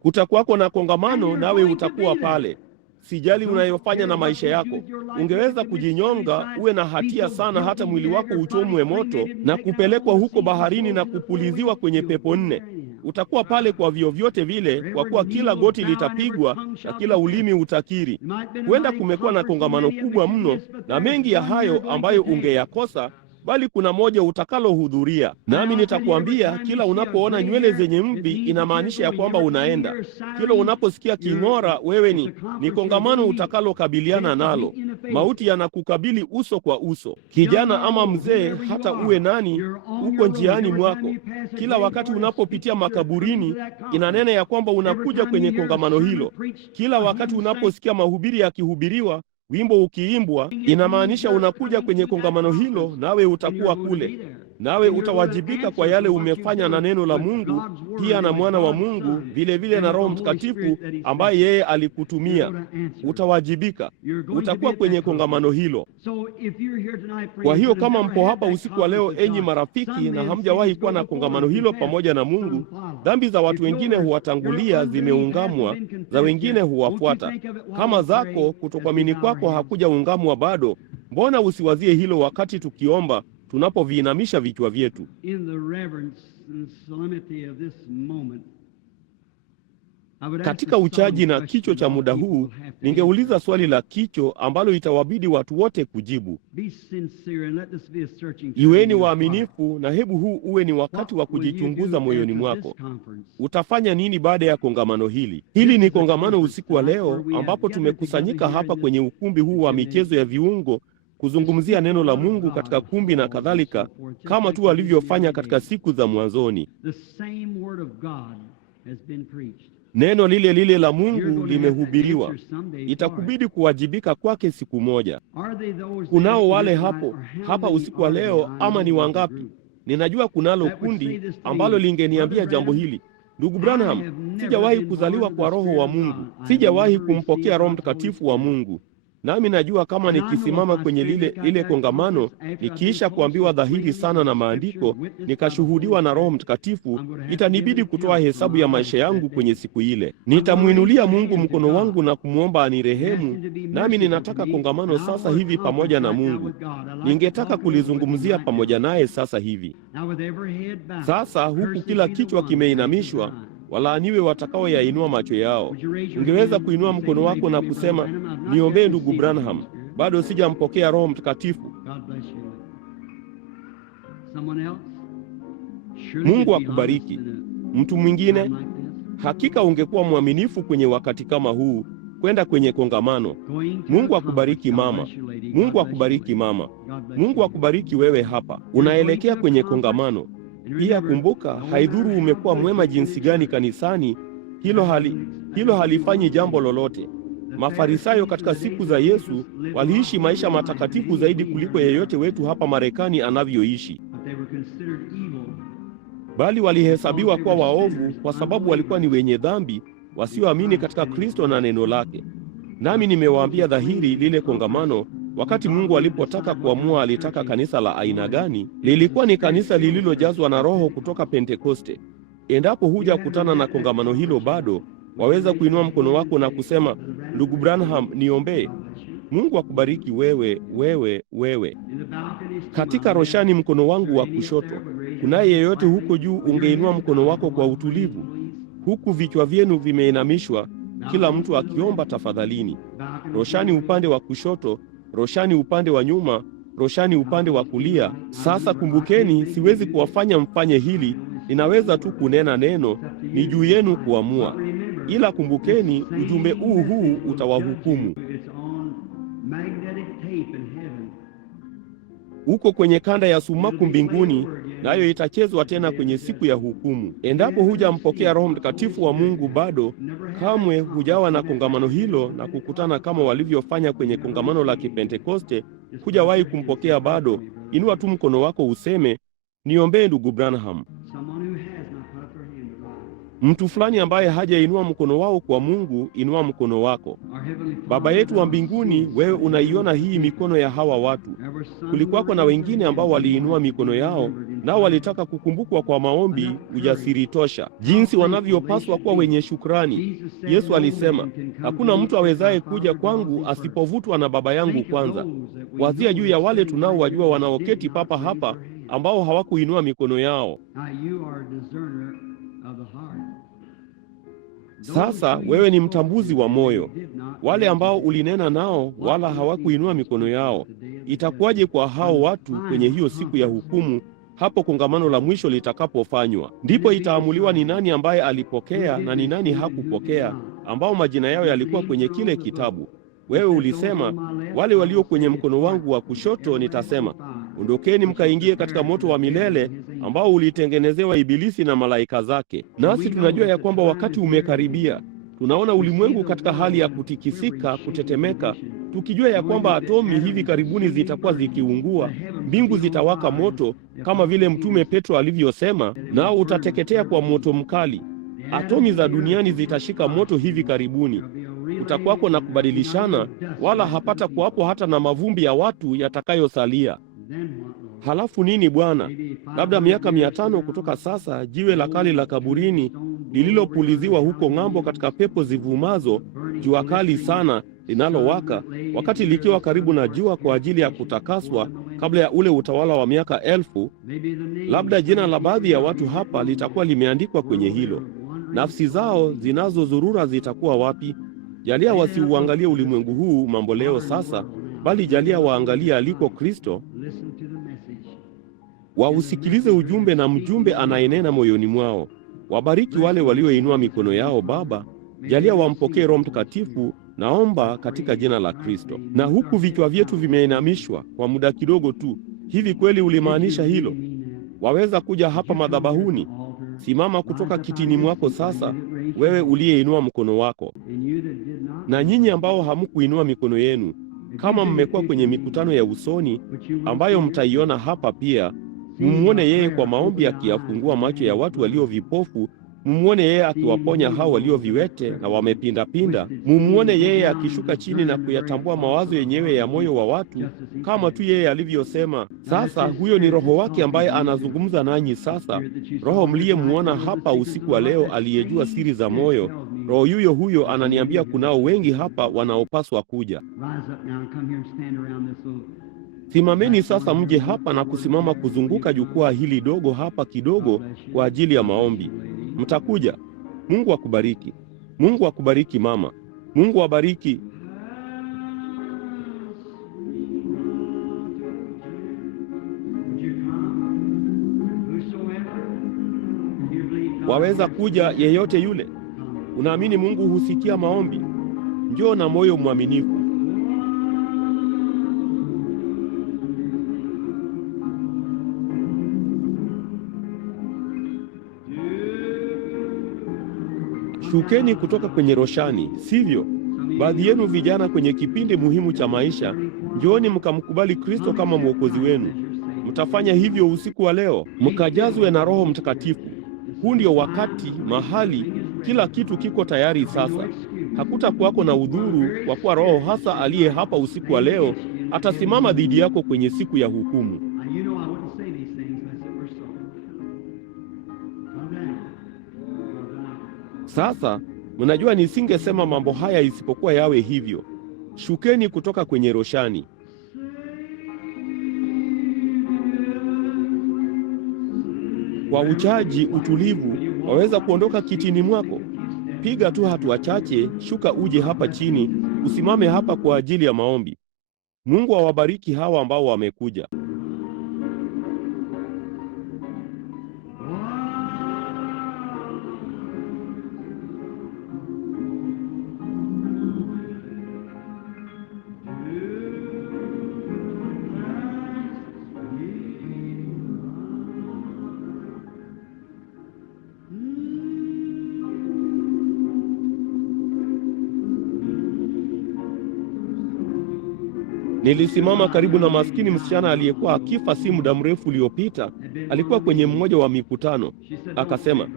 Kutakuwako na kongamano, nawe utakuwa pale. Sijali unayofanya na maisha yako. Ungeweza kujinyonga, uwe na hatia sana, hata mwili wako uchomwe moto na kupelekwa huko baharini na kupuliziwa kwenye pepo nne. Utakuwa pale kwa vyovyote vile, kwa kuwa kila goti litapigwa na kila ulimi utakiri. Huenda kumekuwa na kongamano kubwa mno na mengi ya hayo ambayo ungeyakosa, bali kuna moja utakalohudhuria. Nami nitakwambia, kila unapoona nywele zenye mvi inamaanisha ya kwamba unaenda. Kila unaposikia king'ora, wewe ni kongamano utakalokabiliana nalo. Mauti yanakukabili uso kwa uso. Kijana ama mzee, hata uwe nani, uko njiani mwako. Kila wakati unapopitia makaburini, inanena ya kwamba unakuja kwenye kongamano hilo. Kila wakati unaposikia mahubiri yakihubiriwa, wimbo ukiimbwa, inamaanisha unakuja kwenye kongamano hilo, nawe utakuwa kule. Nawe utawajibika kwa yale umefanya na neno la Mungu, pia na mwana wa Mungu, vile vile na Roho Mtakatifu ambaye yeye alikutumia. Utawajibika. Utakuwa kwenye kongamano hilo. Kwa hiyo kama mpo hapa usiku wa leo, enyi marafiki, na hamjawahi kuwa na kongamano hilo pamoja na Mungu, dhambi za watu wengine huwatangulia, zimeungamwa, za wengine huwafuata. Kama zako, kutokuamini kwako hakujaungamwa bado, mbona usiwazie hilo wakati tukiomba, tunapoviinamisha vichwa vyetu. Katika uchaji na kicho cha muda huu, ningeuliza swali la kicho ambalo itawabidi watu wote kujibu. Iweni waaminifu, na hebu huu uwe ni wakati wa kujichunguza moyoni mwako. Utafanya nini baada ya kongamano hili? Hili ni kongamano usiku wa leo ambapo tumekusanyika hapa kwenye ukumbi huu wa michezo ya viungo kuzungumzia neno la Mungu katika kumbi na kadhalika, kama tu walivyofanya katika siku za mwanzoni. Neno lile lile la Mungu limehubiriwa. Itakubidi kuwajibika kwake siku moja. Kunao wale hapa usiku wa leo, ama ni wangapi? Ninajua kunalo kundi ambalo lingeniambia jambo hili: Ndugu Branham, sijawahi kuzaliwa kwa Roho wa Mungu, sijawahi kumpokea Roho Mtakatifu wa Mungu. Nami najua kama nikisimama kwenye lile kongamano, nikiisha kuambiwa dhahiri sana na maandiko, nikashuhudiwa na Roho Mtakatifu, itanibidi kutoa hesabu ya maisha yangu kwenye siku ile. Nitamwinulia Mungu mkono wangu na kumwomba anirehemu, nami ninataka kongamano sasa hivi pamoja na Mungu. Ningetaka kulizungumzia pamoja naye sasa hivi. Sasa huku kila kichwa kimeinamishwa, walaaniwe watakao yainua macho yao. Ungeweza kuinua mkono wako na kusema, niombee ndugu Branham, bado sijampokea Roho Mtakatifu. Mungu akubariki. Mtu mwingine, hakika ungekuwa mwaminifu kwenye wakati kama huu kwenda kwenye kongamano. Mungu akubariki mama. Mungu akubariki mama. Mungu akubariki wewe hapa. Unaelekea kwenye kongamano. Pia kumbuka, haidhuru umekuwa mwema jinsi gani kanisani, hilo halifanyi jambo lolote. Mafarisayo katika siku za Yesu waliishi maisha matakatifu zaidi kuliko yeyote wetu hapa Marekani anavyoishi, bali walihesabiwa kuwa waovu kwa sababu walikuwa ni wenye dhambi, wasioamini katika Kristo na neno lake. Nami nimewaambia dhahiri, lile kongamano, wakati Mungu alipotaka kuamua alitaka kanisa la aina gani, lilikuwa ni kanisa lililojazwa na Roho kutoka Pentekoste. Endapo huja kutana na kongamano hilo bado, waweza kuinua mkono wako na kusema, ndugu Branham, niombee. Mungu akubariki wewe. Katika roshani mkono wangu wa kushoto, kunaye yeyote huko juu? Ungeinua mkono wako kwa utulivu, huku vichwa vyenu vimeinamishwa, kila mtu akiomba tafadhalini. Roshani upande wa kushoto, roshani upande wa nyuma, roshani upande wa kulia. Sasa kumbukeni, siwezi kuwafanya mfanye hili, ninaweza tu kunena neno, ni juu yenu kuamua. Ila kumbukeni, ujumbe huu utawahukumu. Uko kwenye kanda ya sumaku mbinguni, nayo itachezwa tena kwenye siku ya hukumu. Endapo hujampokea Roho Mtakatifu wa Mungu bado, kamwe hujawa na kongamano hilo na kukutana kama walivyofanya kwenye kongamano la Kipentekoste, hujawahi kumpokea bado, inua tu mkono wako useme, niombee ndugu Branham. Mtu fulani ambaye hajainua mkono wao kwa Mungu, inua mkono wako. Baba yetu wa mbinguni, wewe unaiona hii mikono ya hawa watu. Kulikuwako na wengine ambao waliinua mikono yao, nao walitaka kukumbukwa kwa maombi, ujasiri tosha, jinsi wanavyopaswa kuwa wenye shukrani. Yesu alisema, hakuna mtu awezaye kuja kwangu asipovutwa na Baba yangu kwanza. Wazia juu ya wale tunaowajua wanaoketi papa hapa ambao hawakuinua mikono yao. Sasa wewe ni mtambuzi wa moyo. Wale ambao ulinena nao wala hawakuinua mikono yao, itakuwaje kwa hao watu kwenye hiyo siku ya hukumu, hapo kongamano la mwisho litakapofanywa? Ndipo itaamuliwa ni nani ambaye alipokea na ni nani hakupokea, ambao majina yao yalikuwa kwenye kile kitabu. Wewe ulisema, wale walio kwenye mkono wangu wa kushoto nitasema, ondokeni mkaingie katika moto wa milele ambao ulitengenezewa Ibilisi na malaika zake. Nasi tunajua ya kwamba wakati umekaribia. Tunaona ulimwengu katika hali ya kutikisika, kutetemeka, tukijua ya kwamba atomi hivi karibuni zitakuwa zikiungua, mbingu zitawaka moto kama vile Mtume Petro alivyosema, nao utateketea kwa moto mkali. Atomi za duniani zitashika moto hivi karibuni. Kutakuwako na kubadilishana, wala hapata kuwapo hata na mavumbi ya watu yatakayosalia. Halafu nini Bwana? Labda miaka 500 kutoka sasa, jiwe la kale la kaburini lililopuliziwa huko ng'ambo katika pepo zivumazo, jua kali sana linalowaka, wakati likiwa karibu na jua kwa ajili ya kutakaswa kabla ya ule utawala wa miaka 1000. Labda jina la baadhi ya watu hapa litakuwa limeandikwa kwenye hilo. Nafsi zao zinazozurura zitakuwa wapi? Jalia wasiuangalie ulimwengu huu mambo leo sasa, bali jalia waangalie aliko Kristo, wausikilize ujumbe na mjumbe anayenena moyoni mwao. Wabariki wale walioinua mikono yao Baba, jalia wampokee Roho Mtakatifu, naomba katika jina la Kristo. Na huku vichwa vyetu vimeinamishwa kwa muda kidogo tu, hivi kweli ulimaanisha hilo? Waweza kuja hapa madhabahuni. Simama kutoka kitini mwako sasa, wewe uliyeinua mkono wako, na nyinyi ambao hamkuinua mikono yenu, kama mmekuwa kwenye mikutano ya usoni ambayo mtaiona hapa pia, mumuone yeye kwa maombi akiyafungua macho ya watu walio vipofu, mumuone yeye akiwaponya hao walio viwete na wamepinda-pinda, mumuone yeye akishuka chini na kuyatambua mawazo yenyewe ya moyo wa watu, kama tu yeye alivyosema. Sasa huyo ni Roho wake ambaye anazungumza nanyi sasa, Roho mliyemuona hapa usiku wa leo, aliyejua siri za moyo. Roho yuyo huyo ananiambia kunao wengi hapa wanaopaswa kuja. Simameni sasa, mje hapa na kusimama kuzunguka jukwaa hili dogo hapa kidogo kwa ajili ya maombi. Mtakuja. Mungu akubariki. Mungu akubariki mama. Mungu abariki. Waweza kuja yeyote yule. Unaamini Mungu husikia maombi? Njoo na moyo mwaminifu. Shukeni kutoka kwenye roshani, sivyo? Baadhi yenu vijana kwenye kipindi muhimu cha maisha, njooni mkamkubali Kristo kama Mwokozi wenu. Mtafanya hivyo usiku wa leo, mkajazwe na Roho Mtakatifu. Huu ndio wakati, mahali, kila kitu kiko tayari sasa. Hakutakuwako na udhuru, kwa kuwa Roho hasa aliye hapa usiku wa leo atasimama dhidi yako kwenye siku ya hukumu. Sasa mnajua nisingesema mambo haya isipokuwa yawe hivyo. Shukeni kutoka kwenye roshani. Kwa uchaji, utulivu, waweza kuondoka kitini mwako. Piga tu hatua chache, shuka uje hapa chini, usimame hapa kwa ajili ya maombi. Mungu awabariki hawa ambao wamekuja. Nilisimama karibu na maskini msichana aliyekuwa akifa si muda mrefu uliopita. Alikuwa kwenye mmoja wa mikutano. Akasema,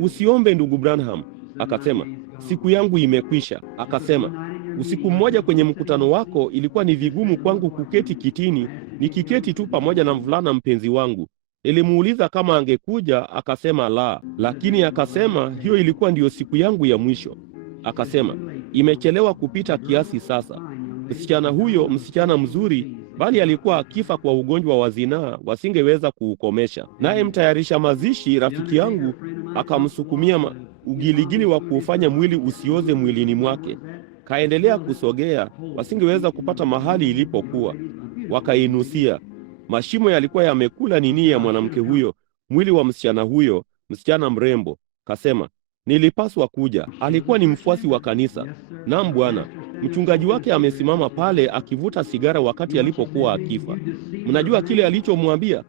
"Usiombe ndugu Branham." Akasema, "Siku yangu imekwisha." Akasema, "Usiku mmoja kwenye mkutano wako ilikuwa ni vigumu kwangu kuketi kitini, nikiketi tu pamoja na mvulana mpenzi wangu. Nilimuuliza kama angekuja, akasema la, lakini akasema hiyo ilikuwa ndiyo siku yangu ya mwisho." Akasema, "Imechelewa kupita kiasi sasa." Msichana huyo, msichana mzuri, bali alikuwa akifa kwa ugonjwa wa zinaa, wasingeweza kuukomesha. Naye mtayarisha mazishi, rafiki yangu, akamsukumia ugiligili wa kuufanya mwili usioze mwilini mwake. Kaendelea kusogea, wasingeweza kupata mahali ilipokuwa. Wakainusia. Mashimo yalikuwa yamekula nini ya mwanamke huyo, mwili wa msichana huyo, msichana mrembo. Kasema, "Nilipaswa kuja." Alikuwa ni mfuasi wa kanisa. Naam Bwana. Mchungaji wake amesimama pale akivuta sigara wakati alipokuwa akifa. Mnajua kile alichomwambia?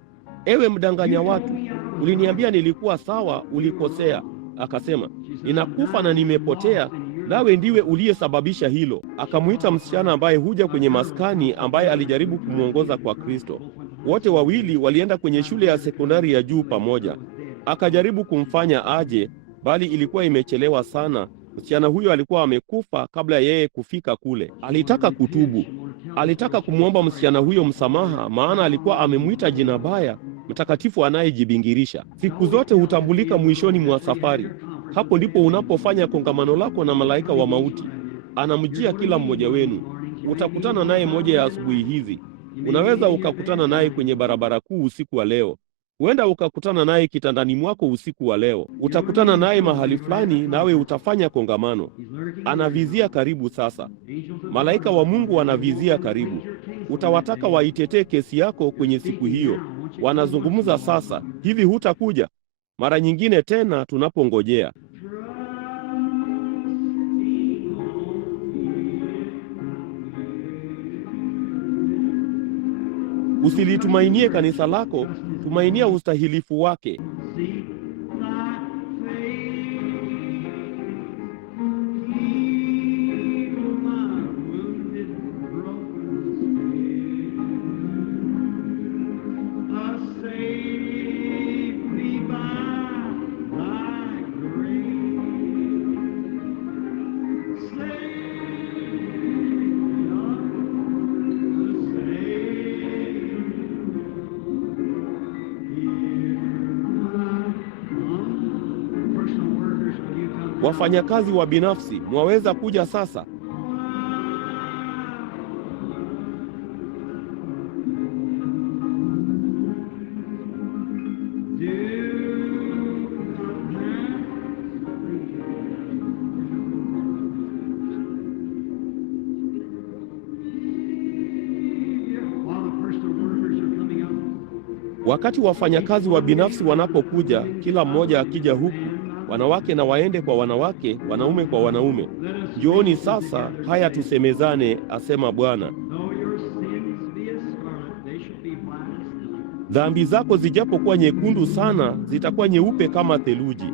"Ewe mdanganya watu, uliniambia nilikuwa sawa, ulikosea." Akasema, "Ninakufa na nimepotea, nawe ndiwe uliyesababisha hilo." Akamuita msichana ambaye huja kwenye maskani, ambaye alijaribu kumwongoza kwa Kristo. Wote wawili walienda kwenye shule ya sekondari ya juu pamoja. Akajaribu kumfanya aje, bali ilikuwa imechelewa sana. Msichana huyo alikuwa amekufa kabla yeye kufika kule. Alitaka kutubu. Alitaka kumwomba msichana huyo msamaha, maana alikuwa amemwita jina baya, mtakatifu anayejibingirisha. Siku zote hutambulika mwishoni mwa safari. Hapo ndipo unapofanya kongamano lako na malaika wa mauti. Anamjia kila mmoja wenu. Utakutana naye moja ya asubuhi hizi. Unaweza ukakutana naye kwenye barabara kuu usiku wa leo. Huenda ukakutana naye kitandani mwako usiku wa leo. Utakutana naye mahali fulani, nawe utafanya kongamano. Anavizia karibu sasa. Malaika wa Mungu wanavizia karibu. Utawataka waitetee kesi yako kwenye siku hiyo. Wanazungumza sasa. Hivi hutakuja mara nyingine tena tunapongojea? Usilitumainie kanisa lako, tumainia ustahilifu wake. Wafanyakazi wa binafsi, mwaweza kuja sasa. Wakati wafanyakazi wa binafsi wanapokuja, kila mmoja akija huku, wanawake na waende kwa wanawake, wanaume kwa wanaume. Njooni sasa, haya tusemezane, asema Bwana. Dhambi zako zijapokuwa nyekundu sana, zitakuwa nyeupe kama theluji.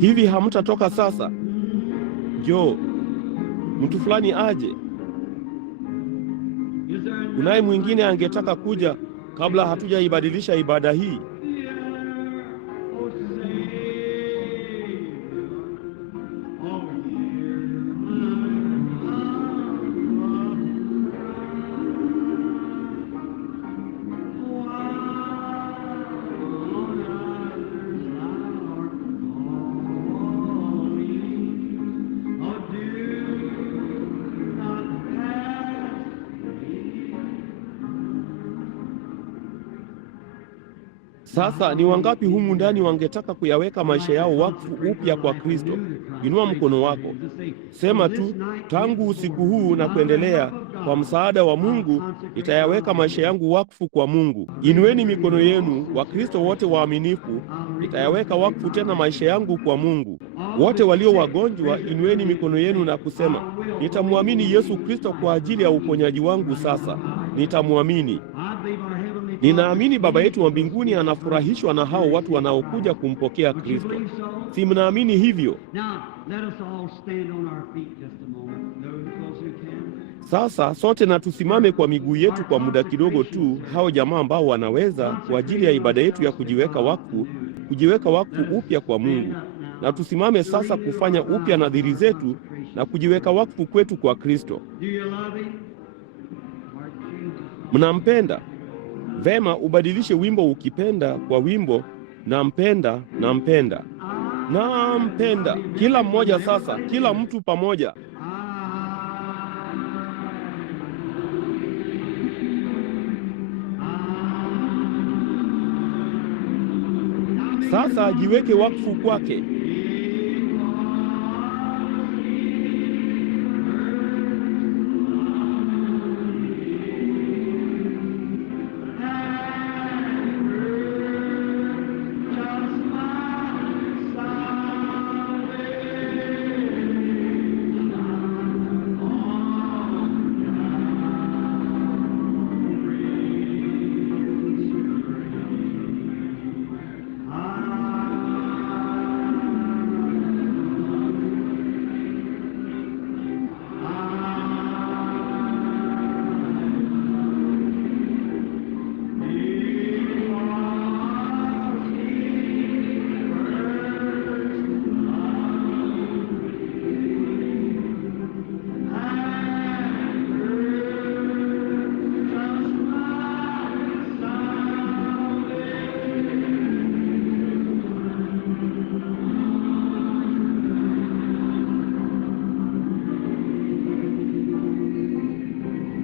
Hivi hamtatoka sasa? Jo, mtu fulani aje. Kunaye mwingine angetaka kuja kabla hatujaibadilisha ibada hii. Sasa ni wangapi humu ndani wangetaka kuyaweka maisha yao wakfu upya kwa Kristo? Inua mkono wako. Sema tu, tangu usiku huu na kuendelea, kwa msaada wa Mungu, nitayaweka maisha yangu wakfu kwa Mungu. Inueni mikono yenu, Wakristo wote waaminifu, nitayaweka wakfu tena maisha yangu kwa Mungu. Wote walio wagonjwa, inueni mikono yenu na kusema, nitamwamini Yesu Kristo kwa ajili ya uponyaji wangu sasa. Nitamwamini. Ninaamini Baba yetu wa mbinguni anafurahishwa na hao watu wanaokuja kumpokea Kristo. Si mnaamini hivyo? Sasa sote na tusimame kwa miguu yetu kwa muda kidogo tu, hao jamaa ambao wanaweza, kwa ajili ya ibada yetu ya kujiweka wakfu upya kwa Mungu. Na tusimame sasa kufanya upya nadhiri zetu na kujiweka wakfu kwetu kwa Kristo. Mnampenda? Vema, ubadilishe wimbo ukipenda kwa wimbo nampenda, nampenda, nampenda. Kila mmoja sasa, kila mtu pamoja. Sasa jiweke wakfu kwake.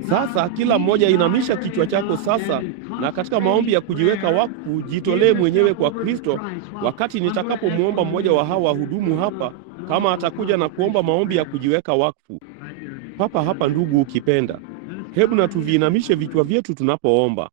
Sasa kila mmoja inamisha kichwa chako sasa, na katika maombi ya kujiweka wakfu jitolee mwenyewe kwa Kristo, wakati nitakapomwomba mmoja wa hawa wahudumu hapa kama atakuja na kuomba maombi ya kujiweka wakfu. Papa hapa, ndugu, ukipenda, hebu na tuviinamishe vichwa vyetu tunapoomba.